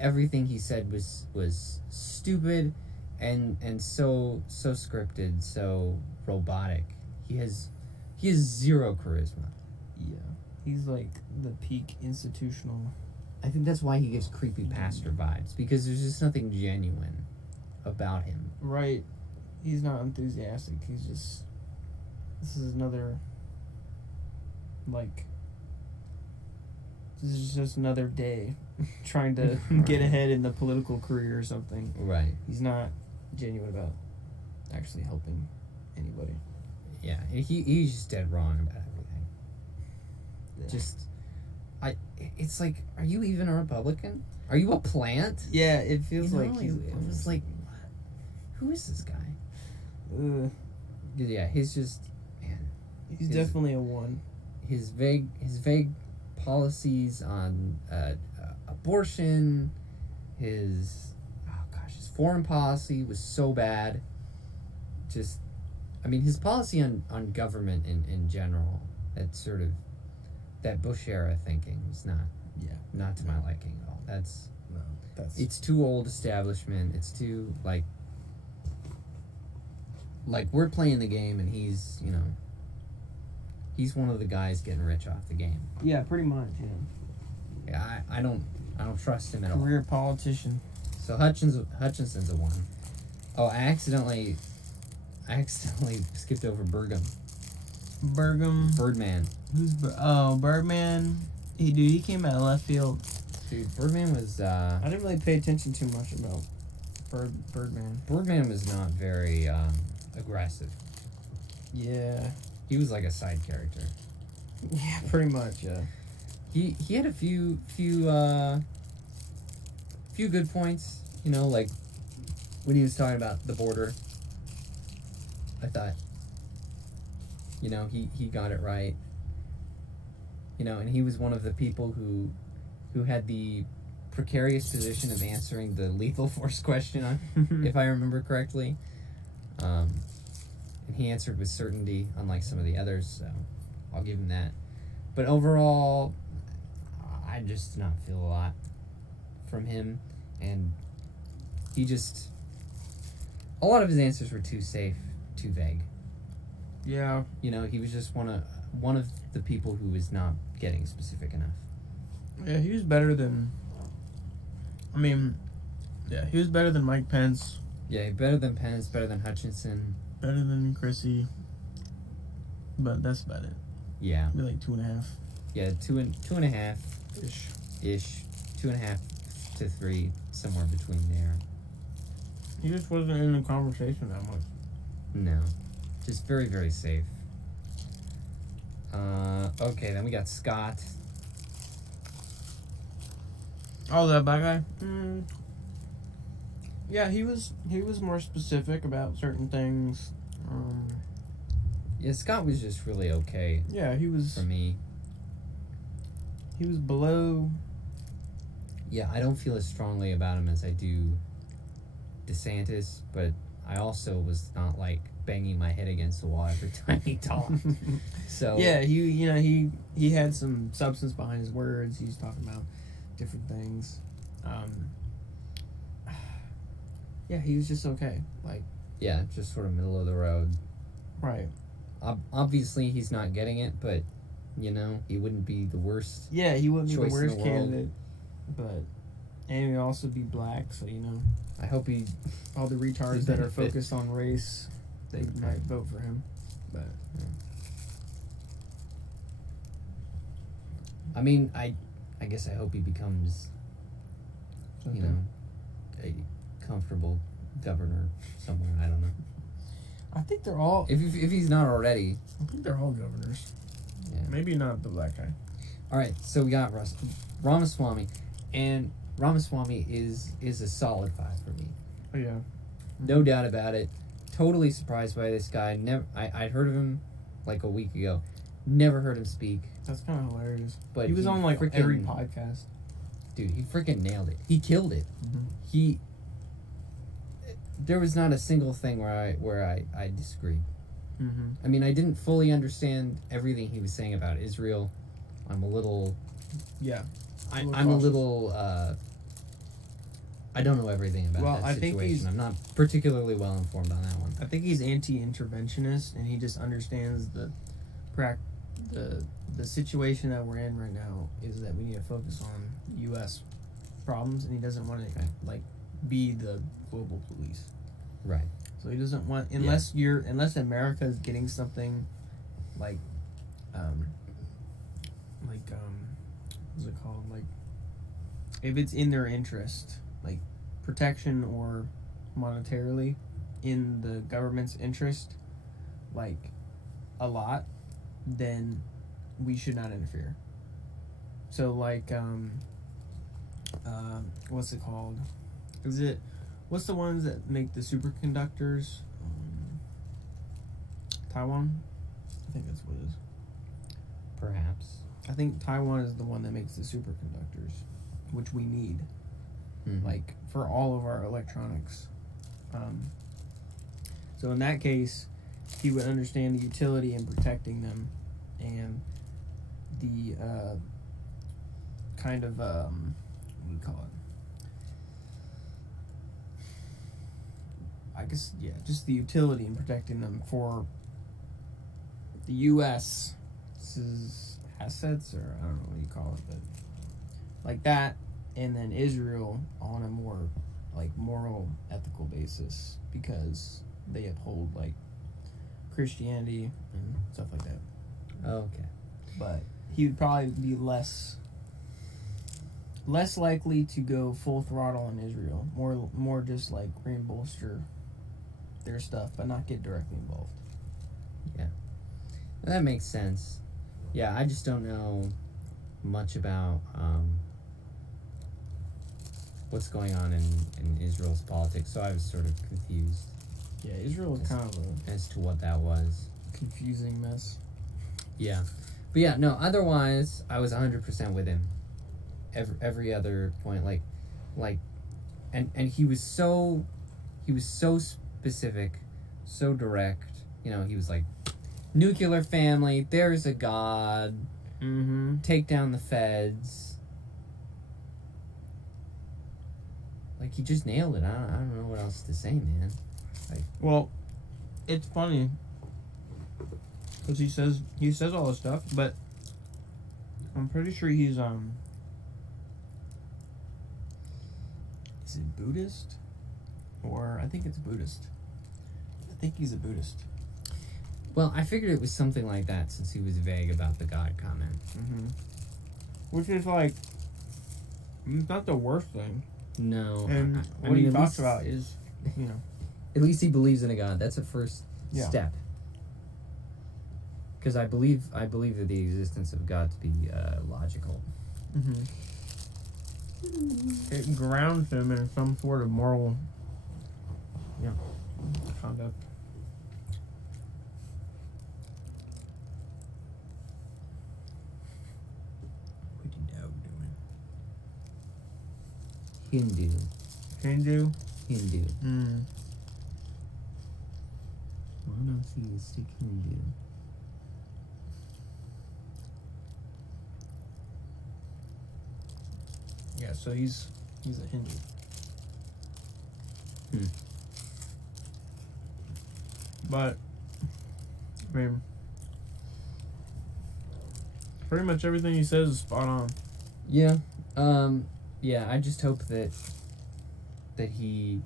Everything he said was stupid, and so scripted, so robotic. He has 0 charisma. Yeah, he's like the peak institutional. I think that's why he gives creepy pastor vibes because there's just nothing genuine about him. Right. He's not enthusiastic. He's just this is another, like, this is just another day trying to get ahead in the political career or something. Right. He's not genuine about actually helping anybody. Yeah, and he's just dead wrong about everything. Yeah. Just, it's like, are you even a Republican? Are you a plant? Yeah, it feels You know, like he's. it was like, what? Who is this guy? Yeah, he's just, man. He's definitely a one. His vague policies on abortion, his foreign policy was so bad. Just, I mean, his policy on government in general, that Bush era thinking was not to my liking at all. It's too old establishment. It's too like we're playing the game and he's one of the guys getting rich off the game. Yeah, pretty much. Yeah, I don't trust him at all. Career politician. So Hutchinson's a one. Oh, I accidentally skipped over Birdman. Who's Birdman? He came out of left field. Dude, Birdman was. I didn't really pay attention too much about Birdman. Birdman was not very aggressive. Yeah. He was like a side character. Yeah, pretty much. Yeah. He had a few good points. Like when he was talking about the border. I thought. He got it right. And he was one of the people who had the precarious position of answering the lethal force question, if I remember correctly. And he answered with certainty, unlike some of the others, so I'll give him that. But overall, I just did not feel a lot from him, and a lot of his answers were too safe, too vague. Yeah. He was just one of the people who was not getting specific enough. Yeah, he was better than. He was better than Mike Pence. Yeah, better than Pence, better than Hutchinson. Better than Chrissy. But that's about it. Yeah. Maybe like 2.5. Yeah, 2.5 ish. 2.5 to 3, somewhere between there. He just wasn't in the conversation that much. No. Just very, very safe. Okay, then we got Scott. Oh, that black guy? Yeah, he was more specific about certain things. Yeah, Scott was just really okay. Yeah, he was. For me. He was below. Yeah, I don't feel as strongly about him as I do DeSantis, but I also was not like banging my head against the wall every time he talked. So yeah, he had some substance behind his words. He was talking about different things. Yeah, he was just okay. Like, yeah, just sort of middle of the road. Right. Obviously, he's not getting it, but he wouldn't be the worst. Yeah, he wouldn't be the worst in the candidate, but and he'd also be black. So I hope all the retards that are focused on race, they might vote for him. But I mean, I guess I hope he becomes, a comfortable governor somewhere. I don't know. I think they're all. If he's not already. I think they're all governors. Yeah. Maybe not the black guy. All right, so we got Ramaswamy, and Ramaswamy is a solid 5 for me. Oh yeah. No doubt about it. Totally surprised by this guy. I'd heard of him like a week ago. Never heard him speak. That's kind of hilarious. But he was on like every podcast. Dude, he freaking nailed it. He killed it. Mm-hmm. There was not a single thing where I disagreed. Mm-hmm. I mean, I didn't fully understand everything he was saying about Israel. I'm a little. Yeah. I'm a little. I don't know everything about that situation. I'm not particularly well informed on that one. I think he's anti-interventionist, and he just understands the situation that we're in right now is that we need to focus on U.S. problems, and he doesn't want to be the global police. Right. So he doesn't want unless America is getting something like what's it called? Like, if it's in their interest, like protection or monetarily in the government's interest, like a lot, then we should not interfere. So like what's it called? What's the ones that make the superconductors? Taiwan? I think that's what it is. Perhaps. I think Taiwan is the one that makes the superconductors, which we need, like, for all of our electronics. So in that case, he would understand the utility in protecting them, and the kind of what do you call it? I guess, yeah, just the utility in protecting them for the U.S.'s assets, or I don't know what you call it, but like that, and then Israel on a more like moral, ethical basis, because they uphold like Christianity and stuff like that. Okay. But he would probably be less likely to go full throttle on Israel, more just like bolster their stuff, but not get directly involved. Yeah, that makes sense. Yeah, I just don't know much about what's going on in Israel's politics, so I was sort of confused. Yeah, Israel is kind of as to what that was. Confusing mess. Yeah, but yeah, no. Otherwise, I was 100% with him. Every other point, and he was so specific, so direct. You know, he was like, nuclear family. There's a God. Mm-hmm. Take down the feds. Like, he just nailed it. I don't know what else to say, man. Like, well, it's funny because he says all this stuff, but I'm pretty sure he's is it Buddhist? Or I think it's Buddhist. I think he's a Buddhist. well, I figured it was something like that since he was vague about the God comment. Mm-hmm. Which is like, it's not the worst thing. No. And I what mean, he at talks least- about is, you know. At least he believes in a God. That's a first Yeah. step. Because I believe that the existence of God to be logical. Mm-hmm. It grounds him in some sort of moral, conduct. What are you doing? Hindu. Hindu? Mm. Monotheistic Hindu. Yeah, so he's a Hindu. But, I mean, pretty much everything he says is spot on. Yeah. Yeah, I just hope that he...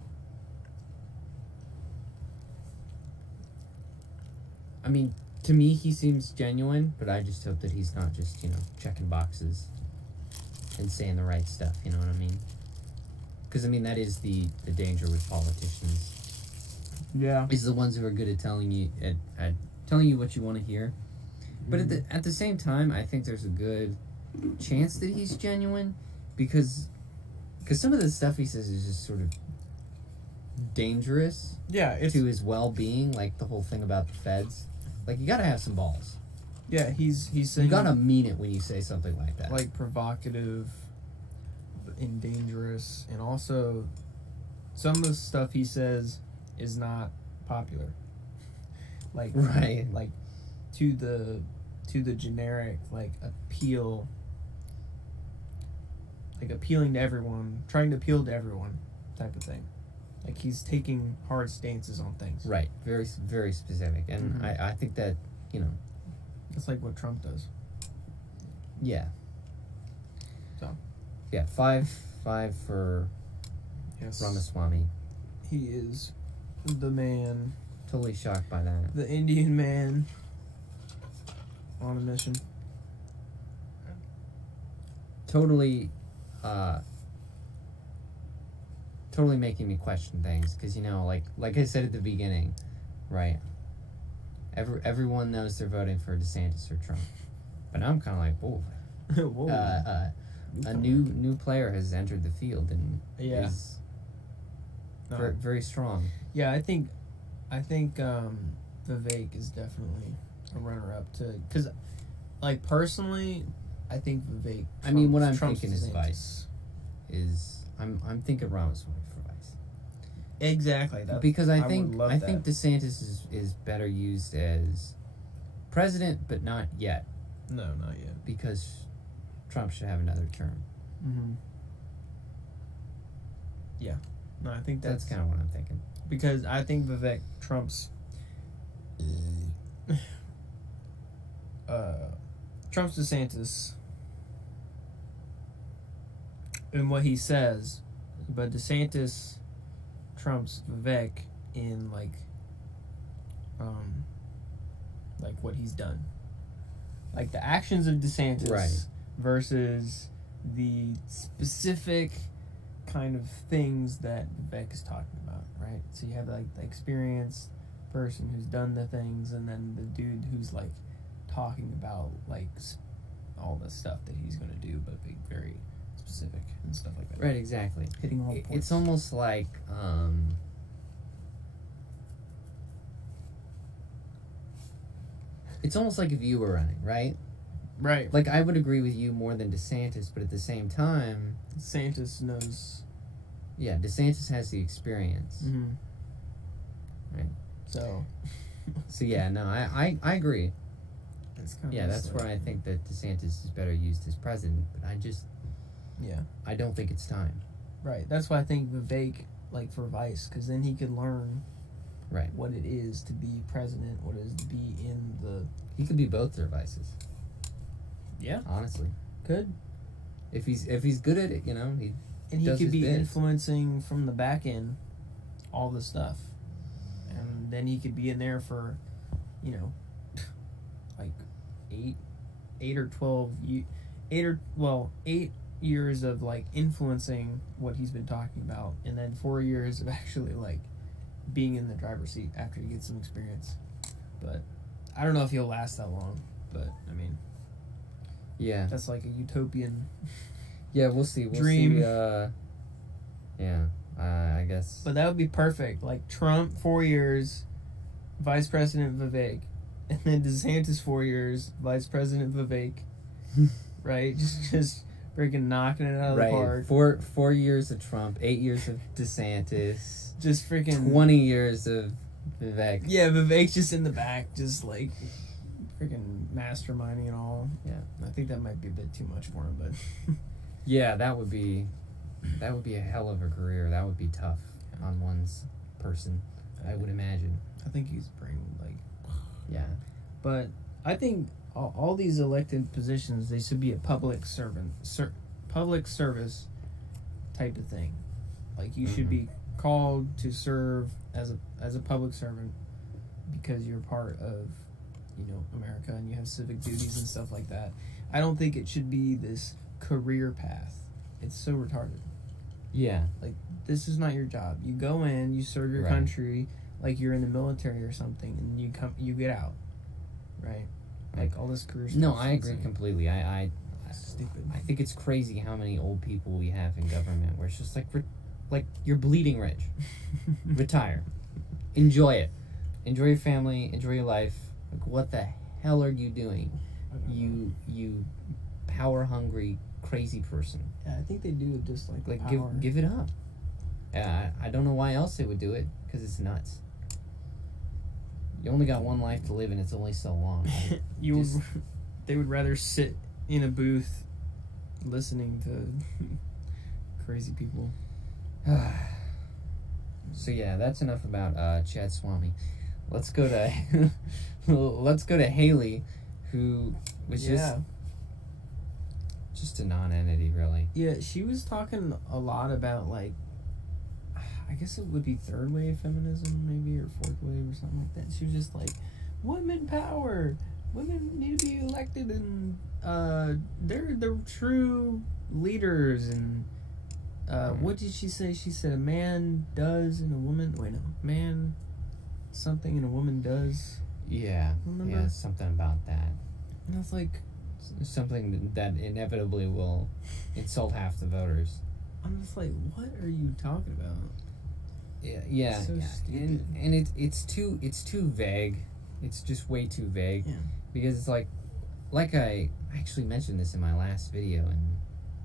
I mean, to me, he seems genuine, but I just hope that he's not just, checking boxes and saying the right stuff, you know what I mean? Because, I mean, that is the danger with politicians. Yeah. Is the ones who are good at telling you at telling you what you want to hear. But at the same time, I think there's a good chance that he's genuine, because some of the stuff he says is just sort of dangerous to his well-being, like the whole thing about the feds. Like, you gotta have some balls. Yeah, he's saying... You gotta mean it when you say something like that. Like, provocative and dangerous, and also some of the stuff he says is not popular. Like, right. Like, to the generic, like, appeal... Like, appealing to everyone, trying to appeal to everyone type of thing. Like, he's taking hard stances on things. Right. Very, very specific. And I think that, It's like what Trump does. Yeah. So. Yeah, 5 for Ramaswamy. He is the man. Totally shocked by that. The Indian man. on a mission. Totally making me question things, because like I said at the beginning, right? Everyone knows they're voting for DeSantis or Trump, but I'm kind of like, whoa. Whoa. A new player has entered the field and is very strong. Yeah, I think Vivek is definitely a runner-up to, because, like, personally, I think Vivek. I mean, what I'm Trump's thinking is DeSantis. Vice. I'm thinking Ramos voting for Vice. Exactly. Because I would love think that. DeSantis is better used as president, but not yet, No, not yet. because Trump should have another term. Mm-hmm. Yeah. No, I think That's kind of what I'm thinking. because I think Vivek Trump's DeSantis in what he says, but DeSantis trumps Vivek in like what he's done, like the actions of DeSantis Right. versus the specific kind of things that Vivek is talking about, right? So you have like the experienced person who's done the things, and then the dude who's like talking about like all the stuff that he's going to do, but be very specific and stuff like that. Right, exactly. Hitting all the points. It's almost like if you were running, right? Right. Like, I would agree with you more than DeSantis, but at the same time, DeSantis knows. yeah, DeSantis has the experience. Mm-hmm. Right. So. So yeah, no, I agree. It's kind Yeah, of that's where I think that DeSantis is better used as president, but I don't think it's time. Right. That's why I think Vivek, like for Vice, because then he could learn Right. what it is to be president, what it is to be in the. He could be both their vices. Yeah. Honestly. Could. If he's good at it, he And he does could his be bit. influencing from the back end all the stuff. And then he could be in there for, like 8 or 12 8 years of like influencing what he's been talking about, and then 4 years of actually like being in the driver's seat after he gets some experience. But I don't know if he'll last that long, but I mean, Yeah. that's like a utopian. Yeah, we'll see. Dream. Yeah, I guess. But that would be perfect. Like Trump 4 years, Vice President Vivek, and then DeSantis 4 years, Vice President Vivek. Right? Just freaking knocking it out of the park. 4 years of Trump, 8 years of DeSantis, Just freaking 20 years of Vivek. Yeah, Vivek's just in the back, just like freaking masterminding and all. Yeah. I think that might be a bit too much for him, but Yeah, that would be a hell of a career. That would be tough on one's person, I would imagine. I think he's brain like. Yeah. But I think all these elected positions, they should be a public service type of thing. Like you should be called to serve as a public servant because you're part of America and you have civic duties and stuff like that. I don't think it should be this career path. It's so retarded. Yeah. Like this is not your job. You go in, you serve your Right. country like you're in the military or something, and you get out. Right? Like all this career stuff. No, I agree completely. I Stupid. I think it's crazy how many old people we have in government where it's just like you're bleeding rich. Retire. Enjoy it. Enjoy your family. Enjoy your life. Like, what the hell are you doing? You power hungry crazy person. Yeah, I think they do it just like Like power. give it up. I don't know why else they would do it, because it's nuts. You only got one life to live, and it's only so long. Right? They would rather sit in a booth listening to crazy people. So yeah, that's enough about Chad Swami. Let's go to Haley, who was just a non-entity, really. Yeah, she was talking a lot about like, I guess it would be third wave feminism maybe, or fourth wave or something like that. She was just like, women power, women need to be elected, and they're the true leaders. And what did she say? She said a man does and a woman. Wait, no, man something and a woman does. Yeah. Remember? Yeah, something about that. And I was like, Something that inevitably will insult half the voters. I'm just like, what are you talking about? Yeah. So yeah. stupid. And it's too vague. It's just way too vague. Yeah. Because it's like I actually mentioned this in my last video, in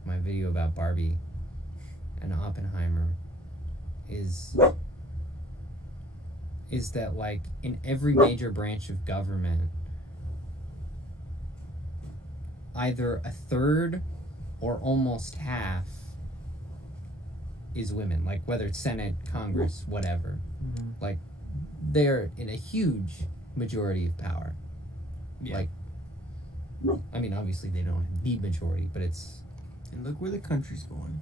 my video about Barbie and Oppenheimer, is that like in every major branch of government, either a third or almost half is women, like whether it's Senate, Congress, whatever. Mm-hmm. Like they're in a huge majority of power. Yeah. Like, I mean, obviously they don't have the majority, but it's. And look where the country's going.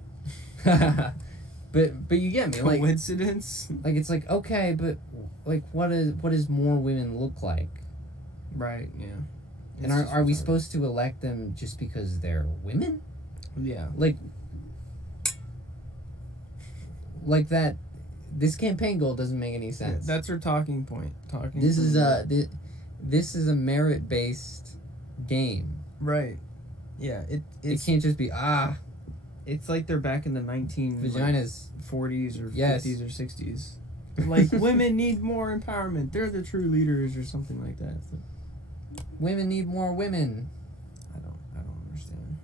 but you get me, like Coincidence? like it's like, okay, but like what does more women look like? Right. Yeah. And are we supposed to elect them just because they're women? Yeah. Like that. This campaign goal doesn't make any sense. That's her talking point. This is a merit-based game. Right. Yeah. It It's can't just be It's like they're back in the vaginas. 40s or Yes. 50s or 60s. Like women need more empowerment. They're the true leaders or something like that. So, Women need more women. I don't understand.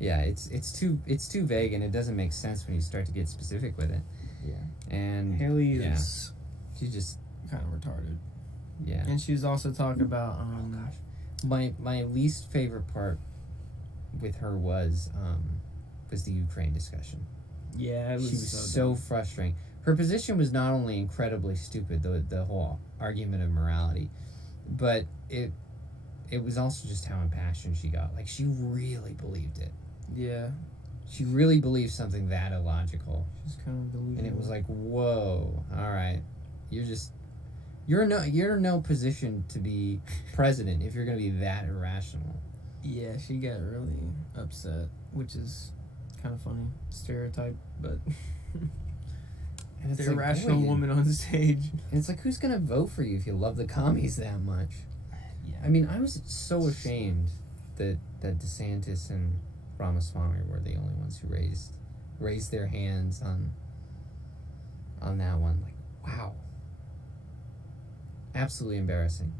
Yeah, it's too vague, and it doesn't make sense when you start to get specific with it. Yeah. And Haley yeah, is she's just kind of retarded. yeah. And she was also talking about My least favorite part with her was the Ukraine discussion. yeah, it was She was so so frustrating. Her position was not only incredibly stupid, the whole argument of morality, but it was also just how impassioned she got. Like, she really believed it. yeah, She really believed something that illogical. she's kind of delusional. And it was like, whoa, all right. You're in no position to be president if you're going to be that irrational. yeah, she got really upset, which is kind of funny stereotype, but And it's the like, irrational boy, woman on stage. And it's like, who's going to vote for you if you love the commies that much? Yeah, I mean, I was so ashamed that DeSantis and Ramaswamy were the only ones who raised their hands on that one. Like, wow. Absolutely embarrassing.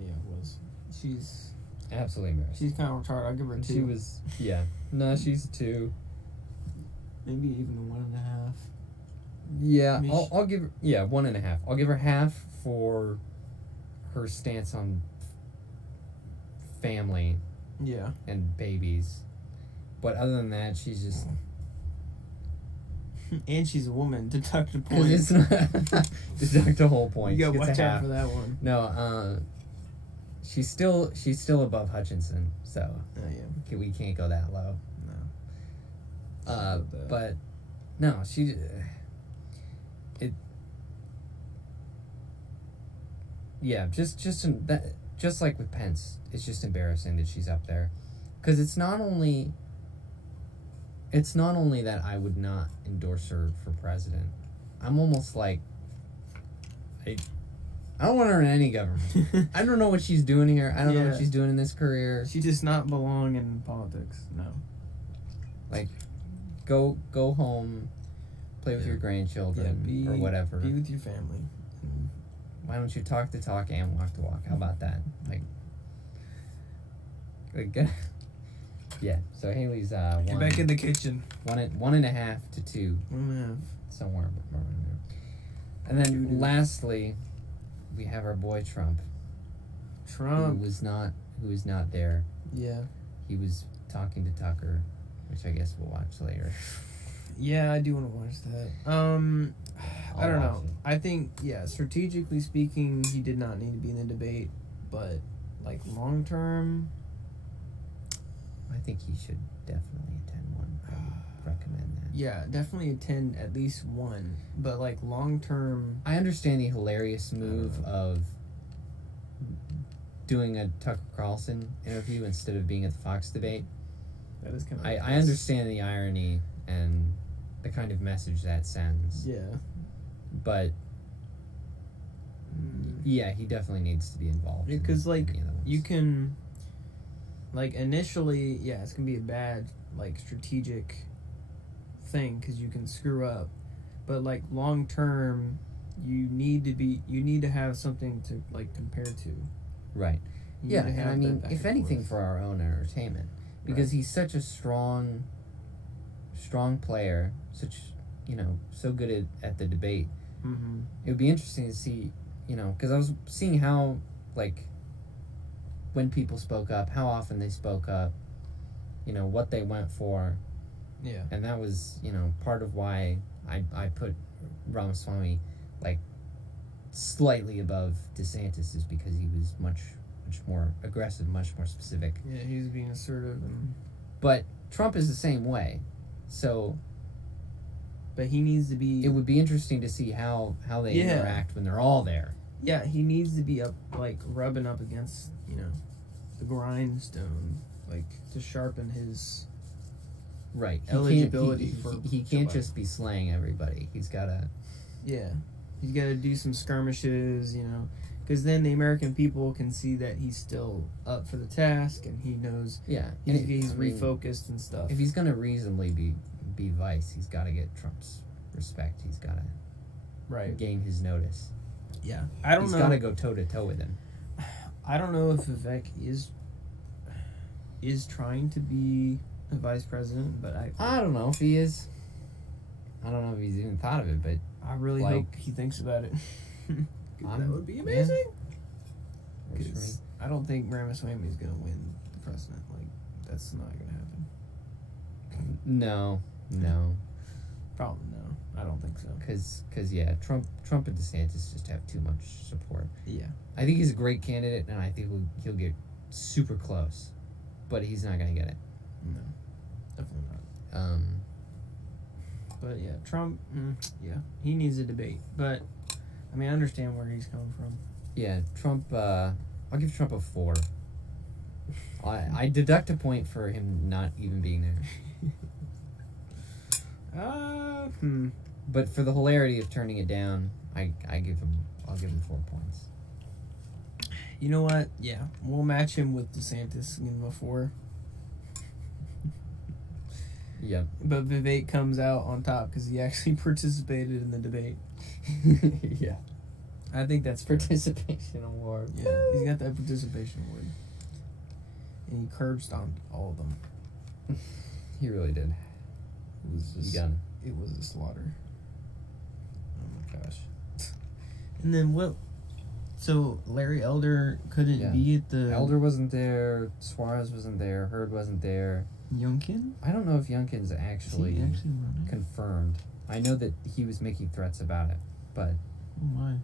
yeah, it was. She's Absolutely embarrassing. kind of retarded. I'll give her a 2. She was, yeah. No, she's a 2. maybe even a 1.5. Yeah, I mean, I'll give her, 1.5. I'll give her half for her stance on family Yeah. and babies. But other than that, she's just... And she's a woman. Deduct a Because point. it's not... Deduct the whole point. You gotta She gets watch a out half. for that one. No, she's still above Hutchinson, so Oh yeah. we can't go that low. No. But no, just like with Pence, it's just embarrassing that she's up there, because it's not only that I would not endorse her for president. I'm almost like, I don't want her in any government. I don't know what she's doing here. I don't know what Yeah. she's doing in this career. She does not belong in politics. No. Like, go home, play with Yeah. your grandchildren or whatever. Be with your family. Why don't you talk the talk and walk the walk? How about that? Like yeah. So Haley's Get back in the kitchen. 1.5 to 2, 1.5. somewhere around there. And then lastly, we have our boy Trump, Trump. who was not there. Yeah. He was talking to Tucker, which I guess we'll watch later. Yeah, I do want to watch that. I don't know. watch it. I think, yeah, strategically speaking, he did not need to be in the debate, but like long term, I think he should definitely attend one. I would recommend that. yeah, definitely attend at least one. But like long term, I understand the hilarious move of doing a Tucker Carlson interview instead of being at the Fox debate. That is kind of. I understand the irony and the kind of message that sends. Yeah. But yeah, he definitely needs to be involved. Because like in you can, like initially, yeah, it's gonna be a bad like strategic thing because you can screw up, but like long term, you need to have something to like compare to. Right. You Yeah, need to and have I mean, that if back and anything, forth. for our own entertainment, because Right. he's such a strong player, so good at the debate. Mm-hmm. It would be interesting to see, because I was seeing how, like, when people spoke up, how often they spoke up, what they went for, Yeah. and that was, part of why I put Ramaswamy, like, slightly above DeSantis is because he was much more aggressive, much more specific. Yeah, he was being assertive, But Trump is the same way, so but he needs to be. it would be interesting to see how they Yeah. interact when they're all there. Yeah, he needs to be up, like rubbing up against, the grindstone, like to sharpen his. Right. Eligibility for he can't July. just be slaying everybody. He's got to. Yeah, he's got to do some skirmishes, because then the American people can see that he's still up for the task and he knows Yeah. he's I mean, refocused and stuff. if he's going to reasonably be vice, he's got to get Trump's respect. He's got to Right. gain his notice. Yeah. I don't He's know. got to go toe to toe with him. I don't know if Vivek is trying to be a vice president, but I don't know if he is. I don't know if he's even thought of it, but I really like, hope he thinks about it. 'Cause that would be yeah. amazing. works for me. 'Cause I don't think Ramaswamy is going to win the president. Like, that's not going to happen. No, Probably no. I don't think so. because yeah, Trump and DeSantis just have too much support. Yeah. I think he's a great candidate, and I think he'll get super close, but he's not gonna get it. No. Definitely not. But yeah, Trump, yeah, he needs a debate. But, I mean, I understand where he's coming from. Yeah, Trump. I'll give Trump a 4. I deduct a point for him not even being there, but for the hilarity of turning it down, I'll give him 4 points. You know what? Yeah, we'll match him with DeSantis and give him a 4. Yep. But Vivek comes out on top because he actually participated in the debate. Yeah. I think that's fair. Participation award. Yeah, he's got that participation award. And he curb stomped all of them. He really did. It was He just, got him. it was a slaughter. Oh my gosh. And then what? So Larry Elder couldn't be at the Elder wasn't there. Suarez wasn't there. Hurd wasn't there. Youngkin? I don't know if Youngkin's Is actually he actually running? confirmed. I know that he was making threats about it, but Oh my.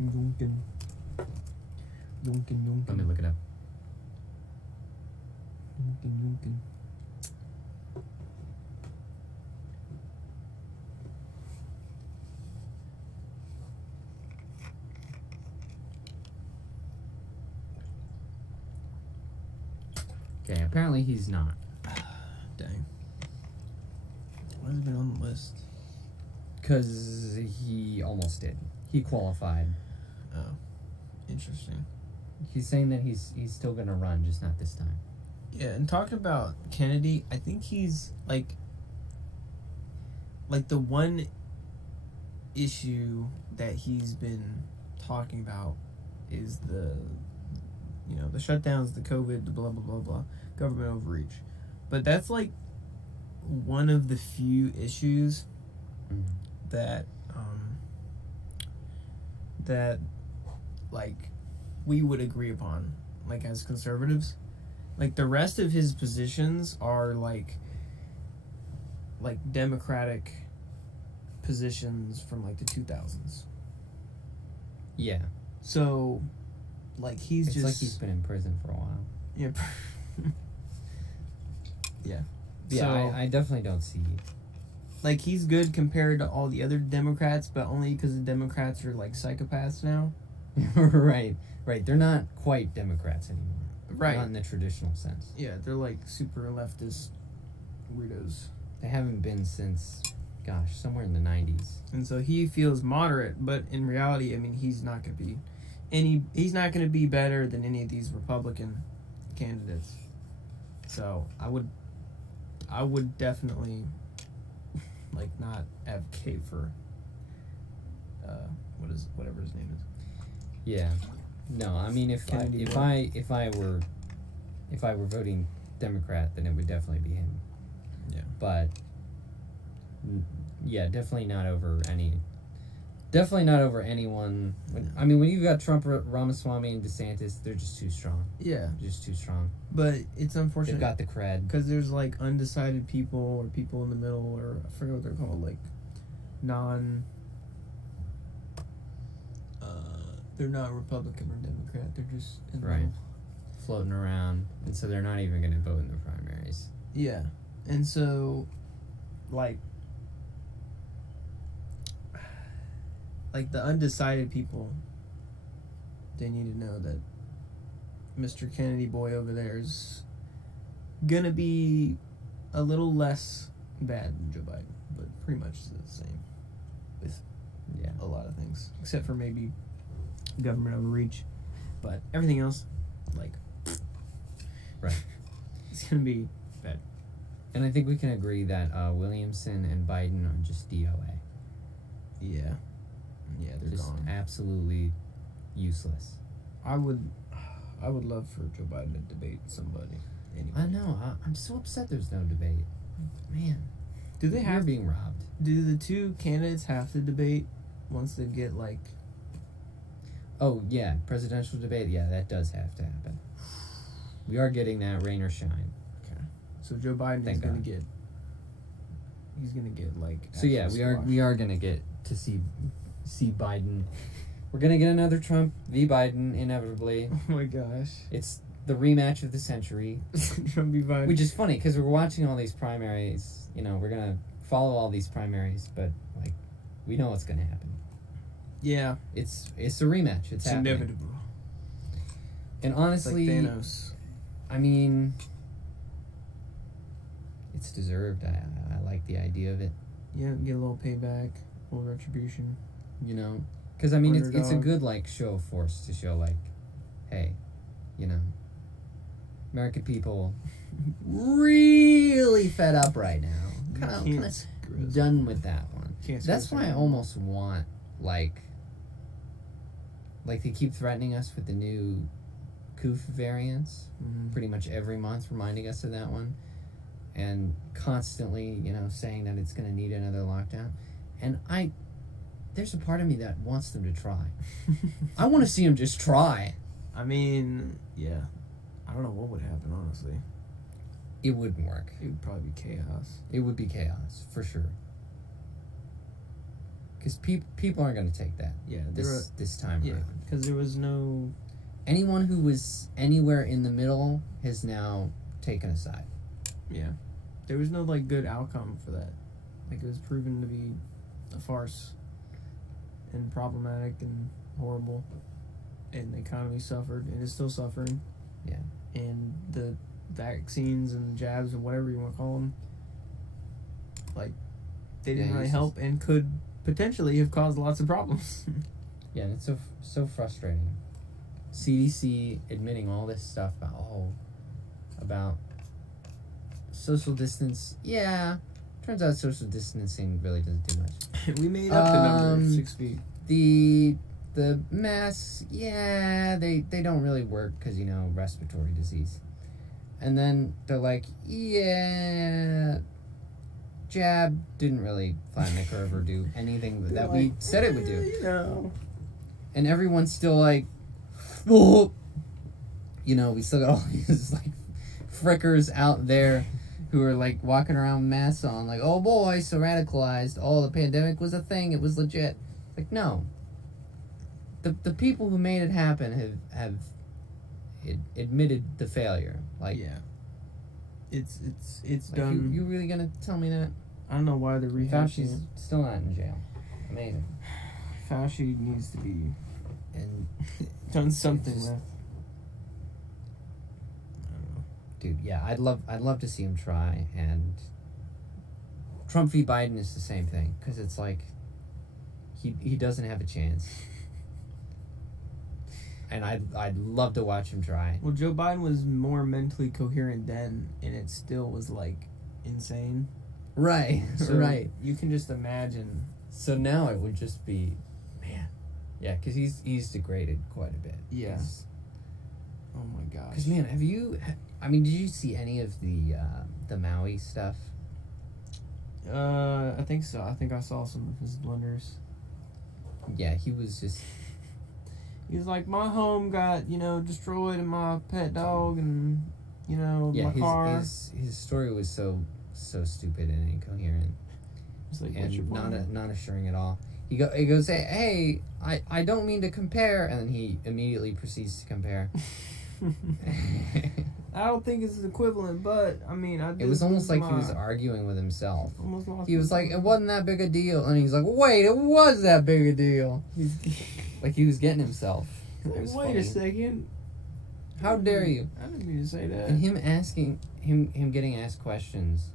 Youngkin. let me look it up. Youngkin. Okay, apparently he's not. Dang. Why has it been on the list? Because he almost did. He qualified. Oh. Interesting. He's saying that he's still going to run, just not this time. Yeah, and talking about Kennedy, I think he's like the one issue that he's been talking about is the shutdowns, the COVID, the blah blah blah blah, government overreach. But that's like one of the few issues that that like we would agree upon, like as conservatives. Like the rest of his positions are like democratic positions from like the 2000s. Yeah. So like he's It's just like he's been in prison for a while. yeah. Yeah. Yeah, So, I definitely don't see like he's good compared to all the other Democrats, but only because the Democrats are like psychopaths now. Right. They're not quite Democrats anymore. Right. Not in the traditional sense. Yeah, they're like super leftist weirdos. They haven't been since, gosh, somewhere in the 90s. And so he feels moderate, but in reality, I mean, he's not going to be he's not going to be better than any of these Republican candidates. So I would definitely like not advocate for whatever his name is. Yeah. No, I mean if I were voting Democrat, then it would definitely be him. Yeah. But yeah, definitely not over anyone. When you've got Trump, Ramaswamy, and DeSantis, they're just too strong. Yeah. Just too strong. But it's unfortunate. They've got the cred. Because there's like undecided people or people in the middle, or I forget what they're called, like they're not Republican or Democrat. They're just in the middle. Floating around, and so they're not even going to vote in the primaries. Yeah, and so like the undecided people, they need to know that Mr. Kennedy boy over there is gonna be a little less bad than Joe Biden, but pretty much the same with a lot of things, except for maybe government overreach, but everything else, like, right, it's gonna be bad. And I think we can agree that Williamson and Biden are just DOA. Yeah, they're just gone. Absolutely useless. I would love for Joe Biden to debate somebody. Anybody. I know. I'm so upset there's no debate. Man, you're being robbed? Do the two candidates have to debate once they get like? Oh yeah, presidential debate. Yeah, that does have to happen. We are getting that, rain or shine. Okay. So Joe Biden is gonna get. He's gonna get like. So yeah, we are gonna get to see Biden. We're gonna get another Trump v. Biden inevitably. Oh my gosh! It's the rematch of the century. Trump v. Biden. Which is funny because we're watching all these primaries. You know, we're gonna follow all these primaries, but like, we know what's gonna happen. Yeah. It's a rematch. It's happening. Inevitable. And honestly, it's like Thanos. I mean, it's deserved. I like the idea of it. Yeah, get a little payback, a little retribution. You know, because I mean, it's a good like show of force to show like, hey, you know, American people really fed up right now. Kind of done with that one. That's why I almost want like they keep threatening us with the new COOF variants, pretty much every month, reminding us of that one, and constantly, you know, saying that it's going to need another lockdown. And there's a part of me that wants them to try. I want to see them just try. I mean, yeah. I don't know what would happen, honestly. It wouldn't work. It would probably be chaos. It would be chaos, for sure. Because people aren't going to take that. Yeah, this time around. Because there was no. Anyone who was anywhere in the middle has now taken a side. Yeah, there was no like good outcome for that. Like, it was proven to be a farce and problematic and horrible, and the economy suffered and is still suffering. Yeah, and the vaccines and jabs and whatever you want to call them, like, they didn't really help and could potentially have caused lots of problems. Yeah, and it's so frustrating. CDC admitting all this stuff about social distance. Yeah, turns out social distancing really doesn't do much. We made up the number of 6 feet. The masks, yeah, they don't really work because, you know, respiratory disease. And then they're like, yeah, jab didn't really flatten the curve or do anything that we said it would do. You know. And everyone's still like, oh, you know, we still got all these like frickers out there who are like walking around with masks on, like, oh boy, so radicalized. Oh, the pandemic was a thing. It was legit. Like, no. The people who made it happen have admitted the failure. Like, yeah, it's like, done. You really gonna tell me that? I don't know why they're rehashing Fauci's it. still not in jail. Amazing. Fauci needs to be And done something just- with. I don't know. dude, yeah, I'd love to see him try. And Trump v. Biden is the same thing, because it's like he doesn't have a chance. And I'd love to watch him try. Well, Joe Biden was more mentally coherent then, and it still was like insane. Right, So right. You can just imagine. So now it would just be, man, yeah, because he's degraded quite a bit. Yeah. Oh my gosh. Because man, did you see any of the Maui stuff? I think so. I think I saw some of his blunders. Yeah, he was just. He's like, my home got, destroyed, and my pet dog, and, Yeah, my car. his story was so stupid and incoherent, It's like, what's your and point? not assuring at all. He goes, hey, I don't mean to compare, and then he immediately proceeds to compare. I don't think it's equivalent, but I mean, It was almost like he was arguing with himself. Almost lost He was my- like, it wasn't that big a deal, and he's like, wait, it was that big a deal. Like he was getting himself. It was Wait funny. a second. How dare you? I didn't mean to say that. And him asking him getting asked questions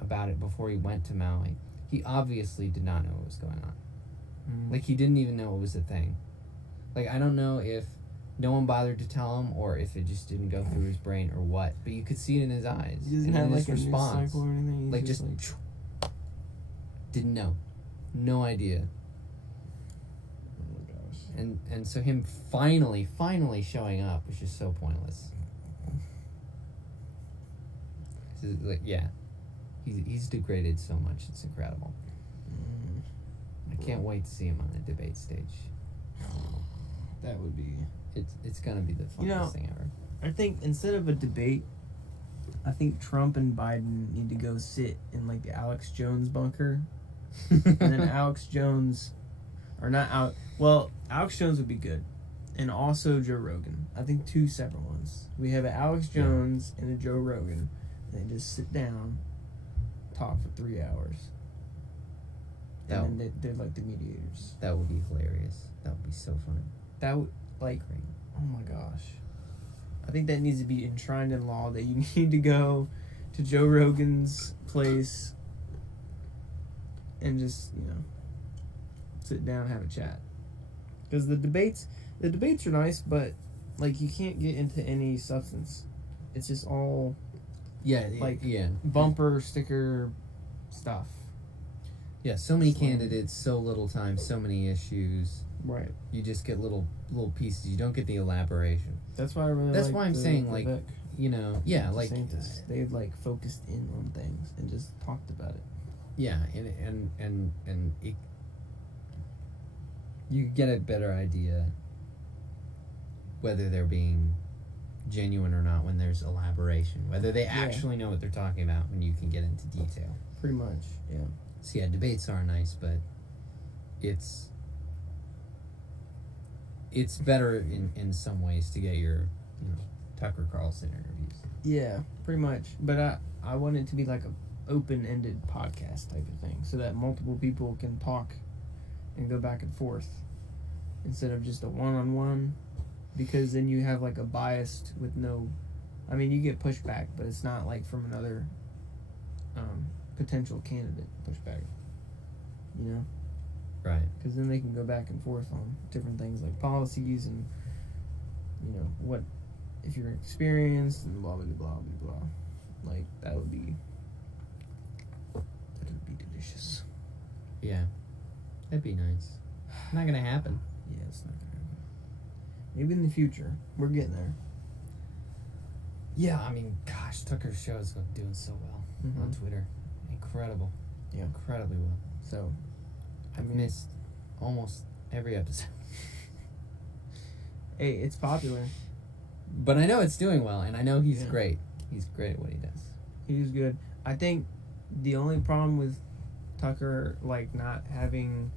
about it before he went to Maui. He obviously did not know what was going on. Like he didn't even know it was a thing. Like I don't know if no one bothered to tell him or if it just didn't go through his brain or what, but you could see it in his eyes. He doesn't and have in like his a news response. cycle or anything. He's Like just just didn't know. No idea. oh my gosh. And so him finally showing up was just so pointless. So, like, yeah. He's degraded so much, it's incredible. I can't wait to see him on the debate stage. That would be. It's gonna be the funnest thing ever. I think instead of a debate, I think Trump and Biden need to go sit in like the Alex Jones bunker, and then Alex Jones, or not Alex. Well, Alex Jones would be good, and also Joe Rogan. I think two separate ones. We have an Alex Jones and a Joe Rogan, and they just sit down, talk for 3 hours. And then they're like the mediators. That would be hilarious. That would be so funny. That would like, Great. oh my gosh. I think that needs to be enshrined in law that you need to go to Joe Rogan's place and just, sit down and have a chat. Because the debates are nice, but like you can't get into any substance. It's just all Yeah, Like- yeah. bumper sticker stuff. Yeah, so many Slang. candidates, so little time, so many issues. Right. You just get little pieces. You don't get the elaboration. That's why I really That's like why I'm saying, like, Vic like DeSantis. They like focused in on things and just talked about it. yeah, and it, you get a better idea whether they're being genuine or not when there's elaboration, whether they actually know what they're talking about when you can get into detail. Pretty much, yeah. So yeah, debates are nice, but it's better in some ways to get your Tucker Carlson interviews. Yeah, pretty much. But I want it to be like a open-ended podcast type of thing, so that multiple people can talk and go back and forth instead of just a one-on-one. Because then you have like a biased with no. I mean, you get pushback, but it's not like from another potential candidate pushback. Right. Because then they can go back and forth on different things like policies and what if you're experienced and blah blah blah blah blah. Like that would be delicious. Yeah. That'd be nice. Not gonna happen. Yeah, it's not gonna happen. Maybe in the future. We're getting there. Yeah, I mean, gosh, Tucker's show is doing so well on Twitter. Incredible. Yeah. Incredibly well. So I've missed almost every episode. hey, it's popular. But I know it's doing well, and I know he's Yeah. great. He's great at what he does. He's good. I think the only problem with Tucker like not having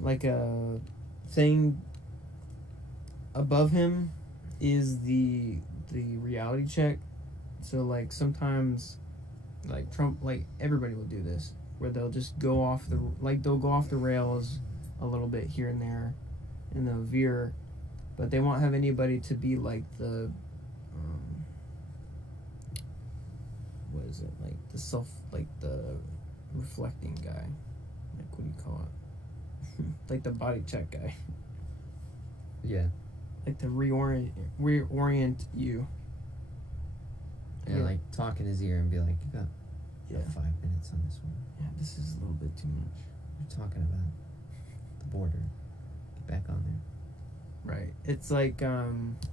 like a thing above him is the reality check So like sometimes, like Trump, like everybody will do this, where they'll just go off the rails a little bit here and there, and they'll veer, but they won't have anybody to be like the, what is it, like the reflecting guy, like what do you call it, like the body check guy, Yeah. like to reorient you. Yeah, like talk in his ear and be like, you got Yeah. 5 minutes on this one. Yeah, this is a little bit too much. We're talking about the border. Get back on there. Right. It's like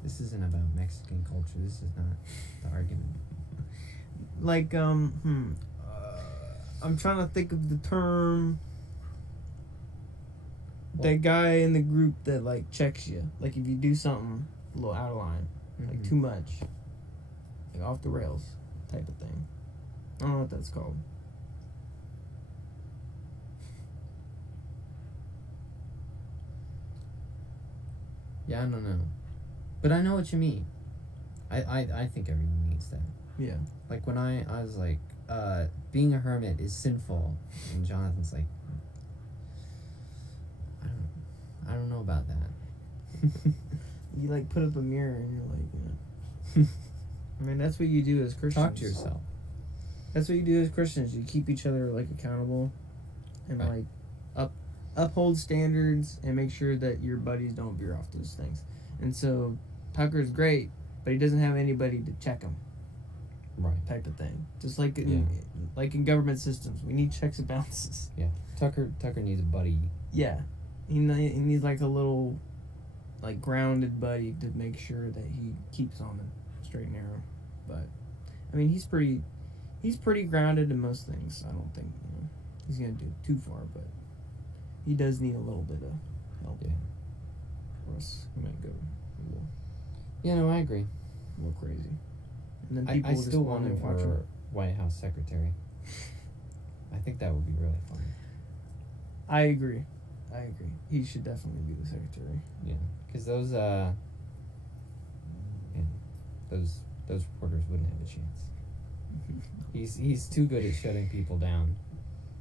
This isn't about Mexican culture. This is not the argument. like I'm trying to think of the term. That guy in the group that like checks you, like if you do something a little out of line, like too much, like off the rails type of thing. I don't know what that's called. Yeah, I don't know. But I know what you mean. I think everyone needs that. Yeah. Like when I was like, being a hermit is sinful, and Jonathan's like, I don't know about that. You like put up a mirror and you're like, you know. I mean, that's what you do as Christians. Talk to yourself. That's what you do as Christians. You keep each other like accountable, and Right. like uphold standards and make sure that your buddies don't veer off those things. And so Tucker's great, but he doesn't have anybody to check him, Right. type of thing. Just like in government systems, we need checks and balances. Yeah. Tucker needs a buddy. Yeah, he needs like a little, like grounded buddy to make sure that he keeps on the straight and narrow. But I mean, he's pretty grounded in most things. I don't think he's gonna do too far, but he does need a little bit of help. Yeah. Or else he might go a little, Yeah, no, I agree. a little crazy. And then I people will still just want want him to watch for it. White House secretary. I think that would be really fun. I agree. He should definitely be the secretary. Yeah, because those reporters wouldn't have a chance. He's too good at shutting people down.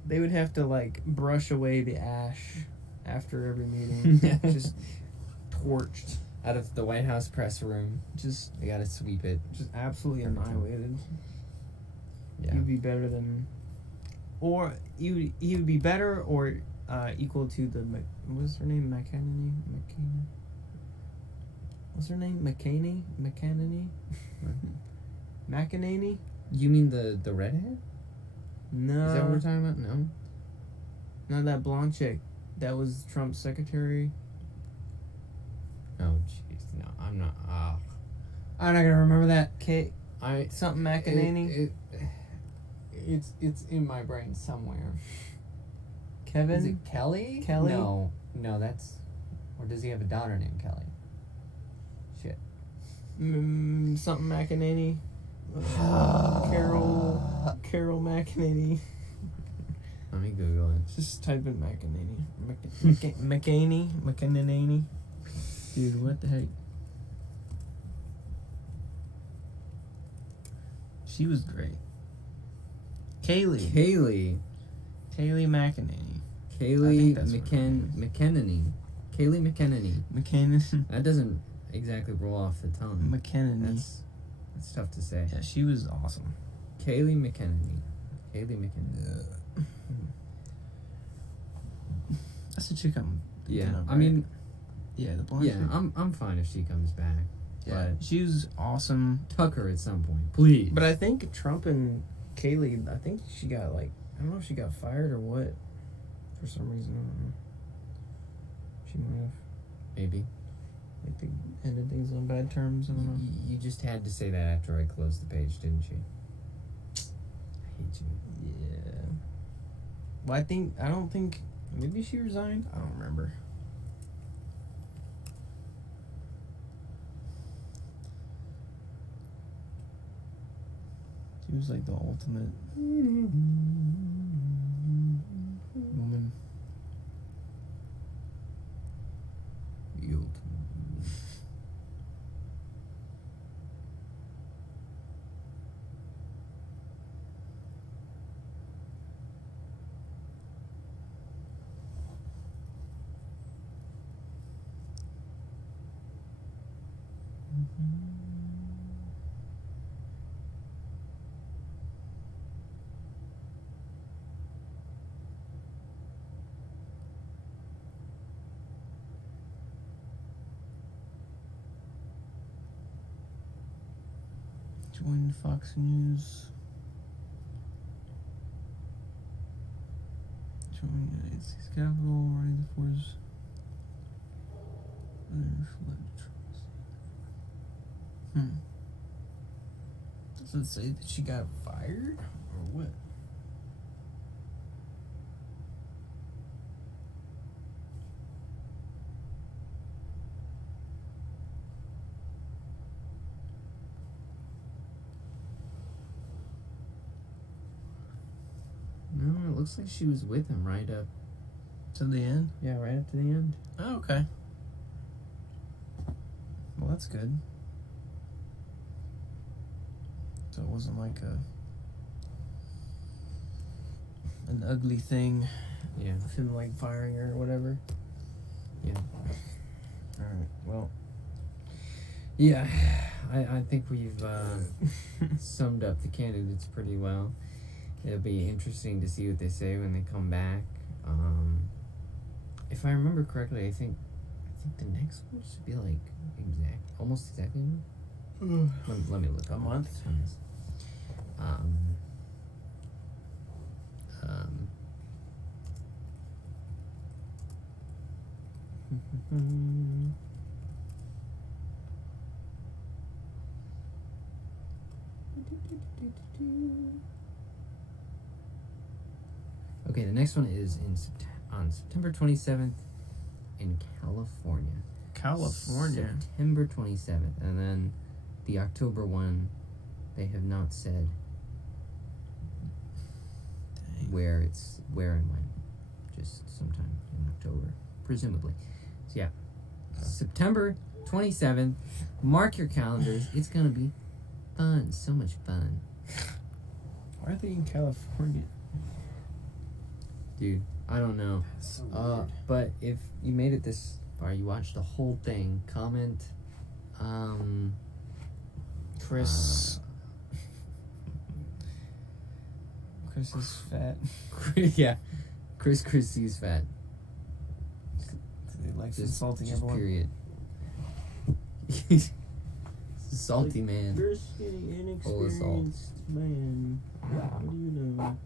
They would have to like brush away the ash after every meeting. Just torched. Out of the White House press room, Just they gotta sweep it. absolutely annihilated. Yeah. You'd be better than, or he would be better or equal to the what's her name, McCannany. What's her name, McCannany? McEnany? You mean the redhead? No, Is that what we're talking about? No. not that blonde chick. That was Trump's secretary. Oh jeez, no, I'm not. I'm not gonna remember that. Something McEnany. It's in my brain somewhere. Kevin. Is it Kelly? Kelly? No, that's. Or does he have a daughter named Kelly? Shit. Something McEnany. Carol McEnany. Let me Google it. Just type in McEnany. McEnany. Dude, what the heck? She was great. Kaylee McEnany. Kaylee that's what her name McEnany. Kaylee McEnany. McKinnon. That doesn't exactly roll off the tongue. McKinnon. That's tough to say. Yeah, she was awesome. Kaylee McEnany. That's the chick I'm thinking Yeah, of, I right? mean, yeah, the blonde yeah, chick. I'm fine if she comes back. Yeah, she was awesome. But Tucker at some point, please. But I think Trump and Kaylee, I think she got like, I don't know if she got fired or what. For some reason, I don't know. She might have. Maybe. Like they ended things on bad terms. I don't know. You just had to say that after I closed the page, didn't you? I hate you. Yeah. Well, I don't think. Maybe she resigned. I don't remember. She was like the ultimate woman. The ultimate. Join Fox News. Join United States Capitol. Running the force. Does it say that she got fired or what? No, it looks like she was with him right up. To the end? Yeah, right up to the end. Oh, okay. Well, that's good. So it wasn't like an ugly thing. Yeah. Of him like firing her or whatever. Yeah. Alright, well. Yeah, I think we've summed up the candidates pretty well. It'll be interesting to see what they say when they come back. If I remember correctly, I think the next one should be like almost exactly. Let me look. A month. Okay, the next one is on September 27th in California. California. September 27th, and then the October one, they have not said where and when. Just sometime in October, presumably. So yeah, September 27th. Mark your calendars. It's gonna be fun. So much fun. Why are they in California? Dude, I don't know. That's so weird. But if you made it this far, you watched the whole thing, comment, Chris is fat. yeah, Chris Christie's fat. He likes insulting just everyone. Period. He's a salty man. You're a skinny, Full of salt. inexperienced man. What do you know?